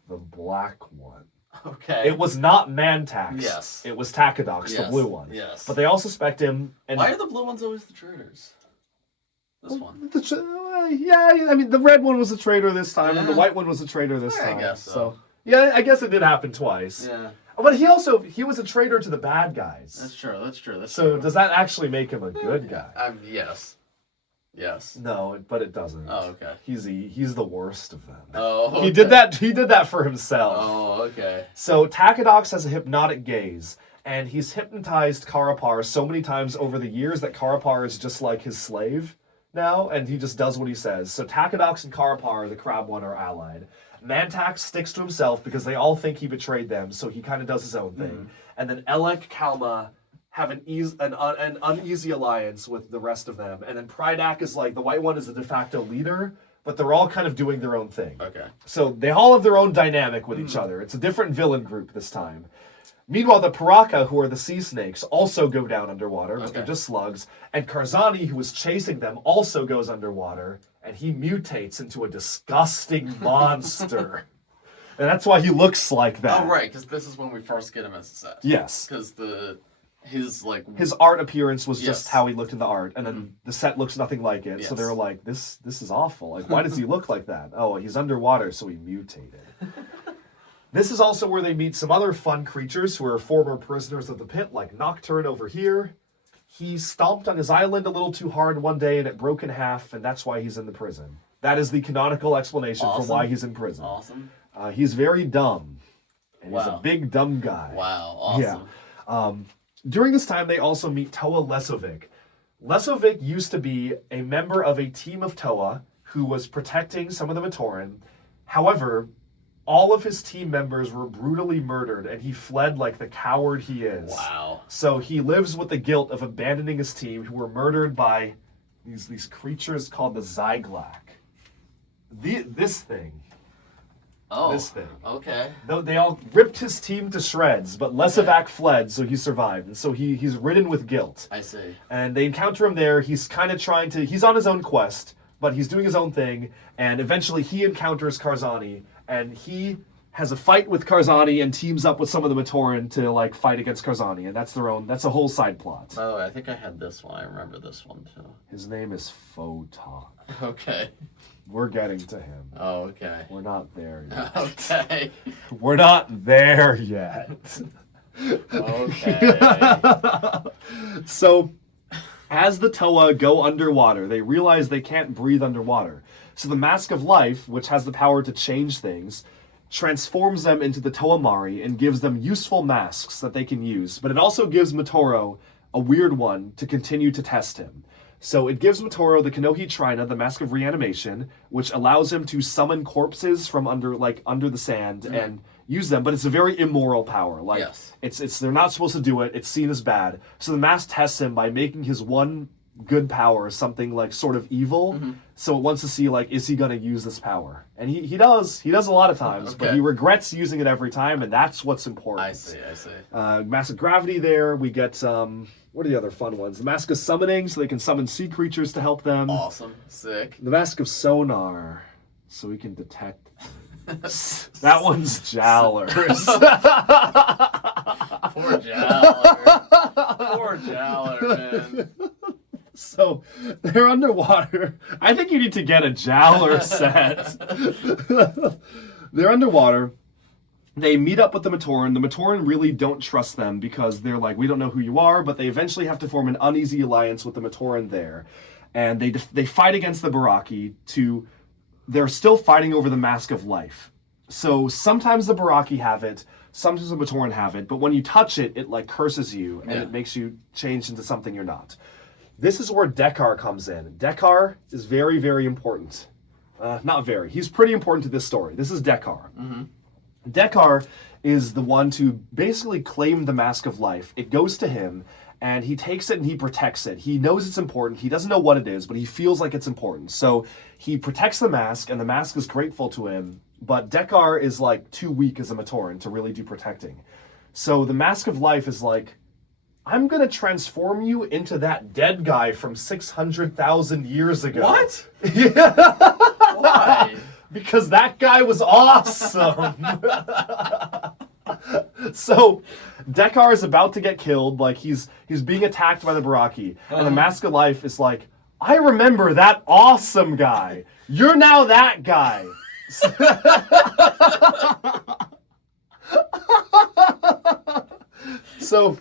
the black one. Okay. It was not Mantax. Yes. It was Takidox, the blue one. Yes. But they all suspect him. And why are the blue ones always the traitors? This one. The red one was a traitor this time, and the white one was a traitor this time. I guess so. Yeah, I guess it did happen twice. Yeah. But he was a traitor to the bad guys. That's true. So does that actually make him a good guy? Yes. Yes. No, but it doesn't. Oh, okay. He's the worst of them. Oh, okay. He did that for himself. Oh, okay. So Takidox has a hypnotic gaze, and he's hypnotized Karapar so many times over the years that Karapar is just like his slave now, and he just does what he says. So Takidox and Karapar, the crab one, are allied. Mantax sticks to himself because they all think he betrayed them, so he kind of does his own thing. And then Elek, Kalma have an uneasy alliance with the rest of them. And then Prydak is like, the white one is the de facto leader, but they're all kind of doing their own thing. Okay. So they all have their own dynamic with each other. It's a different villain group this time. Meanwhile, the Paraka, who are the sea snakes, also go down underwater, but they're Okay. just slugs. And Karzani, who was chasing them, also goes underwater, and he mutates into a disgusting monster. And that's why he looks like that. Oh, right, because this is when we first get him as a set. Yes. Because his His art appearance was just Yes. how he looked in the art, and then the set looks nothing like it. So Yes. they were like, this is awful. Like, why does he look like that? Oh, he's underwater, so he mutated. This is also where they meet some other fun creatures who are former prisoners of the pit, like Nocturne over here. He stomped on his island a little too hard one day and it broke in half, and that's why he's in the prison. That is the canonical explanation for why he's in prison. Awesome. He's very dumb. And he's a Wow. big dumb guy. Wow, awesome. Yeah. During this time, they also meet Toa Lesovic. Lesovic used to be a member of a team of Toa who was protecting some of the Matoran. However, all of his team members were brutally murdered, and he fled like the coward he is. Wow. So he lives with the guilt of abandoning his team, who were murdered by these creatures called the Zyglak. This thing. Oh. This thing. Okay. Though they all ripped his team to shreds, but Lesovac fled, so he survived. And so he's ridden with guilt. I see. And they encounter him there. He's kind of he's on his own quest, but he's doing his own thing. And eventually he encounters Karzani, and he has a fight with Karzani and teams up with some of the Matoran to like fight against Karzani. And that's a whole side plot. By the way, I think I had this one. I remember this one too. His name is Photon. Okay. We're getting to him. Oh, okay. We're not there yet. Okay. We're not there yet. Okay. So, as the Toa go underwater, they realize they can't breathe underwater. So the Mask of Life, which has the power to change things, transforms them into the Toa Mari and gives them useful masks that they can use. But it also gives Matoro a weird one to continue to test him. So it gives Matoro the Kanohi Trina, the Mask of Reanimation, which allows him to summon corpses from under the sand and use them, but it's a very immoral power. Like Yes. it's they're not supposed to do it. It's seen as bad. So the mask tests him by making his one good power something like sort of evil. So it wants to see like, is he gonna use this power? And he does. He does a lot of times, but Okay. he regrets using it every time, and that's what's important. I see. Mask of Gravity there. We get what are the other fun ones? The Mask of Summoning, so they can summon sea creatures to help them. Awesome. Sick. The Mask of Sonar, so we can detect things. That one's Jowlers. Poor Jowler. Poor Jowler, man. So they're underwater. I think you need to get a Jowler set. They're underwater. They meet up with the Matoran. The Matoran really don't trust them because they're like, we don't know who you are, but they eventually have to form an uneasy alliance with the Matoran there. And they fight against the Baraki they're still fighting over the Mask of Life. So sometimes the Baraki have it, sometimes the Matoran have it, but when you touch it, it like curses you and it makes you change into something you're not. This is where Dekar comes in. Dekar is very, very important. Not very. He's pretty important to this story. This is Dekar. Dekar is the one to basically claim the Mask of Life. It goes to him, and he takes it and he protects it. He knows it's important. He doesn't know what it is, but he feels like it's important. So he protects the mask, and the mask is grateful to him, but Dekar is like too weak as a Matoran to really do protecting. So the Mask of Life is like, I'm going to transform you into that dead guy from 600,000 years ago. What? Yeah. Why? Because that guy was awesome. So Dekar is about to get killed, like he's being attacked by the Baraki, and the Mask of Life is like, I remember that awesome guy. You're now that guy. So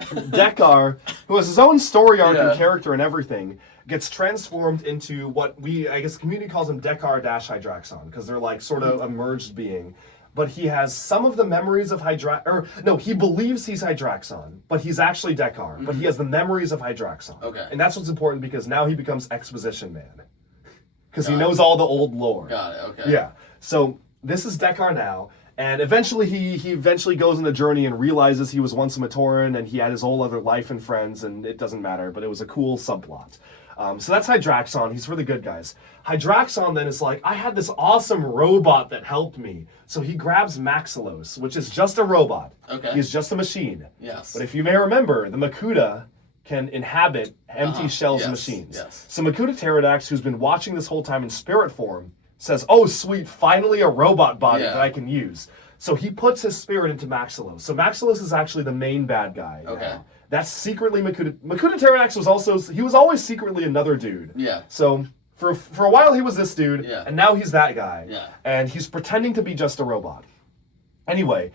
Dekar, who has his own story arc and character and everything, gets transformed into what I guess the community calls him Dekar-Hydraxon, because they're like sort of a merged being. But he has some of the memories of he believes he's Hydraxon, but he's actually Dekar. But he has the memories of Hydraxon. Okay. And that's what's important, because now he becomes Exposition Man. Because he knows all the old lore. Got it, okay. Yeah. So this is Dekar now. And eventually he eventually goes on a journey and realizes he was once a Matoran and he had his whole other life and friends, and it doesn't matter, but it was a cool subplot. So that's Hydraxon. He's for the good guys. Hydraxon then is like, I had this awesome robot that helped me. So he grabs Maxilos, which is just a robot. Okay. He's just a machine. Yes. But if you may remember, the Makuda can inhabit empty shells and machines. Yes. So Makuda Pterodax, who's been watching this whole time in spirit form, says, oh, sweet, finally a robot body that I can use. So he puts his spirit into Maxilos. So Maxilos is actually the main bad guy. Okay. Now. That's secretly Makuda. Makuda Pterodax was always secretly another dude. Yeah. So for a while he was this dude, Yeah. and now he's that guy. Yeah. And he's pretending to be just a robot. Anyway,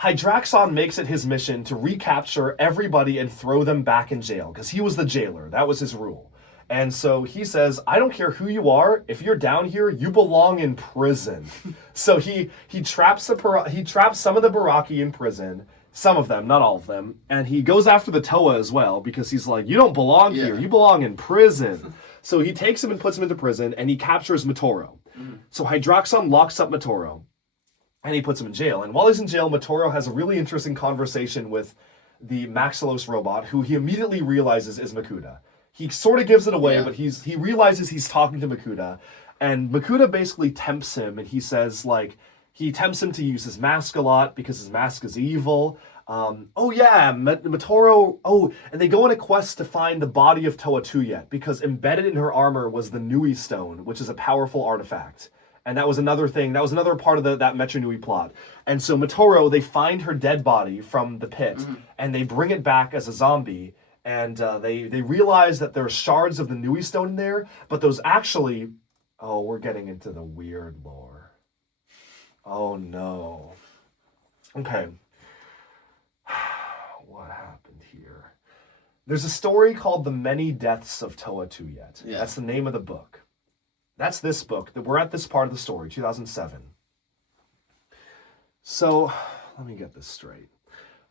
Hydraxon makes it his mission to recapture everybody and throw them back in jail, because he was the jailer. That was his rule. And so he says, I don't care who you are. If you're down here, you belong in prison. So he traps some of the Baraki in prison. Some of them, not all of them. And he goes after the Toa as well, because he's like, you don't belong here. You belong in prison. So he takes him and puts him into prison, and he captures Metoro. So Hydraxon locks up Metoro, and he puts him in jail. And while he's in jail, Metoro has a really interesting conversation with the Maxilos robot, who he immediately realizes is Makuda. He sort of gives it away, but he realizes he's talking to Makuda. And Makuda basically tempts him, and he says, like, he tempts him to use his mask a lot because his mask is evil. Metoro... Oh, and they go on a quest to find the body of Toa Tuyet, because embedded in her armor was the Nui Stone, which is a powerful artifact. And that was another thing, that was another part of that Metronoui plot. And so Metoro, they find her dead body from the pit, and they bring it back as a zombie, and they realize that there are shards of the Nui Stone in there, but those actually... Oh, we're getting into the weird lore. Oh, no. Okay. What happened here? There's a story called The Many Deaths of Toa Tuyet. Yeah. That's the name of the book. That's this book. We're at this part of the story, 2007. So, let me get this straight.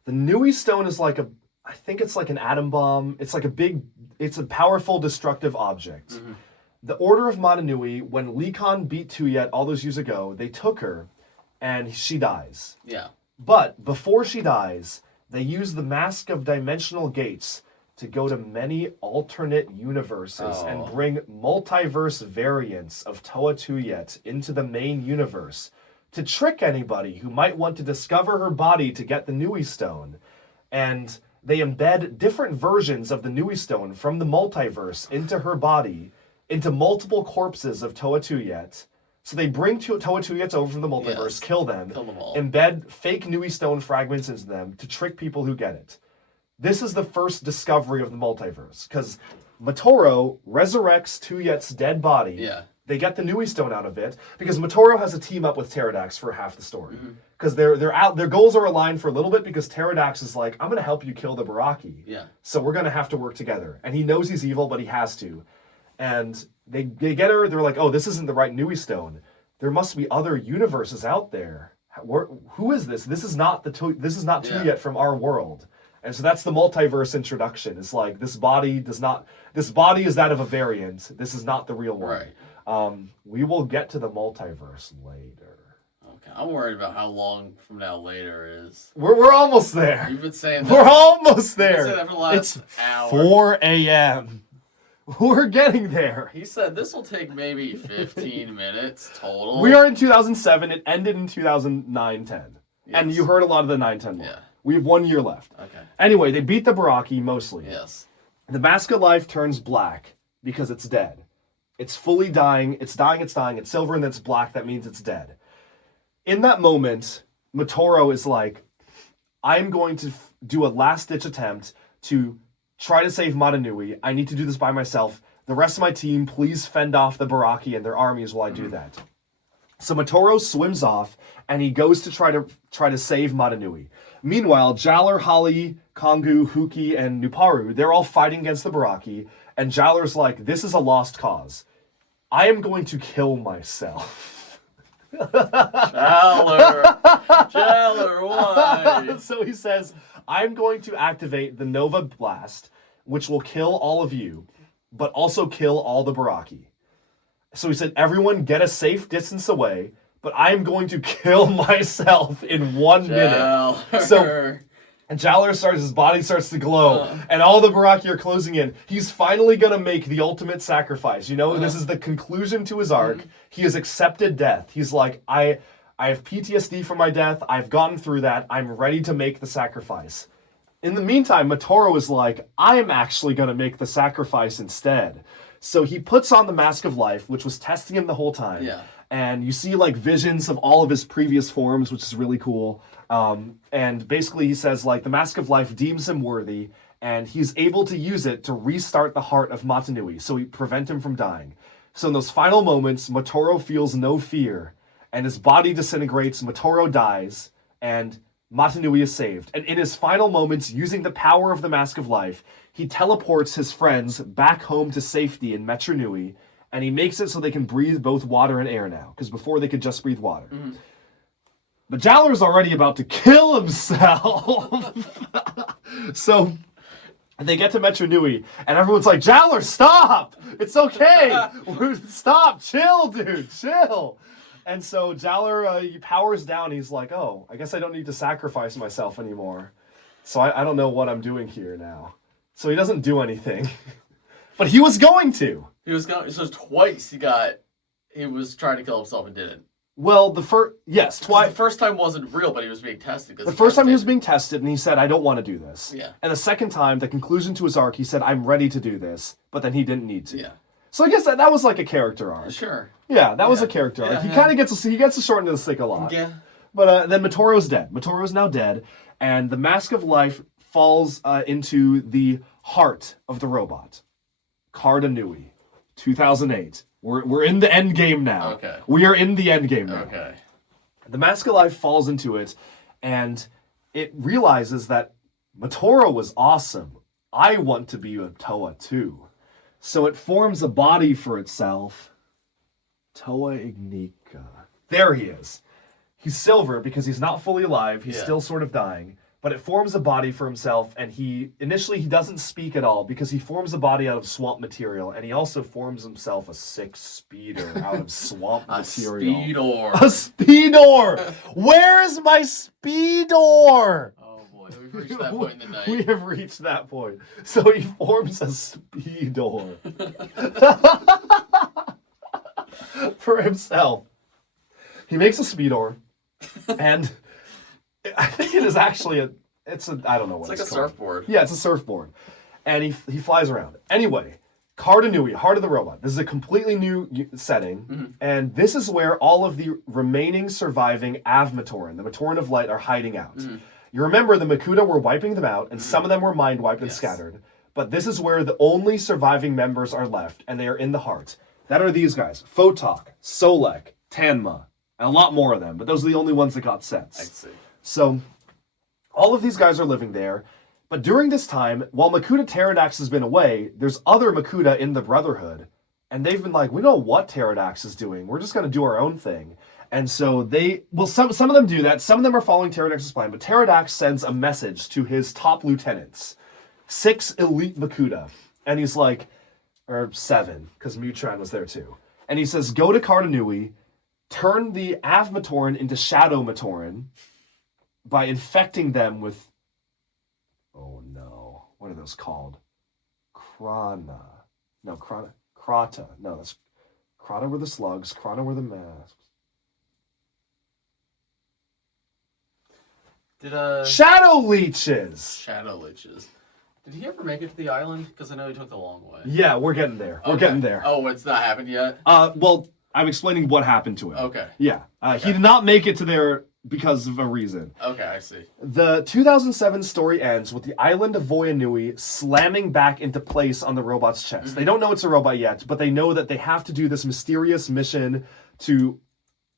The Nui Stone is like I think it's like an atom bomb. It's like it's a powerful destructive object. The Order of Metronoui, when Likon beat Tuyet all those years ago, they took her, and she dies. Yeah. But before she dies, they use the Mask of Dimensional Gates to go to many alternate universes and bring multiverse variants of Toa Tuyet into the main universe to trick anybody who might want to discover her body to get the Nui Stone. And they embed different versions of the Nui Stone from the multiverse into her body, into multiple corpses of Toa Tuyet. So they bring Toa Tuyets over from the multiverse, kill them all, embed fake Nui Stone fragments into them to trick people who get it. This is the first discovery of the multiverse, because Metoro resurrects Tuyet's dead body. Yeah. They get the Nui Stone out of it, because Metoro has a team up with Pterodax for half the story. Because their goals are aligned for a little bit, because Pterodax is like, I'm going to help you kill the Baraki. Yeah. So we're going to have to work together. And he knows he's evil, but he has to. And they get her, they're like, oh, this isn't the right Nui Stone. There must be other universes out there. Who is this? This is not Tuyet from our world. And so that's the multiverse introduction. It's like, this body is that of a variant. This is not the real one. Right. We will get to the multiverse later. Okay, I'm worried about how long from now later is. We're almost there. You've been saying that. We're almost there. You've been saying that for the last hour. 4 a.m. We're getting there. He said this will take maybe 15 minutes total. We are in 2007. It ended in 2009-10. Yes. And you heard a lot of the 9-10 lore. Yeah. We have 1 year left. Okay. Anyway, they beat the Baraki mostly. Yes. The Mask of Life turns black because it's dead. It's fully dying. It's dying. It's silver and then it's black. That means it's dead. In that moment, Metoro is like, I'm going to do a last-ditch attempt to try to save Metronoui. I need to do this by myself. The rest of my team, please fend off the Baraki and their armies while I do that. So Metoro swims off, and he goes to try to save Metronoui. Meanwhile, Jaller, Holly, Kongu, Huki, and Nuparu, they're all fighting against the Baraki, and Jaller's like, this is a lost cause. I am going to kill myself. Jaller, why? So he says, I'm going to activate the Nova Blast, which will kill all of you, but also kill all the Baraki. So he said, everyone get a safe distance away, but I'm going to kill myself in 1 minute. So And his body starts to glow, and all the Baraki are closing in. He's finally gonna make the ultimate sacrifice. You know, this is the conclusion to his arc. He has accepted death. He's like, I have PTSD from my death. I've gotten through that. I'm ready to make the sacrifice. In the meantime, Motoro is like, I'm actually gonna make the sacrifice instead. So he puts on the Mask of Life, which was testing him the whole time. Yeah. And you see like visions of all of his previous forms, which is really cool. And basically he says like the Mask of Life deems him worthy, and he's able to use it to restart the heart of Metronoui, so he prevent him from dying. So in those final moments, Motoro feels no fear, and his body disintegrates, Motoro dies, and Metronoui is saved. And in his final moments, using the power of the Mask of Life, he teleports his friends back home to safety in Metronoui, and he makes it so they can breathe both water and air now, because before they could just breathe water. But Jowler's already about to kill himself. So they get to Metronoui, and everyone's like, Jowler, stop! It's okay! Stop! Chill, dude! Chill! And so Jowler, he powers down. He's like, oh, I guess I don't need to sacrifice myself anymore. So I don't know what I'm doing here now. So he doesn't do anything. But he was going to. So twice he was trying to kill himself and didn't. Well, yes, twice. The first time wasn't real, but he was being tested. The first time he was being tested, and he said, I don't want to do this. Yeah. And the second time, the conclusion to his arc, he said, I'm ready to do this, but then he didn't need to. Yeah. So I guess that was like a character arc. Sure. Yeah, that was a character arc. He kind of gets to shorten the stick a lot. Yeah. But then Motoro's dead. Motoro's now dead, and the Mask of Life falls into the heart of the robot. Cardanoui, 2008. We're in the end game now. Okay. We are in the end game now. Okay. The Mask of Life falls into it, and it realizes that Motoro was awesome. I want to be a Toa too. So it forms a body for itself. Toa Ignika. There he is. He's silver because he's not fully alive. He's still sort of dying. But it forms a body for himself, and initially he doesn't speak at all because he forms a body out of swamp material, and he also forms himself a 6 speeder out of swamp material. A speedor! Where is my speedor? Oh boy, we've reached that point in the night. We have reached that point. So he forms a speedor for himself. He makes a speedor, and I think it is actually I don't know what it's like a called. surfboard. Yeah, it's a surfboard. And he flies around. Anyway, Cardanoui, Heart of the Robot. This is a completely new setting. And this is where all of the remaining surviving Avmatoran, the Matoran of Light, are hiding out. You remember the Makuda were wiping them out, and some of them were mind wiped and scattered. But this is where the only surviving members are left, and they are in the heart. That are these guys. Photok, Solek, Tanma, and a lot more of them. But those are the only ones that got sets. I see. So, all of these guys are living there, but during this time, while Makuda Pterodax has been away, there's other Makuda in the Brotherhood, and they've been like, we know what Pterodax is doing, we're just going to do our own thing. And so some of them do that, some of them are following Pterodax's plan, but Pterodax sends a message to his top lieutenants, 6 elite Makuda, and he's like, or 7, because Mutran was there too, and he says, go to Cardanoui, turn the Avmatoran into Shadow Matoran, by infecting them with, oh no, what are those called? Krata. No, that's Krata were the slugs, Krata were the masks. Shadow leeches! Shadow leeches. Did he ever make it to the island? Because I know he took the long way. Yeah, we're getting there. Okay. We're getting there. Oh, it's not happened yet? Well, I'm explaining what happened to him. Okay. Yeah. He did not make it to there because of a reason. Okay, I see. The 2007 story ends with the island of Voyanui slamming back into place on the robot's chest. They don't know it's a robot yet, but they know that they have to do this mysterious mission to,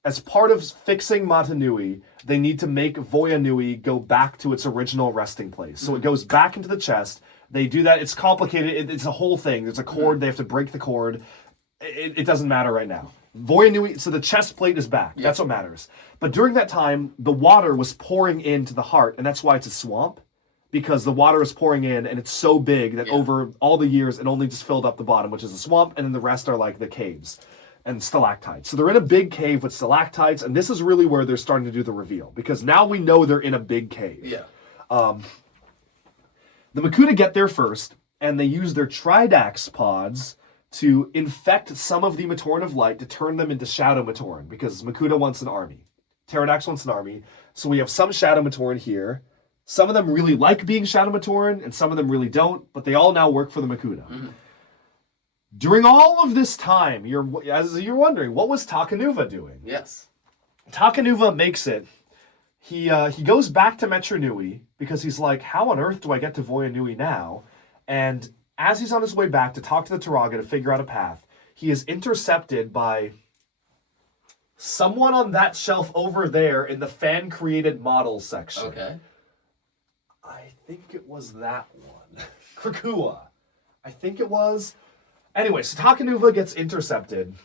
as part of fixing Metronoui, they need to make Voyanui go back to its original resting place. So it goes back into the chest. They do that. It's complicated. It's a whole thing. There's a cord. They have to break the cord. It doesn't matter right now. Voyanui, so the chest plate is back. That's what matters. But during that time, the water was pouring into the heart, and that's why it's a swamp, because the water is pouring in, and it's so big that over all the years, it only just filled up the bottom, which is a swamp, and then the rest are like the caves and stalactites. So they're in a big cave with stalactites, and this is really where they're starting to do the reveal, because now we know they're in a big cave. Yeah. The Makuda get there first, and they use their Tridax pods to infect some of the Matoran of Light to turn them into Shadow Matoran, because Makuda wants an army. Pterodax wants an army. So we have some Shadow Matoran here. Some of them really like being Shadow Matoran, and some of them really don't, but they all now work for the Makuda. Mm-hmm. During all of this time, as you're wondering, what was Takanuva doing? Yes. Takanuva makes it. He goes back to Metronoui because he's like, how on earth do I get to Voyanui now? And as he's on his way back to talk to the Turaga to figure out a path, he is intercepted by someone on that shelf over there in the fan-created models section. Okay. I think it was that one. Krakua. I think it was. Anyway, so Takanuva gets intercepted.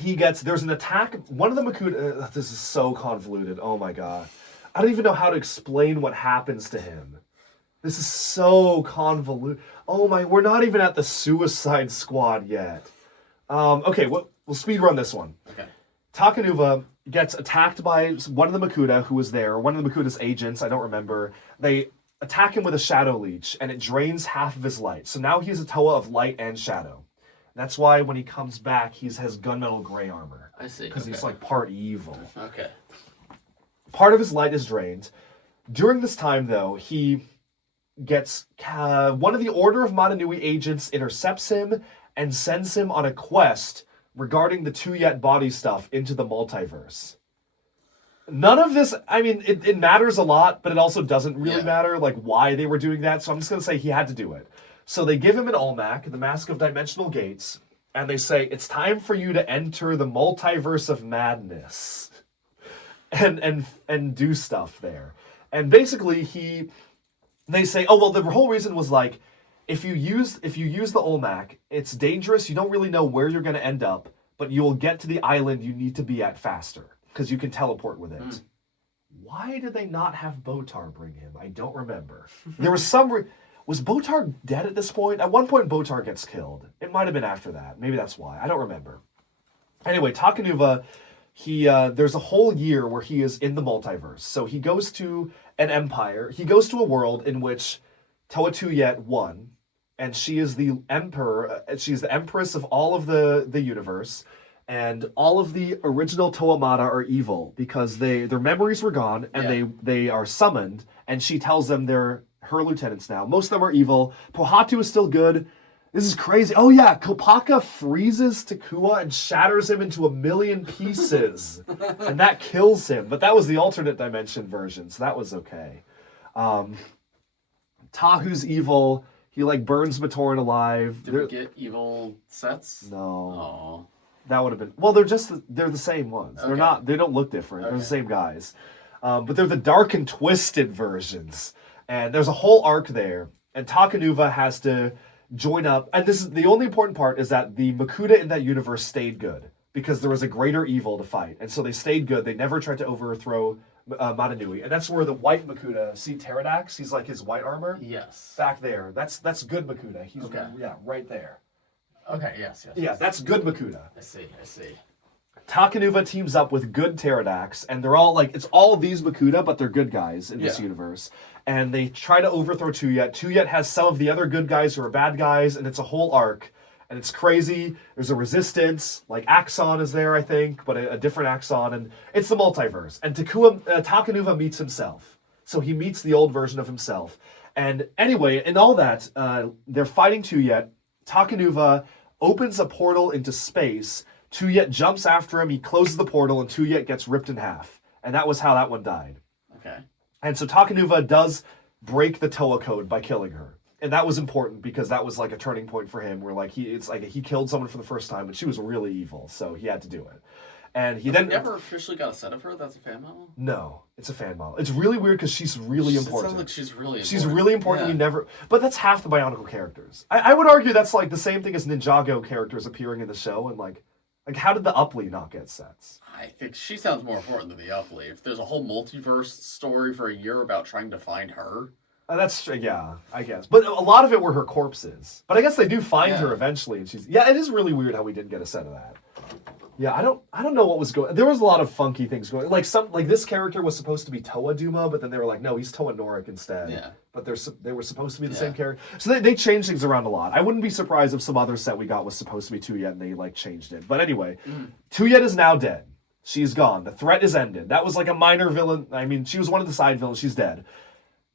There's an attack. One of the Makuda, this is so convoluted. Oh my god. I don't even know how to explain what happens to him. This is so convoluted. Oh my, we're not even at the Suicide Squad yet. Okay, we'll speed run this one. Okay. Takanuva gets attacked by one of the Makuda who was there, one of the Makuda's agents, I don't remember. They attack him with a Shadow Leech, and it drains half of his light. So now he's a Toa of light and shadow. That's why when he comes back, he has gunmetal gray armor. I see. Because he's like part evil. Okay. Part of his light is drained. During this time, though, he gets one of the Order of Metronoui agents intercepts him and sends him on a quest regarding the Tuyet body stuff into the multiverse. None of this, I mean, it matters a lot, but it also doesn't really matter, like, why they were doing that. So I'm just going to say he had to do it. So they give him an Olmec, the Mask of Dimensional Gates, and they say, it's time for you to enter the multiverse of madness and do stuff there. And basically they say, oh, well, the whole reason was like, if you use the Olmec, it's dangerous. You don't really know where you're going to end up, but you'll get to the island you need to be at faster because you can teleport with it. Why did they not have Botar bring him? I don't remember. There was some... Was Botar dead at this point? At one point, Botar gets killed. It might have been after that. Maybe that's why. I don't remember. Anyway, Takanuva, there's a whole year where he is in the multiverse. So he goes to an empire. He goes to a world in which Toa Tuyet won, and she is the emperor. She's the empress of all of the universe, and all of the original Toamata are evil because their memories were gone, and they are summoned, and she tells them they're her lieutenants now. Most of them are evil. Pohatu is still good. This is crazy. Oh yeah, Kopaka freezes Takua and shatters him into 1,000,000 pieces. And that kills him. But that was the alternate dimension version, so that was okay. Tahu's evil. He like burns Matoran alive. Did we get evil sets? No. Aww. That would have been... Well, they're the same ones. Okay. They don't look different. They're the same guys. But they're the dark and twisted versions. And there's a whole arc there, and Takanuva has to join up. And this is the only important part is that the Makuda in that universe stayed good because there was a greater evil to fight, and so they stayed good. They never tried to overthrow Metronoui, and that's where the white Makuda, see Pterodax, he's like his white armor. Yes. Back there, that's good Makuda. He's right there. Okay. Yes. Yeah, that's good Makuda. I see. Takanuva teams up with good Pterodax, and they're all like, it's all of these Makuda, but they're good guys in this universe. And they try to overthrow Tuyet. Tuyet has some of the other good guys who are bad guys, and it's a whole arc. And it's crazy. There's a resistance, like Axon is there, I think, but a different Axon, and it's the multiverse. And Takanuva meets himself. So he meets the old version of himself. And anyway, in all that, they're fighting Tuyet. Takanuva opens a portal into space. Tuyet jumps after him, he closes the portal, and Tuyet gets ripped in half. And that was how that one died. Okay. And so Takanuva does break the Toa code by killing her. And that was important because that was like a turning point for him where he killed someone for the first time, but she was really evil, so he had to do it. And he never officially got a set of her? That's a fan model? No, it's a fan model. It's really weird because she's really important. It sounds like she's really important. She's really important. Yeah. But that's half the Bionicle characters. I would argue that's like the same thing as Ninjago characters appearing in the show, and like how did the Upley not get sets? I think she sounds more important than the Upley. If there's a whole multiverse story for a year about trying to find her. That's, I guess. But a lot of it were her corpses. But I guess they do find her eventually. And it is really weird how we didn't get a set of that. Yeah, I don't know what was going. There was a lot of funky things going. Like this character was supposed to be Toa Duma, but then they were like, no, he's Toa Norik instead. Yeah. But they were supposed to be the same character, so they changed things around a lot. I wouldn't be surprised if some other set we got was supposed to be Tuyet and they like changed it. But anyway, Tuyet is now dead. She's gone. The threat is ended. That was like a minor villain. I mean, she was one of the side villains. She's dead.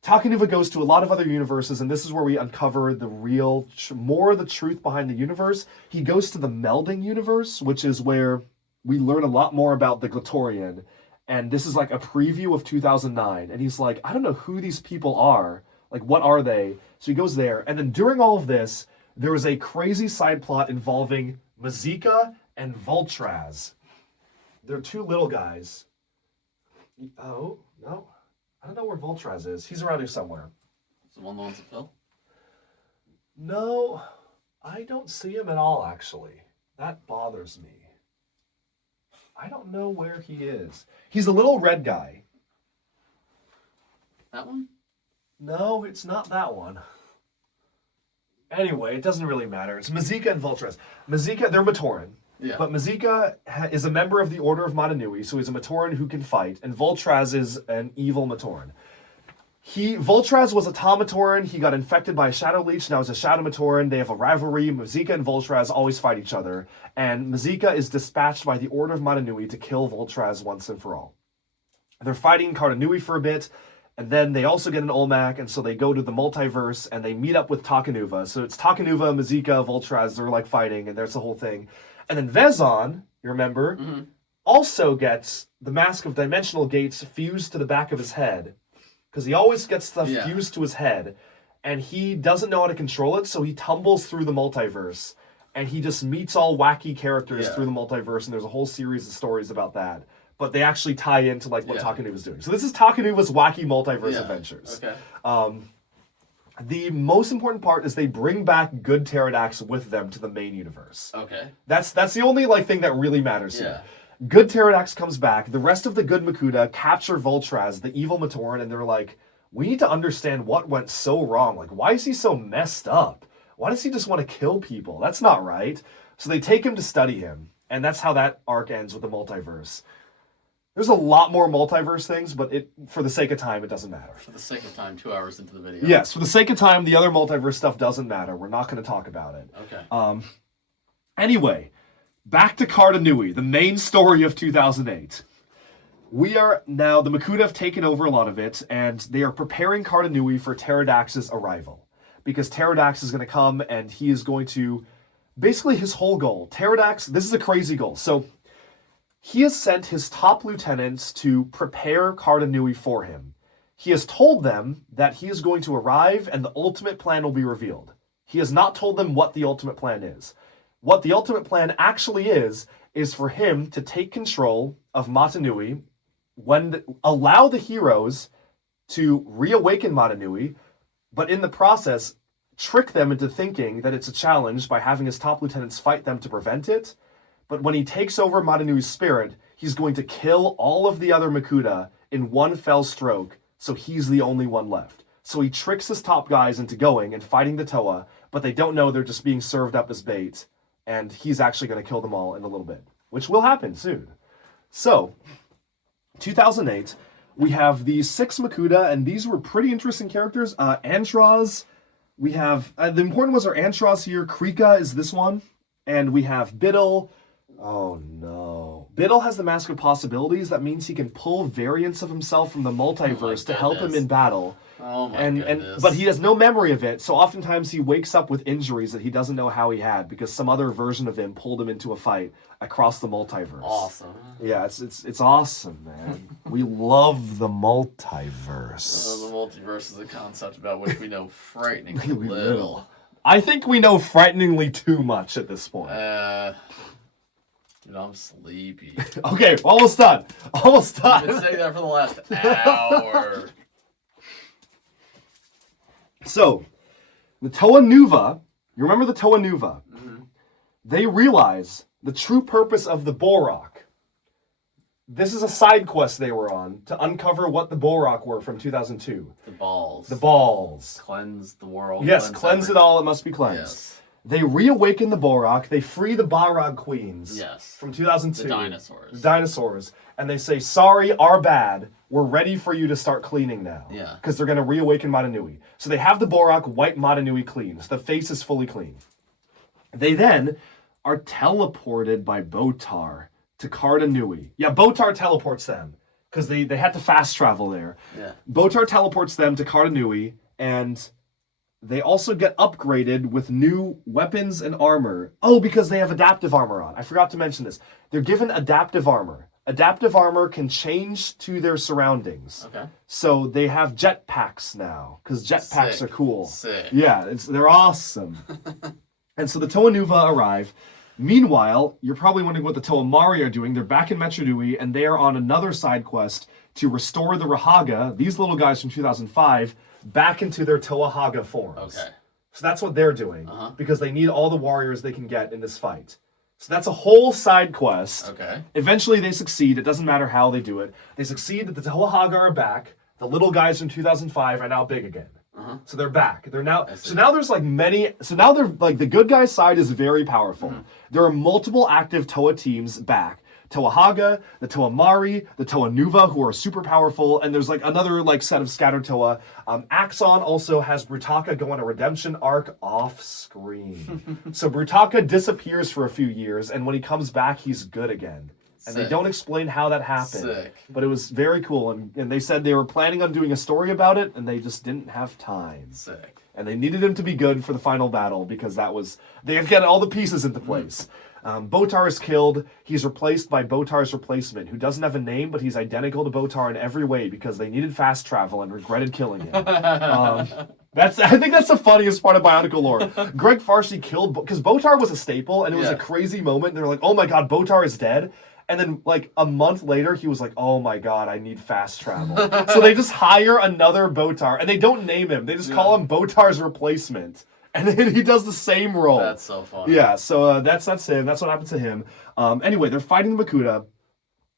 Takanuva goes to a lot of other universes, and this is where we uncover the real, more of the truth behind the universe. He goes to the melding universe, which is where we learn a lot more about the Glatorian. And this is like a preview of 2009. And he's like, I don't know who these people are. Like, what are they? So he goes there. And then during all of this, there is a crazy side plot involving Mazika and Voltraz. They're two little guys. Oh, no. I don't know where Voltraz is. He's around here somewhere. Is it one of the ones that fell? No, I don't see him at all, actually. That bothers me. I don't know where he is. He's a little red guy. That one? No, it's not that one. Anyway, it doesn't really matter. It's Mazika and Voltraz. Mazika, they're Matoran. Yeah. But Mazika is a member of the Order of Metronoui, so he's a Matoran who can fight, and Voltraz is an evil Matoran. Voltraz was a Tomatoran. He got infected by a Shadow Leech. Now he's a Shadow Matoran. They have a rivalry. Mazika and Voltraz always fight each other. And Mazika is dispatched by the Order of Metronoui to kill Voltraz once and for all. They're fighting Cardanoui for a bit, and then they also get an Olmec, and so they go to the multiverse, and they meet up with Takanuva. So it's Takanuva, Mazika, Voltraz. They're like fighting, and there's the whole thing. And then Vezon, you remember, also gets the Mask of Dimensional Gates fused to the back of his head. Because he always gets stuff fused to his head, and he doesn't know how to control it, so he tumbles through the multiverse, and he just meets all wacky characters through the multiverse, and there's a whole series of stories about that. But they actually tie into like what Takanuva's doing. So this is Takanuva's wacky multiverse adventures. Okay. The most important part is they bring back good Pterodax with them to the main universe. Okay. That's the only like thing that really matters here. Good Pterodax comes back. The rest of the good Makuda capture Voltraz, the evil Matoran, and they're like, we need to understand what went so wrong. Like, why is he so messed up? Why does he just want to kill people? That's not right. So they take him to study him, and that's how that arc ends with the multiverse. There's a lot more multiverse things, but for the sake of time, it doesn't matter. For the sake of time, 2 hours into the video. Yes, for the sake of time, the other multiverse stuff doesn't matter. We're not going to talk about it. Okay. Anyway, back to Cardanoui, the main story of 2008. We are now, the Makuda have taken over a lot of it, and they are preparing Cardanoui for Pterodax's arrival. Because Pterodax is going to come, and he is going to, basically his whole goal, Pterodax, this is a crazy goal. So, he has sent his top lieutenants to prepare Cardanoui for him. He has told them that he is going to arrive, and the ultimate plan will be revealed. He has not told them what the ultimate plan is. What the ultimate plan actually is for him to take control of Metronoui, allow the heroes to reawaken Metronoui, but in the process, trick them into thinking that it's a challenge by having his top lieutenants fight them to prevent it. But when he takes over Metonoui's spirit, he's going to kill all of the other Makuda in one fell stroke, so he's the only one left. So he tricks his top guys into going and fighting the Toa, but they don't know they're just being served up as bait, and he's actually going to kill them all in a little bit, which will happen soon. So, 2008, we have these 6 Makuda, and these were pretty interesting characters. Antraz, we have, the important ones are Antraz here, Krika is this one, and we have Biddle. Oh no. Biddle has the Mask of Possibilities. That means he can pull variants of himself from the multiverse to help him in battle. Oh my goodness. But he has no memory of it, so oftentimes he wakes up with injuries that he doesn't know how he had because some other version of him pulled him into a fight across the multiverse. Awesome. Yeah, it's awesome, man. We love the multiverse. The multiverse is a concept about which we know frighteningly little. I think we know frighteningly too much at this point. I'm sleepy. Okay, almost done. Almost done. I've been saying that for the last hour. So, the Toa Nuva, you remember the Toa Nuva? Mm-hmm. They realize the true purpose of the Borok. This is a side quest they were on to uncover what the Borok were from 2002. The balls. The balls. Cleanse the world. Yes, cleanse it all, it must be cleansed. Yes. They reawaken the Borak. They free the Barag Queens. Yes. From 2002. The dinosaurs. The dinosaurs. And they say, sorry, our bad. We're ready for you to start cleaning now. Yeah. Because they're going to reawaken Metronoui. So they have the Borak wipe Metronoui clean. So the face is fully clean. They then are teleported by Botar to Cardanoui. Yeah, Botar teleports them. Because they had to fast travel there. Yeah. Botar teleports them to Cardanoui, and they also get upgraded with new weapons and armor. Oh, because they have adaptive armor on. I forgot to mention this. They're given adaptive armor. Adaptive armor can change to their surroundings. Okay. So they have jetpacks now, because jetpacks are cool. Sick. Yeah, they're awesome. And so the Toa Nuva arrive. Meanwhile, you're probably wondering what the Toa Mari are doing. They're back in Metronoui, and they are on another side quest to restore the Rahaga, these little guys from 2005, back into their Toa Haga forms. Okay. So that's what they're doing, because they need all the warriors they can get in this fight. So that's a whole side quest. Okay. Eventually they succeed. It doesn't matter how they do it. They succeed that the Toa Haga are back. The little guys from 2005 are now big again. So they're back. They're now. So now there's like many. So now they're like the good guys' side is very powerful. There are multiple active Toa teams back. Toa Haga, the Toa Mari, the Toa Nuva, who are super powerful, and there's like another like set of scattered Toa. Axon also has Brutaka go on a redemption arc off screen. So Brutaka disappears for a few years, and when he comes back, he's good again. And they don't explain how that happened. Sick. But it was very cool. And they said they were planning on doing a story about it, and they just didn't have time. Sick. And they needed him to be good for the final battle because that was... They have got all the pieces into place. Botar is killed. He's replaced by Botar's replacement, who doesn't have a name, but he's identical to Botar in every way because they needed fast travel and regretted killing him. I think that's the funniest part of Bionicle lore. Greg Farsi killed... Because Botar was a staple, and it was a crazy moment. And they're like, oh my god, Botar is dead. And then, like, a month later, he was like, oh my god, I need fast travel. So they just hire another Botar, and they don't name him. They just call him Botar's replacement. And then he does the same role. That's so funny. Yeah, so that's him. That's what happened to him. Anyway, they're fighting the Makuda.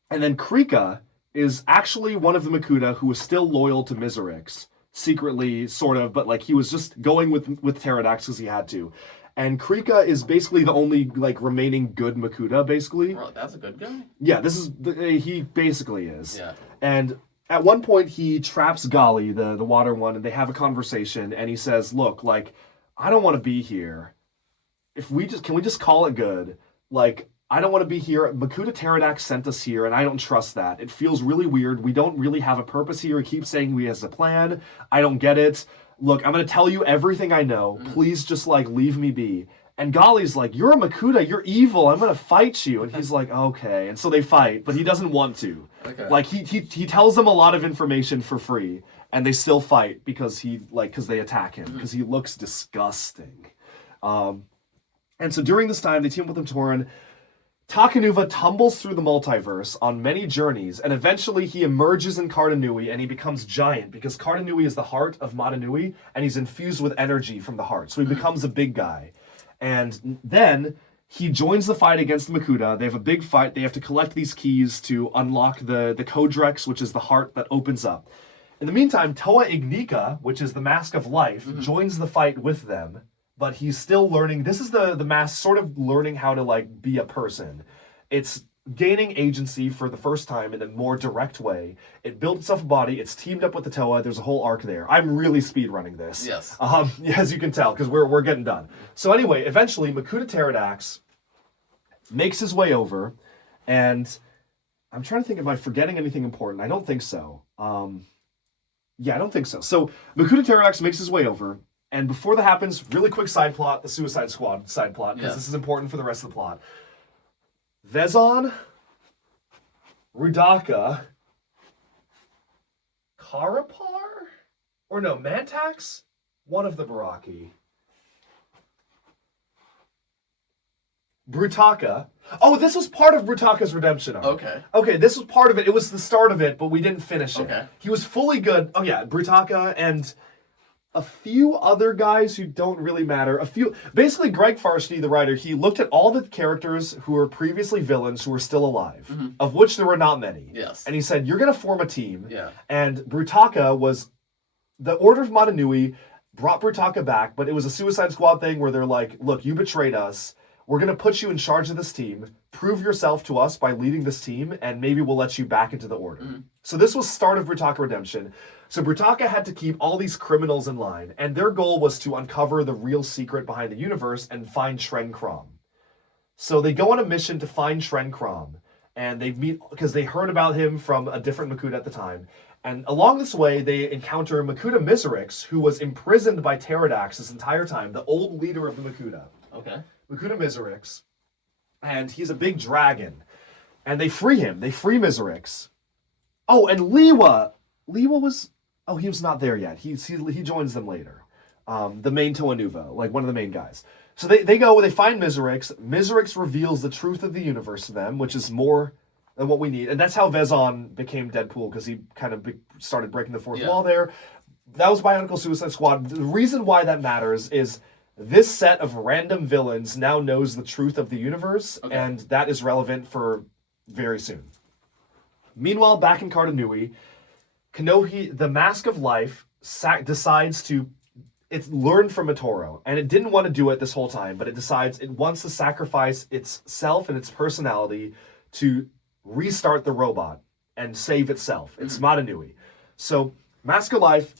And then Krika is actually one of the Makuda who was still loyal to Miserix. Secretly, sort of, but, like, he was just going with Pterodax because he had to. And Krika is basically the only, like, remaining good Makuda, basically. Bro, that's a good guy? Yeah, he basically is. Yeah. And at one point, he traps Gali, the water one, and they have a conversation, and he says, look, like, I don't want to be here. Can we just call it good? Like, I don't want to be here. Makuda Pterodax sent us here, and I don't trust that. It feels really weird. We don't really have a purpose here. He keeps saying he has a plan. I don't get it. Look, I'm going to tell you everything I know. Please just, like, leave me be. And Gali's like, you're a Makuda. You're evil. I'm going to fight you. And he's like, okay. And so they fight, but he doesn't want to. Okay. Like, he tells them a lot of information for free, and they still fight because they attack him, because he looks disgusting. And so during this time, they team up with Matoran. Takanuva tumbles through the multiverse on many journeys, and eventually he emerges in Cardanoui, and he becomes giant, because Cardanoui is the heart of Metronoui, and he's infused with energy from the heart, so he becomes a big guy. And then he joins the fight against the Makuda. They have a big fight. They have to collect these keys to unlock the Kodrex, which is the heart that opens up. In the meantime, Toa Ignika, which is the Mask of Life, joins the fight with them. But he's still learning. This is the mask sort of learning how to, like, be a person. It's gaining agency for the first time in a more direct way. It built itself a body. It's teamed up with the Toa. There's a whole arc there. I'm really speed running this. Yes. As you can tell, because we're getting done. So anyway, eventually, Makuda Pterodax makes his way over, and I'm trying to think, am I forgetting anything important? I don't think so. Yeah, I don't think so. So Makuda Pterodax makes his way over. And before that happens, really quick side plot, the Suicide Squad side plot, because this is important for the rest of the plot. Vezon, Rudaka, Karapar? Or no, Mantax? One of the Baraki. Brutaka. Oh, this was part of Brutaka's redemption arc. Okay. Okay, this was part of it. It was the start of it, but we didn't finish it. Okay. He was fully good. Oh yeah, Brutaka and a few other guys who don't really matter. Basically, Greg Farshni, the writer, he looked at all the characters who were previously villains who were still alive, of which there were not many. Yes. And he said, you're going to form a team. Yeah. And Brutaka was the Order of Metronoui brought Brutaka back, but it was a Suicide Squad thing where they're like, look, you betrayed us. We're going to put you in charge of this team. Prove yourself to us by leading this team, and maybe we'll let you back into the Order. So this was start of Brutaka Redemption. So Brutaka had to keep all these criminals in line, and their goal was to uncover the real secret behind the universe and find Shren Krom. So they go on a mission to find Shren Krom, and they meet, because they heard about him from a different Makuda at the time. And along this way, they encounter Makuda Miserix, who was imprisoned by Pterodax this entire time, the old leader of the Makuda. Okay. Makuda Miserix. And he's a big dragon. And they free him. They free Miserix. Oh, and Liwa. Liwa was... Oh, he was not there yet. He joins them later. The main Toanuva, like one of the main guys. So they go, they find Miserix. Miserix reveals the truth of the universe to them, which is more than what we need. And that's how Vezon became Deadpool, because he kind of started breaking the fourth wall there. That was Bionicle Suicide Squad. The reason why that matters is this set of random villains now knows the truth of the universe, and that is relevant for very soon. Meanwhile, back in Cardanoui, Kanohi, the Mask of Life, decides to... It's learned from Mitoro, and it didn't want to do it this whole time, but it decides it wants to sacrifice itself and its personality to restart the robot and save itself. It's Metronoui. So Mask of Life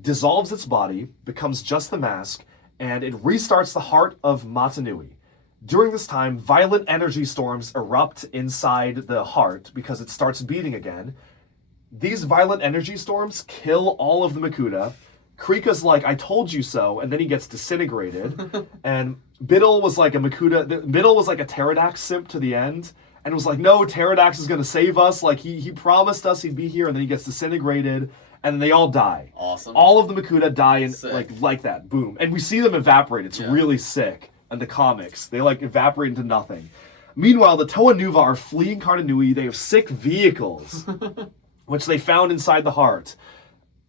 dissolves its body, becomes just the mask, and it restarts the heart of Metronoui. During this time, violent energy storms erupt inside the heart because it starts beating again. These violent energy storms kill all of the Makuda. Krika's like, I told you so, and then he gets disintegrated. And Biddle was like a Makuda. Biddle was like a Pterodax simp to the end, and it was like, no, Pterodax is going to save us. Like, he promised us he'd be here, and then he gets disintegrated, and then they all die. Awesome. All of the Makuda die in, like that. Boom. And we see them evaporate. It's really sick. In the comics, they like evaporate into nothing. Meanwhile, the Toanuva are fleeing Cardanoui. They have sick vehicles, which they found inside the heart.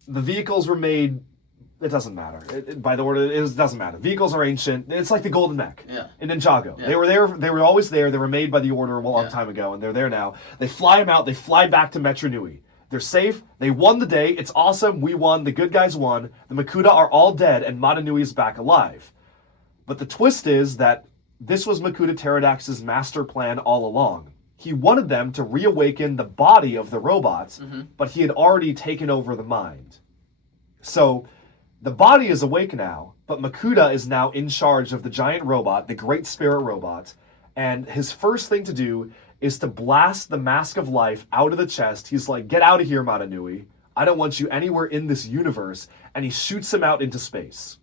The vehicles were made... It doesn't matter. By the order, it doesn't matter. Vehicles are ancient. It's like the Golden Mech in Ninjago. Yeah. They were there. They were always there. They were made by the Order a long time ago, and they're there now. They fly them out. They fly back to Metronoui. They're safe. They won the day. It's awesome. We won. The good guys won. The Makuda are all dead, and Metronoui is back alive. But the twist is that this was Makuda Pterodax's master plan all along. He wanted them to reawaken the body of the robots, but he had already taken over the mind. So... the body is awake now, but Makuda is now in charge of the giant robot, the Great Spirit Robot, and his first thing to do is to blast the Mask of Life out of the chest. He's like, get out of here, Metronoui. I don't want you anywhere in this universe, and he shoots him out into space.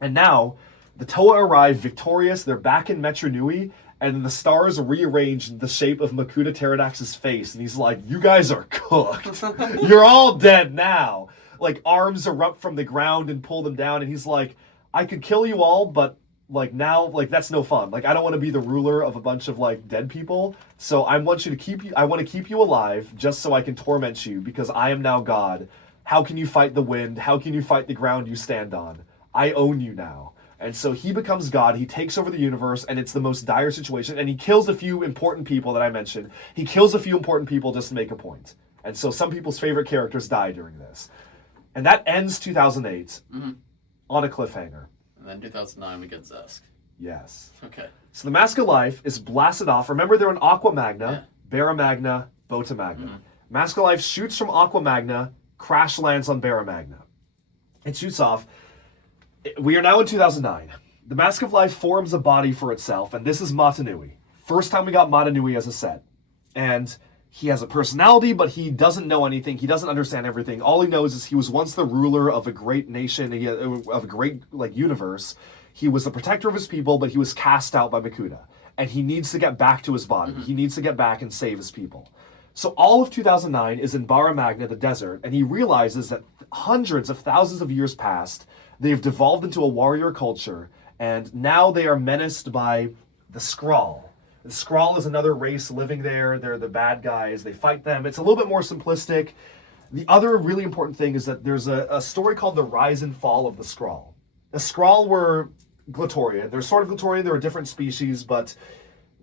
And now, the Toa arrive victorious, they're back in Metronoui, and the stars rearrange in the shape of Makuda Pterodax's face, and he's like, you guys are cooked. You're all dead now. Like, arms erupt from the ground and pull them down, and he's like, I could kill you all, but, like, now, like, that's no fun. Like, I don't want to be the ruler of a bunch of, like, dead people, so I want to keep you alive just so I can torment you, because I am now God. How can you fight the wind? How can you fight the ground you stand on? I own you now. And so he becomes God, he takes over the universe, and it's the most dire situation, and he kills a few important people that I mentioned. He kills a few important people just to make a point. And so some people's favorite characters die during this. And that ends 2008 on a cliffhanger. And then 2009 we get Zesk. Yes. Okay. So the Mask of Life is blasted off. Remember, they're in Aqua Magna, Barra Magna, Bota Magna. Mask of Life shoots from Aqua Magna, crash lands on Barra Magna. It shoots off. We are now in 2009. The Mask of Life forms a body for itself, and this is Metronoui. First time we got Metronoui as a set. And... he has a personality, but he doesn't know anything. He doesn't understand everything. All he knows is he was once the ruler of a great nation, of a great universe. He was the protector of his people, but he was cast out by Makuda. And he needs to get back to his body. He needs to get back and save his people. So all of 2009 is in Barra Magna, the desert, and he realizes that hundreds of thousands of years passed. They've devolved into a warrior culture, and now they are menaced by the Skrull. The Skrull is another race living there. They're the bad guys. They fight them. It's a little bit more simplistic. The other really important thing is that there's a story called The Rise and Fall of the Skrull. The Skrull were Glatorian. They're sort of Glatorian. They're a different species, but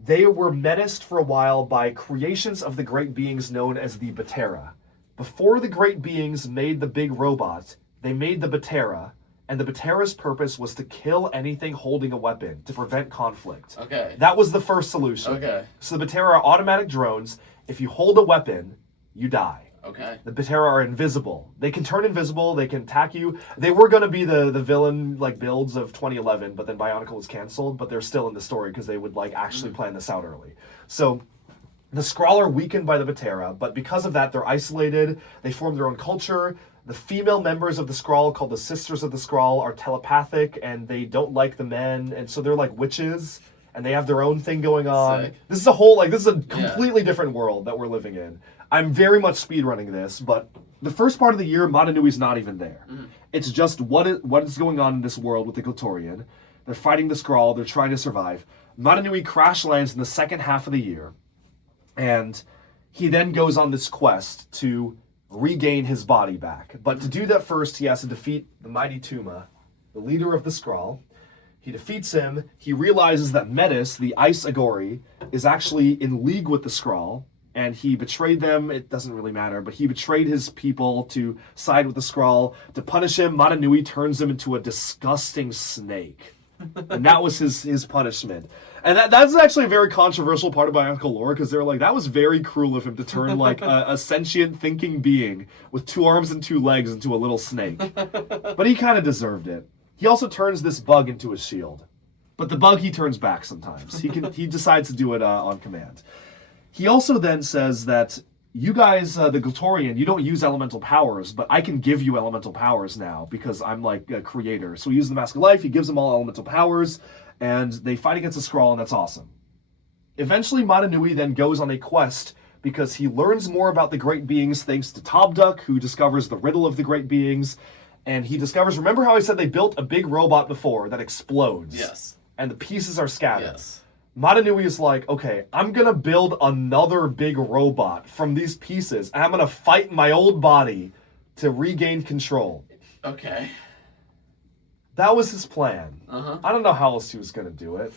they were menaced for a while by creations of the great beings known as the Batera. Before the great beings made the big robot, they made the Batera, and the Batera's purpose was to kill anything holding a weapon to prevent conflict. Okay. That was the first solution. Okay. So the Batera are automatic drones. If you hold a weapon, you die. Okay. The Batera are invisible. They can turn invisible. They can attack you. They were going to be the villain like builds of 2011, but then Bionicle was canceled. But they're still in the story because they would like actually plan this out early. So the Skrull are weakened by the Batera, but because of that, they're isolated. They form their own culture. The female members of the Skrull, called the Sisters of the Skrull, are telepathic, and they don't like the men, and so they're like witches, and they have their own thing going on. Sick. This is a whole this is a completely different world that we're living in. I'm very much speedrunning this, but the first part of the year, Metanui's not even there. It's just what is going on in this world with the Glatorian. They're fighting the Skrull. They're trying to survive. Metronoui crash lands in the second half of the year, and he then goes on this quest to regain his body back. But to do that first, he has to defeat the mighty Tuma, the leader of the Skrull. He defeats him. He realizes that Metis, the Ice Agori, is actually in league with the Skrull, and he betrayed them. It doesn't really matter, but he betrayed his people to side with the Skrull. To punish him, Metronoui turns him into a disgusting snake. And that was his punishment. And that's actually a very controversial part of Bionicle lore, because they're like, that was very cruel of him to turn like a sentient thinking being with 2 arms and 2 legs into a little snake. But he kind of deserved it. He also turns this bug into a shield. But the bug he turns back sometimes. He decides to do it on command. He also then says that you guys, the Glatorian, you don't use elemental powers, but I can give you elemental powers now because I'm like a creator. So he uses the Mask of Life, he gives them all elemental powers, and they fight against the Skrull, and that's awesome. Eventually, Metronoui then goes on a quest because he learns more about the Great Beings thanks to Tobduck, who discovers the riddle of the Great Beings, and he discovers, remember how I said they built a big robot before that explodes? Yes. And the pieces are scattered. Yes. Metronoui is like, okay, I'm gonna build another big robot from these pieces, and I'm gonna fight my old body to regain control. Okay. That was his plan. Uh-huh. I don't know how else he was gonna do it.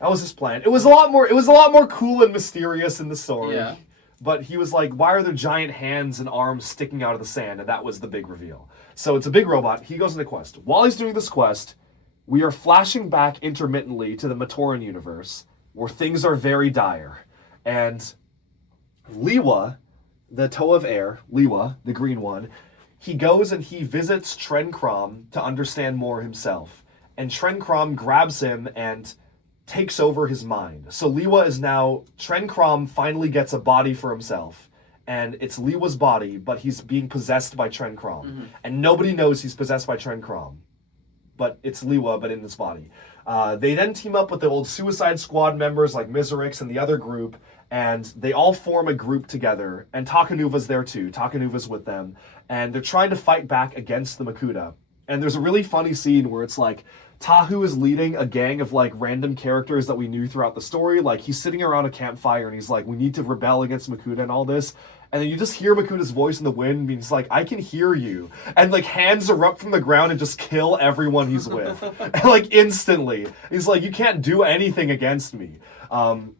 That was his plan. It was a lot more cool and mysterious in the story. Yeah. But he was like, why are there giant hands and arms sticking out of the sand? And that was the big reveal. So it's a big robot. He goes on the quest. While he's doing this quest, we are flashing back intermittently to the Matoran universe, where things are very dire. And Liwa, the toe of air, Liwa, the green one, he goes and he visits Trenkrom to understand more himself. And Trenkrom grabs him and takes over his mind. So Liwa is now, Trenkrom finally gets a body for himself. And it's Liwa's body, but he's being possessed by Trenkrom. And nobody knows he's possessed by Trenkrom. But it's Liwa, but in his body. They then team up with the old Suicide Squad members like Miserix and the other group, and they all form a group together, and Takanuva's there too. Takanuva's with them, and they're trying to fight back against the Makuda. And there's a really funny scene where it's like, Tahu is leading a gang of like random characters that we knew throughout the story. Like he's sitting around a campfire and he's like, we need to rebel against Makuda and all this. And then you just hear Makuda's voice in the wind, and he's like, I can hear you. And like hands erupt from the ground and just kill everyone he's with. And, like instantly. He's like, you can't do anything against me.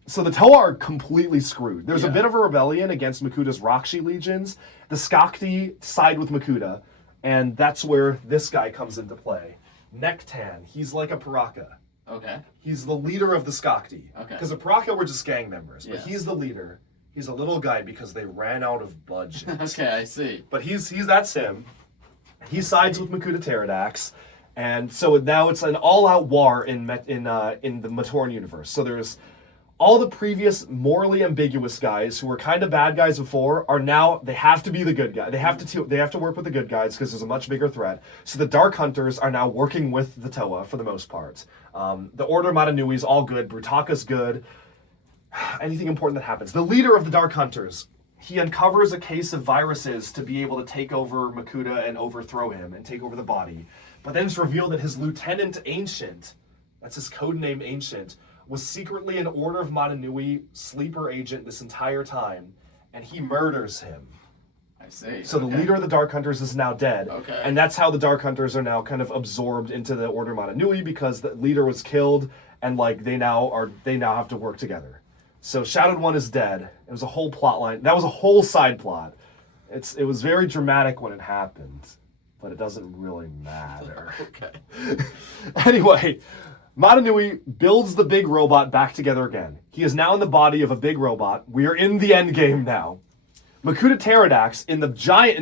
So the Toa are completely screwed. There's a bit of a rebellion against Makuda's Rakshi legions. The Skakti side with Makuda. And that's where this guy comes into play. Nektan. He's like a Paraka. Okay. He's the leader of the Skakti. Okay. Because the Paraka were just gang members. But Yes. he's the leader. He's a little guy because they ran out of budget. Okay, I see. But he's that's him. He sides with Makuda Pterodax, and so now it's an all-out war in the Matoran universe. So there's all the previous morally ambiguous guys who were kind of bad guys before are now they have to be the good guy. They have to work with the good guys because there's a much bigger threat. So the Dark Hunters are now working with the Toa for the most part. The Order Metronoui is all good. Brutaka's good. Anything important that happens. The leader of the Dark Hunters, he uncovers a case of viruses to be able to take over Makuda and overthrow him and take over the body. But then it's revealed that his lieutenant Ancient, that's his codename Ancient, was secretly an Order of Metronoui sleeper agent this entire time, and he murders him. I see. So the leader of the Dark Hunters is now dead. Okay. And that's how the Dark Hunters are now kind of absorbed into the Order Metronoui, because the leader was killed, and like they now have to work together. So Shadowed One is dead. It was a whole plot line. That was a whole side plot. It was very dramatic when it happened. but it doesn't really matter. Okay. Anyway, Metronoui builds the big robot back together again. He is now in the body of a big robot. We are in the end game now. Makuda Pterodax, in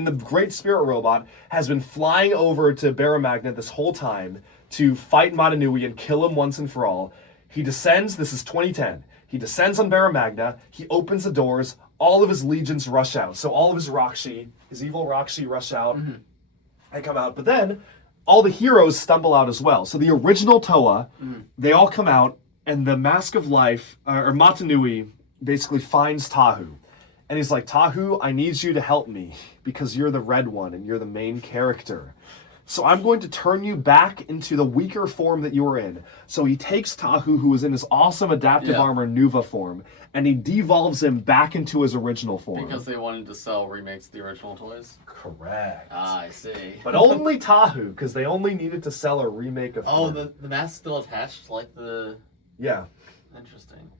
the great spirit robot, has been flying over to Magna this whole time to fight Metronoui and kill him once and for all. He descends, this is 2010. He descends on Magna, he opens the doors, all of his legions rush out. So all of his Rakshi, his evil Rakshi rush out and come out. But then all the heroes stumble out as well. So the original Toa, they all come out, and the Mask of Life, or Metronoui, basically finds Tahu. And he's like, Tahu, I need you to help me because you're the red one and you're the main character. So I'm going to turn you back into the weaker form that you were in. So he takes Tahu, who was in his awesome adaptive armor Nuva form, and he devolves him back into his original form. Because they wanted to sell remakes of the original toys? Correct. Ah, I see. But only Tahu, because they only needed to sell a remake of Oh, him. the mask still attached like the... Yeah. Interesting.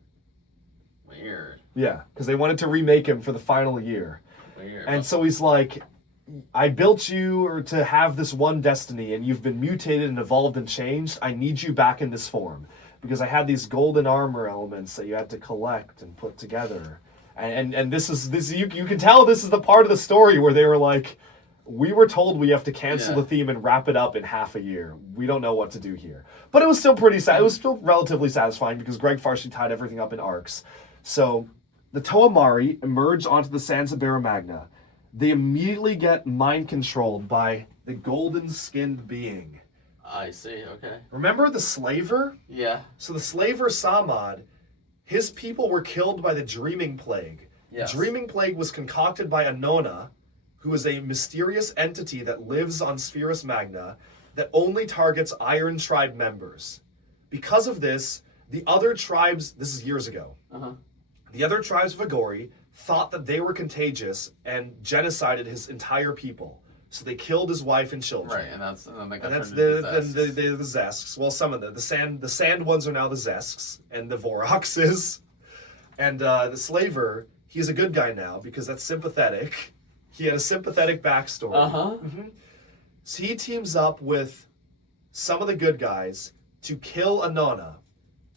Weird. Yeah, because they wanted to remake him for the final year. Weird. And so he's like, I built you to have this one destiny, and you've been mutated and evolved and changed. I need you back in this form. Because I had these golden armor elements that you had to collect and put together. And this you can tell this is the part of the story where they were like, we were told we have to cancel the theme and wrap it up in half a year. We don't know what to do here. But it was still pretty sad. It was still relatively satisfying because Greg Farshey tied everything up in arcs. So the Toa Mari emerge onto the sands of Magna. They immediately get mind controlled by the golden-skinned being. I see, okay. Remember the slaver? Yeah. So the slaver Samad, his people were killed by the Dreaming Plague. Yes. The Dreaming Plague was concocted by Anona, who is a mysterious entity that lives on Spherus Magna that only targets Iron Tribe members. Because of this, the other tribes, this is years ago, the other tribes of Agori thought that they were contagious and genocided his entire people. So they killed his wife and children. Right, and that's the Zesks. Well, some of them. The sand ones are now the Zesks and the Voroxes. And the slaver, he's a good guy now because that's sympathetic. He had a sympathetic backstory. So he teams up with some of the good guys to kill Anana.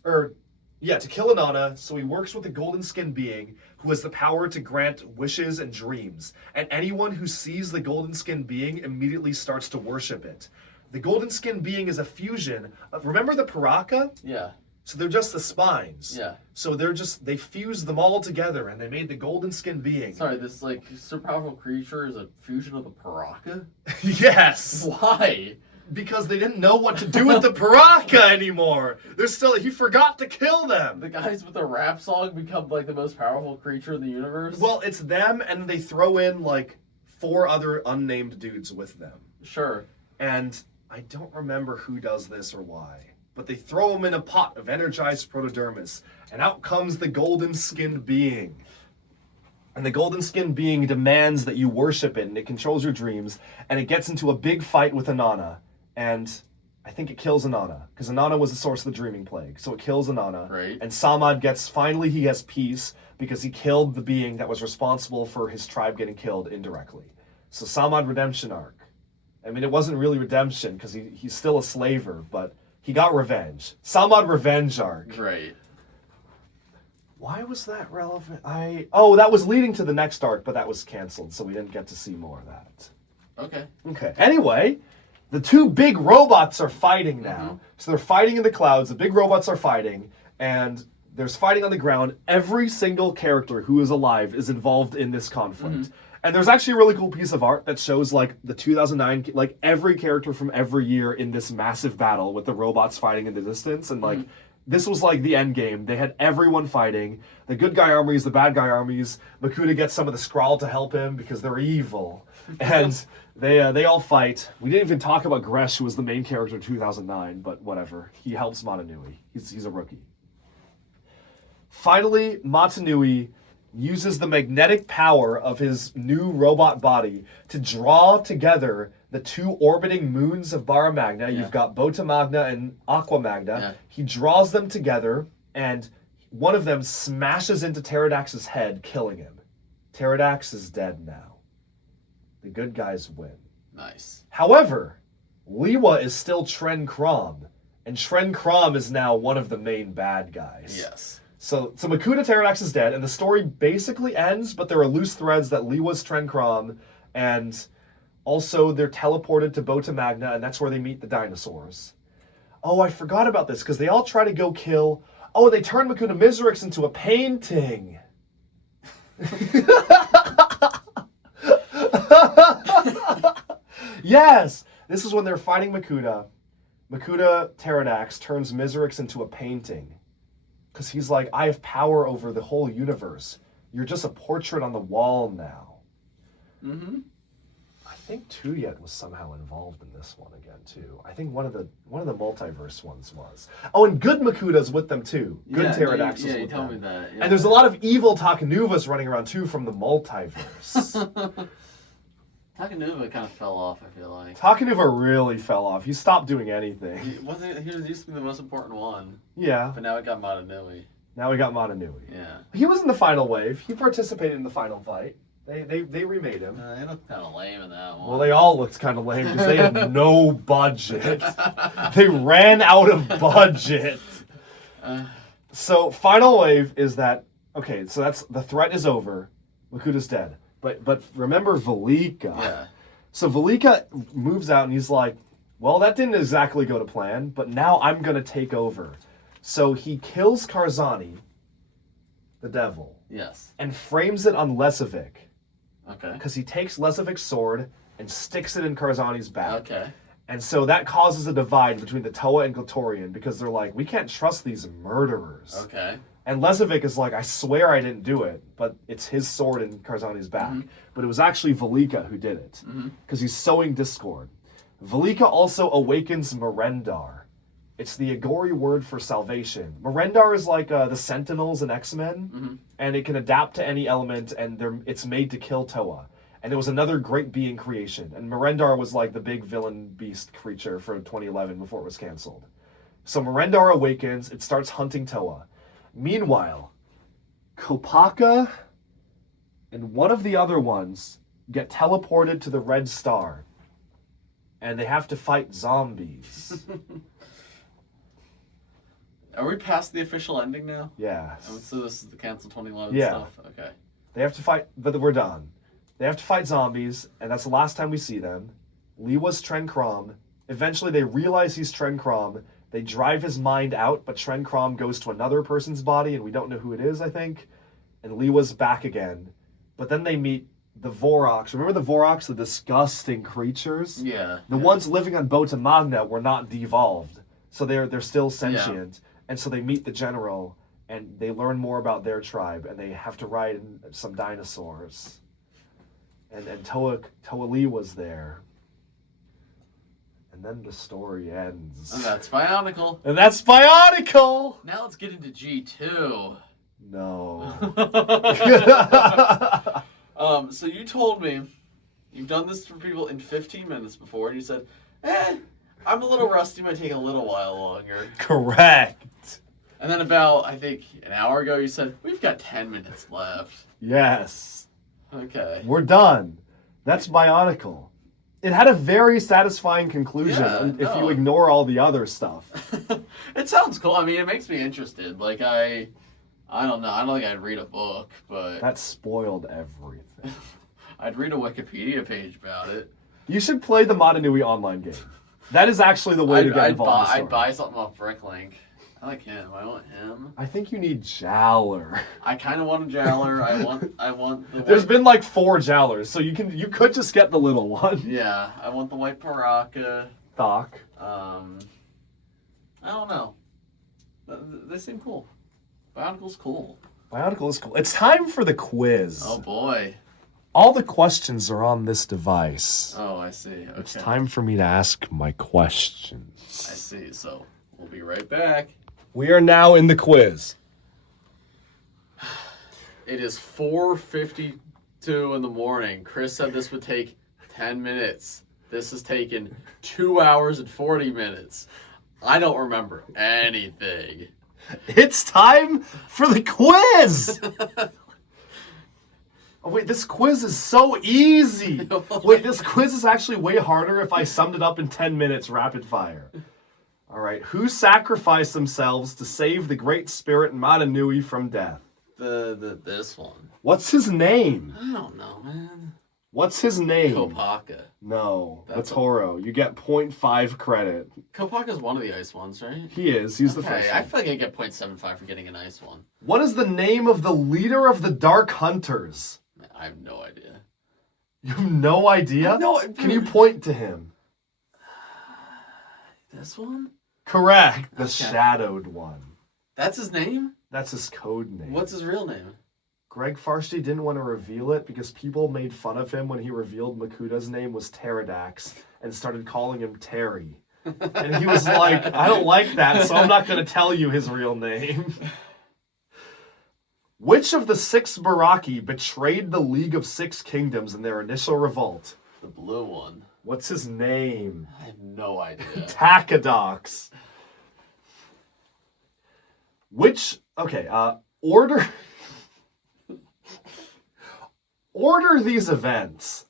To kill Anana, so he works with the golden skinned being who has the power to grant wishes and dreams. And anyone who sees the golden skinned being immediately starts to worship it. The golden skinned being is a fusion of, remember the Paraka? Yeah. So they're just the spines. Yeah. So they fused them all together and they made the golden skinned being. Sorry, this like super powerful creature is a fusion of the Paraka? Yes! Why? Because they didn't know what to do with the Paraka anymore. He forgot to kill them. The guys with the rap song become like the most powerful creature in the universe? Well, it's them and they throw in like 4 other unnamed dudes with them. Sure. And I don't remember who does this or why. But they throw them in a pot of energized protodermis. And out comes the golden-skinned being. And the golden-skinned being demands that you worship it, and it controls your dreams. And it gets into a big fight with Anana. And I think it kills Anana, because Anana was the source of the Dreaming Plague. So it kills Anana. Right. And Samad he has peace, because he killed the being that was responsible for his tribe getting killed indirectly. So Samad redemption arc. I mean, it wasn't really redemption, because he's still a slaver, but he got revenge. Samad revenge arc. Right. Why was that relevant? That was leading to the next arc, but that was canceled, so we didn't get to see more of that. Okay. Anyway, the 2 big robots are fighting now. So they're fighting in the clouds. The big robots are fighting, and there's fighting on the ground. Every single character who is alive is involved in this conflict. And there's actually a really cool piece of art that shows like the 2009, like every character from every year in this massive battle with the robots fighting in the distance. And like, this was like the end game. They had everyone fighting. The good guy armies, the bad guy armies. Makuda gets some of the Skrull to help him because they're evil. And they all fight. We didn't even talk about Gresh, who was the main character in 2009, but whatever. He helps Metronoui. He's a rookie. Finally, Metronoui uses the magnetic power of his new robot body to draw together the 2 orbiting moons of Magna. You've got Bota Magna and Aqua Magna. He draws them together, and one of them smashes into Pterodax's head, killing him. Pterodax is dead now. The good guys win. Nice. However, Liwa is still Tren Krom, and Tren Krom is now one of the main bad guys. Yes. So Makuda Pterodax is dead, and the story basically ends, but there are loose threads that Liwa's Tren Krom, and also they're teleported to Bota Magna, and that's where they meet the dinosaurs. Oh, I forgot about this, because they all try to go kill... Oh, they turn Makuda Miserix into a painting. Yes! This is when they're fighting Makuda. Makuda Pterodax turns Miserix into a painting. Because he's like, I have power over the whole universe. You're just a portrait on the wall now. Mm-hmm. I think Tuyet was somehow involved in this one again, too. I think one of the multiverse ones was. Oh, and Good Makuda's with them, too. Good Pterodax is with them. Yeah, you told me that. Yeah. And there's a lot of evil Takanuvas running around, too, from the multiverse. Takanuva kind of fell off, I feel like. Takanuva really fell off. He stopped doing anything. He used to be the most important one. Yeah. But now it got Metronoui. Now we got Metronoui. Yeah. He was in the final wave. He participated in the final fight. They remade him. He looked kind of lame in that one. Well, they all looked kind of lame because they had no budget. They ran out of budget. So final wave is that, okay, so that's, the threat is over. Makuda's dead. But remember Velika. Yeah. So Velika moves out and he's like, well, that didn't exactly go to plan, but now I'm going to take over. So he kills Karzani, the devil. Yes. And frames it on Lesovic. Okay. Because he takes Lesovic's sword and sticks it in Karzani's back. Okay. And so that causes a divide between the Toa and Glatorian because they're like, we can't trust these murderers. Okay. And Lesovic is like, I swear I didn't do it, but it's his sword in Karzani's back. Mm-hmm. But it was actually Velika who did it because he's sowing discord. Velika also awakens Merendar. It's the Agori word for salvation. Merendar is like the Sentinels in X-Men, and it can adapt to any element, and it's made to kill Toa. And it was another great being creation. And Merendar was like the big villain beast creature for 2011 before it was canceled. So Merendar awakens, it starts hunting Toa. Meanwhile, Kopaka and one of the other ones get teleported to the Red Star. And they have to fight zombies. Are we past the official ending now? Yes. So this is the cancel 2011 stuff? Okay. They have to fight, but we're done. They have to fight zombies, and that's the last time we see them. Liwa's Tren Krom. Eventually they realize he's Tren Krom. They drive his mind out, but Tren Krom goes to another person's body, and we don't know who it is, I think. And Liwa's back again. But then they meet the Voroks. Remember the Voroks, the disgusting creatures? Yeah. The ones living on Bota Magna were not devolved, so they're still sentient. Yeah. And so they meet the general, and they learn more about their tribe, and they have to ride in some dinosaurs. And Toa Lee was there. And then the story ends. And that's Bionicle. And that's Bionicle! Now let's get into G2. No. So you told me you've done this for people in 15 minutes before, and you said, I'm a little rusty, might take a little while longer. Correct. And then about, I think, an hour ago, you said, we've got 10 minutes left. Yes. Okay. We're done. That's Bionicle. It had a very satisfying conclusion if you ignore all the other stuff. It sounds cool. I mean, it makes me interested. Like, I don't know. I don't think I'd read a book, but... That spoiled everything. I'd read a Wikipedia page about it. You should play the Metronoui online game. That is actually the way to get involved in the story. I'd buy something off Bricklink. I like him. I want him. I think you need Jowler. I kind of want a Jowler. I want the There's been like 4 Jowlers, so you could just get the little one. Yeah, I want the white Paraka. Doc. I don't know. They seem cool. Bionicle's cool. Bionicle is cool. It's time for the quiz. Oh boy. All the questions are on this device. Oh, I see. Okay. It's time for me to ask my questions. I see. So we'll be right back. We are now in the quiz. It is 4:52 in the morning. Chris said this would take 10 minutes. This has taken 2 hours and 40 minutes. I don't remember anything. It's time for the quiz! Oh, wait, this quiz is so easy. Wait, this quiz is actually way harder if I summed it up in 10 minutes rapid fire. All right, who sacrificed themselves to save the great spirit Metronoui from death? This one. What's his name? I don't know, man. What's his name? Kopaka. No, that's Toro. You get 0.5 credit. Kopaka's one of the ice ones, right? He is. He's the Okay, first one. I feel like I get 0.75 for getting an ice one. What is the name of the leader of the Dark Hunters? I have no idea. You have no idea? No. Can you point to him? This one? Correct. The Okay. shadowed one. That's his name? That's his code name. What's his real name? Greg Farshty didn't want to reveal it because people made fun of him when he revealed Makuda's name was Pterodax and started calling him Terry. And he was like, I don't like that, so I'm not going to tell you his real name. Which of the 6 Baraki betrayed the League of 6 Kingdoms in their initial revolt? The blue one. What's his name? I have no idea. Takadox. Order... Order these events.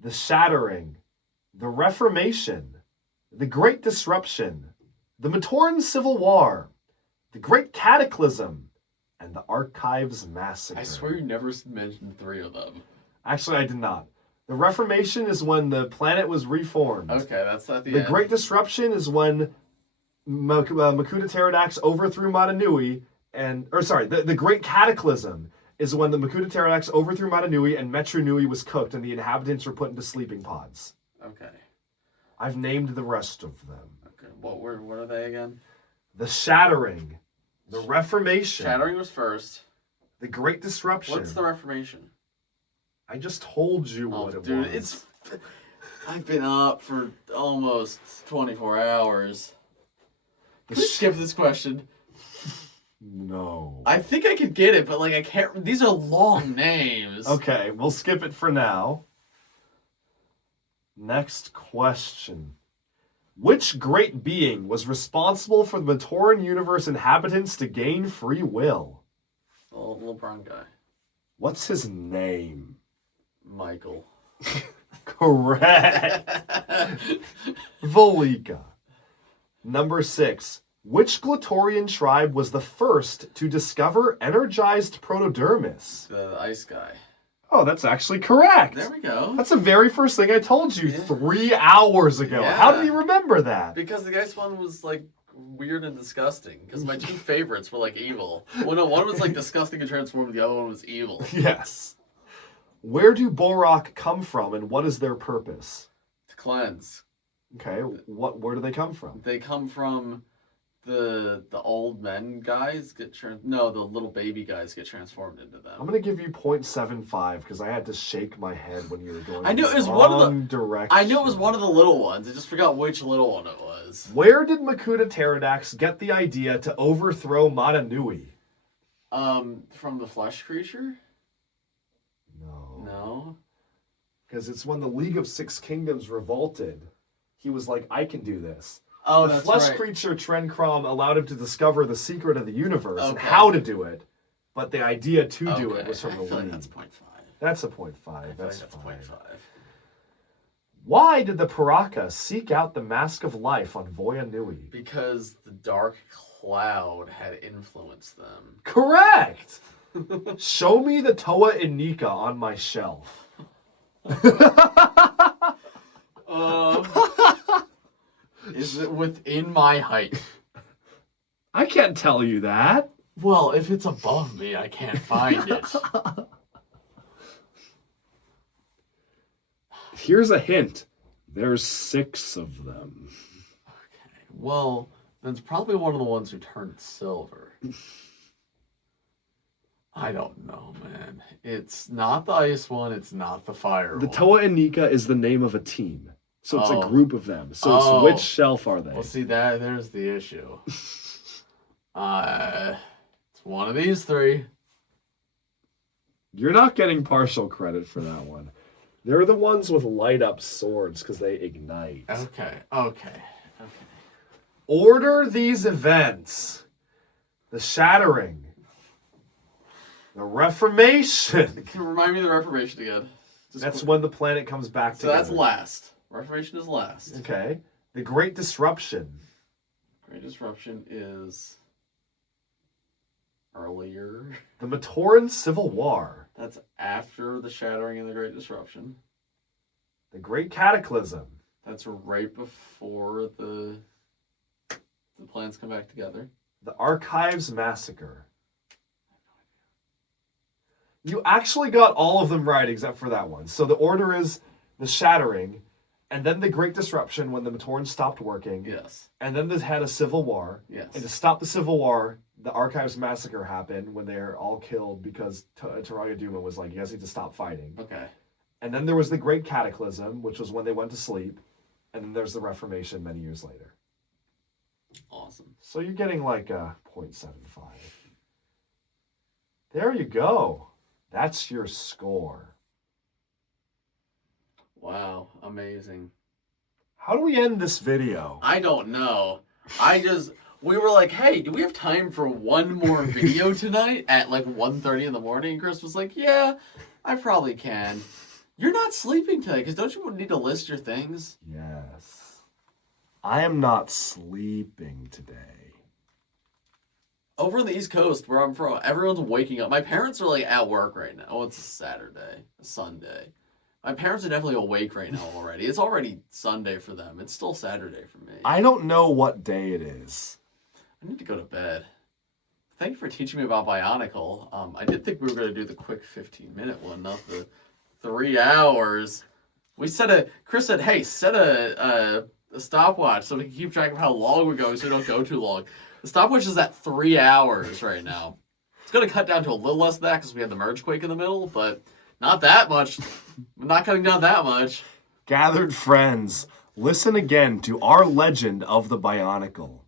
The Shattering, the Reformation, the Great Disruption, the Matoran Civil War, the Great Cataclysm, and the Archives Massacre. I swear you never mentioned 3 of them. Actually, I did not. The Reformation is when the planet was reformed. Okay, that's not The end. Great Disruption is when Makuda Pterodax overthrew Metronoui, the Great Cataclysm is when the Makuda Pterodax overthrew Metronoui and Metronoui was cooked and the inhabitants were put into sleeping pods. Okay. I've named the rest of them. Okay. What are they again? The Shattering, the Reformation, Shattering was first. the Great Disruption. What's the Reformation? I just told you what it dude, was. I've been up for almost 24 hours. Can we skip this question? No. I think I could get it, but like I can't. These are long names. Okay, we'll skip it for now. Next question. Which great being was responsible for the Matoran universe inhabitants to gain free will? The little brown guy. What's his name? Michael. Correct. Volika. Number 6. Which Glatorian tribe was the first to discover energized protodermis? The ice guy. Oh, that's actually correct. There we go. That's the very first thing I told you 3 hours ago. Yeah. How did you remember that? Because the ice one was like weird and disgusting. Because my 2 favorites were like evil. Well, no, one was like disgusting and transformed. The other one was evil. Yes. Where do Borak come from and what is their purpose? To cleanse. Okay, where do they come from? They come from the old men guys the little baby guys get transformed into them. I'm going to give you 0.75 because I had to shake my head when you were going I knew it was wrong one of the direction. I knew it was one of the little ones. I just forgot which little one it was. Where did Makuda Pterodax get the idea to overthrow Metronoui? From the flesh creature? No. No. Because it's when the League of 6 Kingdoms revolted. He was like, I can do this. Oh, the that's flesh right. creature Trenkrom allowed him to discover the secret of the universe and Okay. how to do it. But the idea to do it was from I the feel like League. that's 0.5. That's a 0.5. I feel like That's that's fine. 0.5. Why did the Paraka seek out the Mask of Life on Voyanui? Because the dark cloud had influenced them. Correct! Show me the Toa Inika on my shelf. Is it within my height? I can't tell you that. Well, if it's above me, I can't find it. Here's a hint. There's 6 of them. Okay. Well, that's probably one of the ones who turned silver. I don't know, man. It's not the ice one. It's not the fire The one. Toa Inika is the name of a team. So it's Oh. a group of them. So it's Oh. which shelf are they? Well, see, there's the issue. It's one of these 3. You're not getting partial credit for that one. They're the ones with light up swords because they ignite. Okay. Order these events. The Shattering. The Reformation. Can you remind me of the Reformation again? That's when the planet comes back So together. that's last. Reformation is last. Okay. The Great Disruption. Great Disruption is earlier. The Matoran Civil War. That's after the Shattering and the Great Disruption. The Great Cataclysm. That's right before the planets come back together. The Archives Massacre. You actually got all of them right except for that one. So the order is the Shattering, and then the Great Disruption when the Matorans stopped working. Yes. And then they had a civil war. Yes. And to stop the civil war, the Archives Massacre happened when they were all killed because Taraga Duma was like, you guys need to stop fighting. Okay. And then there was the Great Cataclysm, which was when they went to sleep. And then there's the Reformation many years later. Awesome. So you're getting like a 0.75. There you go. That's your score. Wow. Amazing. How do we end this video? I don't know. We were like, hey, do we have time for one more video tonight at like 1:30 in the morning? And Chris was like, yeah, I probably can. You're not sleeping today, because don't you need to list your things? Yes. I am not sleeping today. Over on the East Coast, where I'm from, everyone's waking up. My parents are like at work right now. Oh, it's a Saturday, a Sunday. My parents are definitely awake right now already. It's already Sunday for them. It's still Saturday for me. I don't know what day it is. I need to go to bed. Thank you for teaching me about Bionicle. I did think we were going to do the quick 15-minute one, not the 3 hours. Chris said, hey, set a stopwatch so we can keep track of how long we're going so we don't go too long. The stopwatch is at 3 hours right now. It's going to cut down to a little less than that because we had the merge quake in the middle, but not that much. We're not cutting down that much. Gathered friends, listen again to our legend of the Bionicle.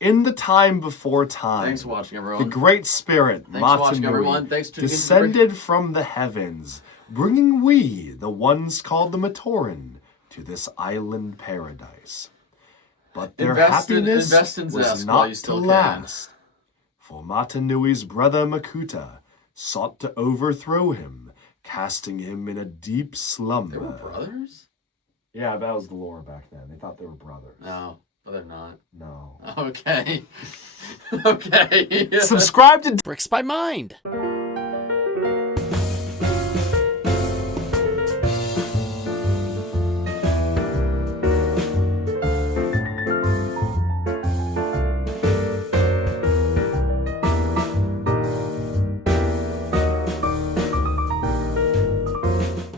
In the time before time, Thanks for watching, everyone. the Great Spirit, Thanks for watching, everyone. Metronoui, Thanks to descended from the heavens, bringing we, the ones called the Matoran, to this island paradise. But their happiness invest in was Zest while not you to still can. last. For Metronoi's brother Makuda sought to overthrow him, casting him in a deep slumber. They were brothers? Yeah, that was the lore back then. They thought they were brothers. No, they're not. No. Okay. Okay. Subscribe to Bricks by Mind.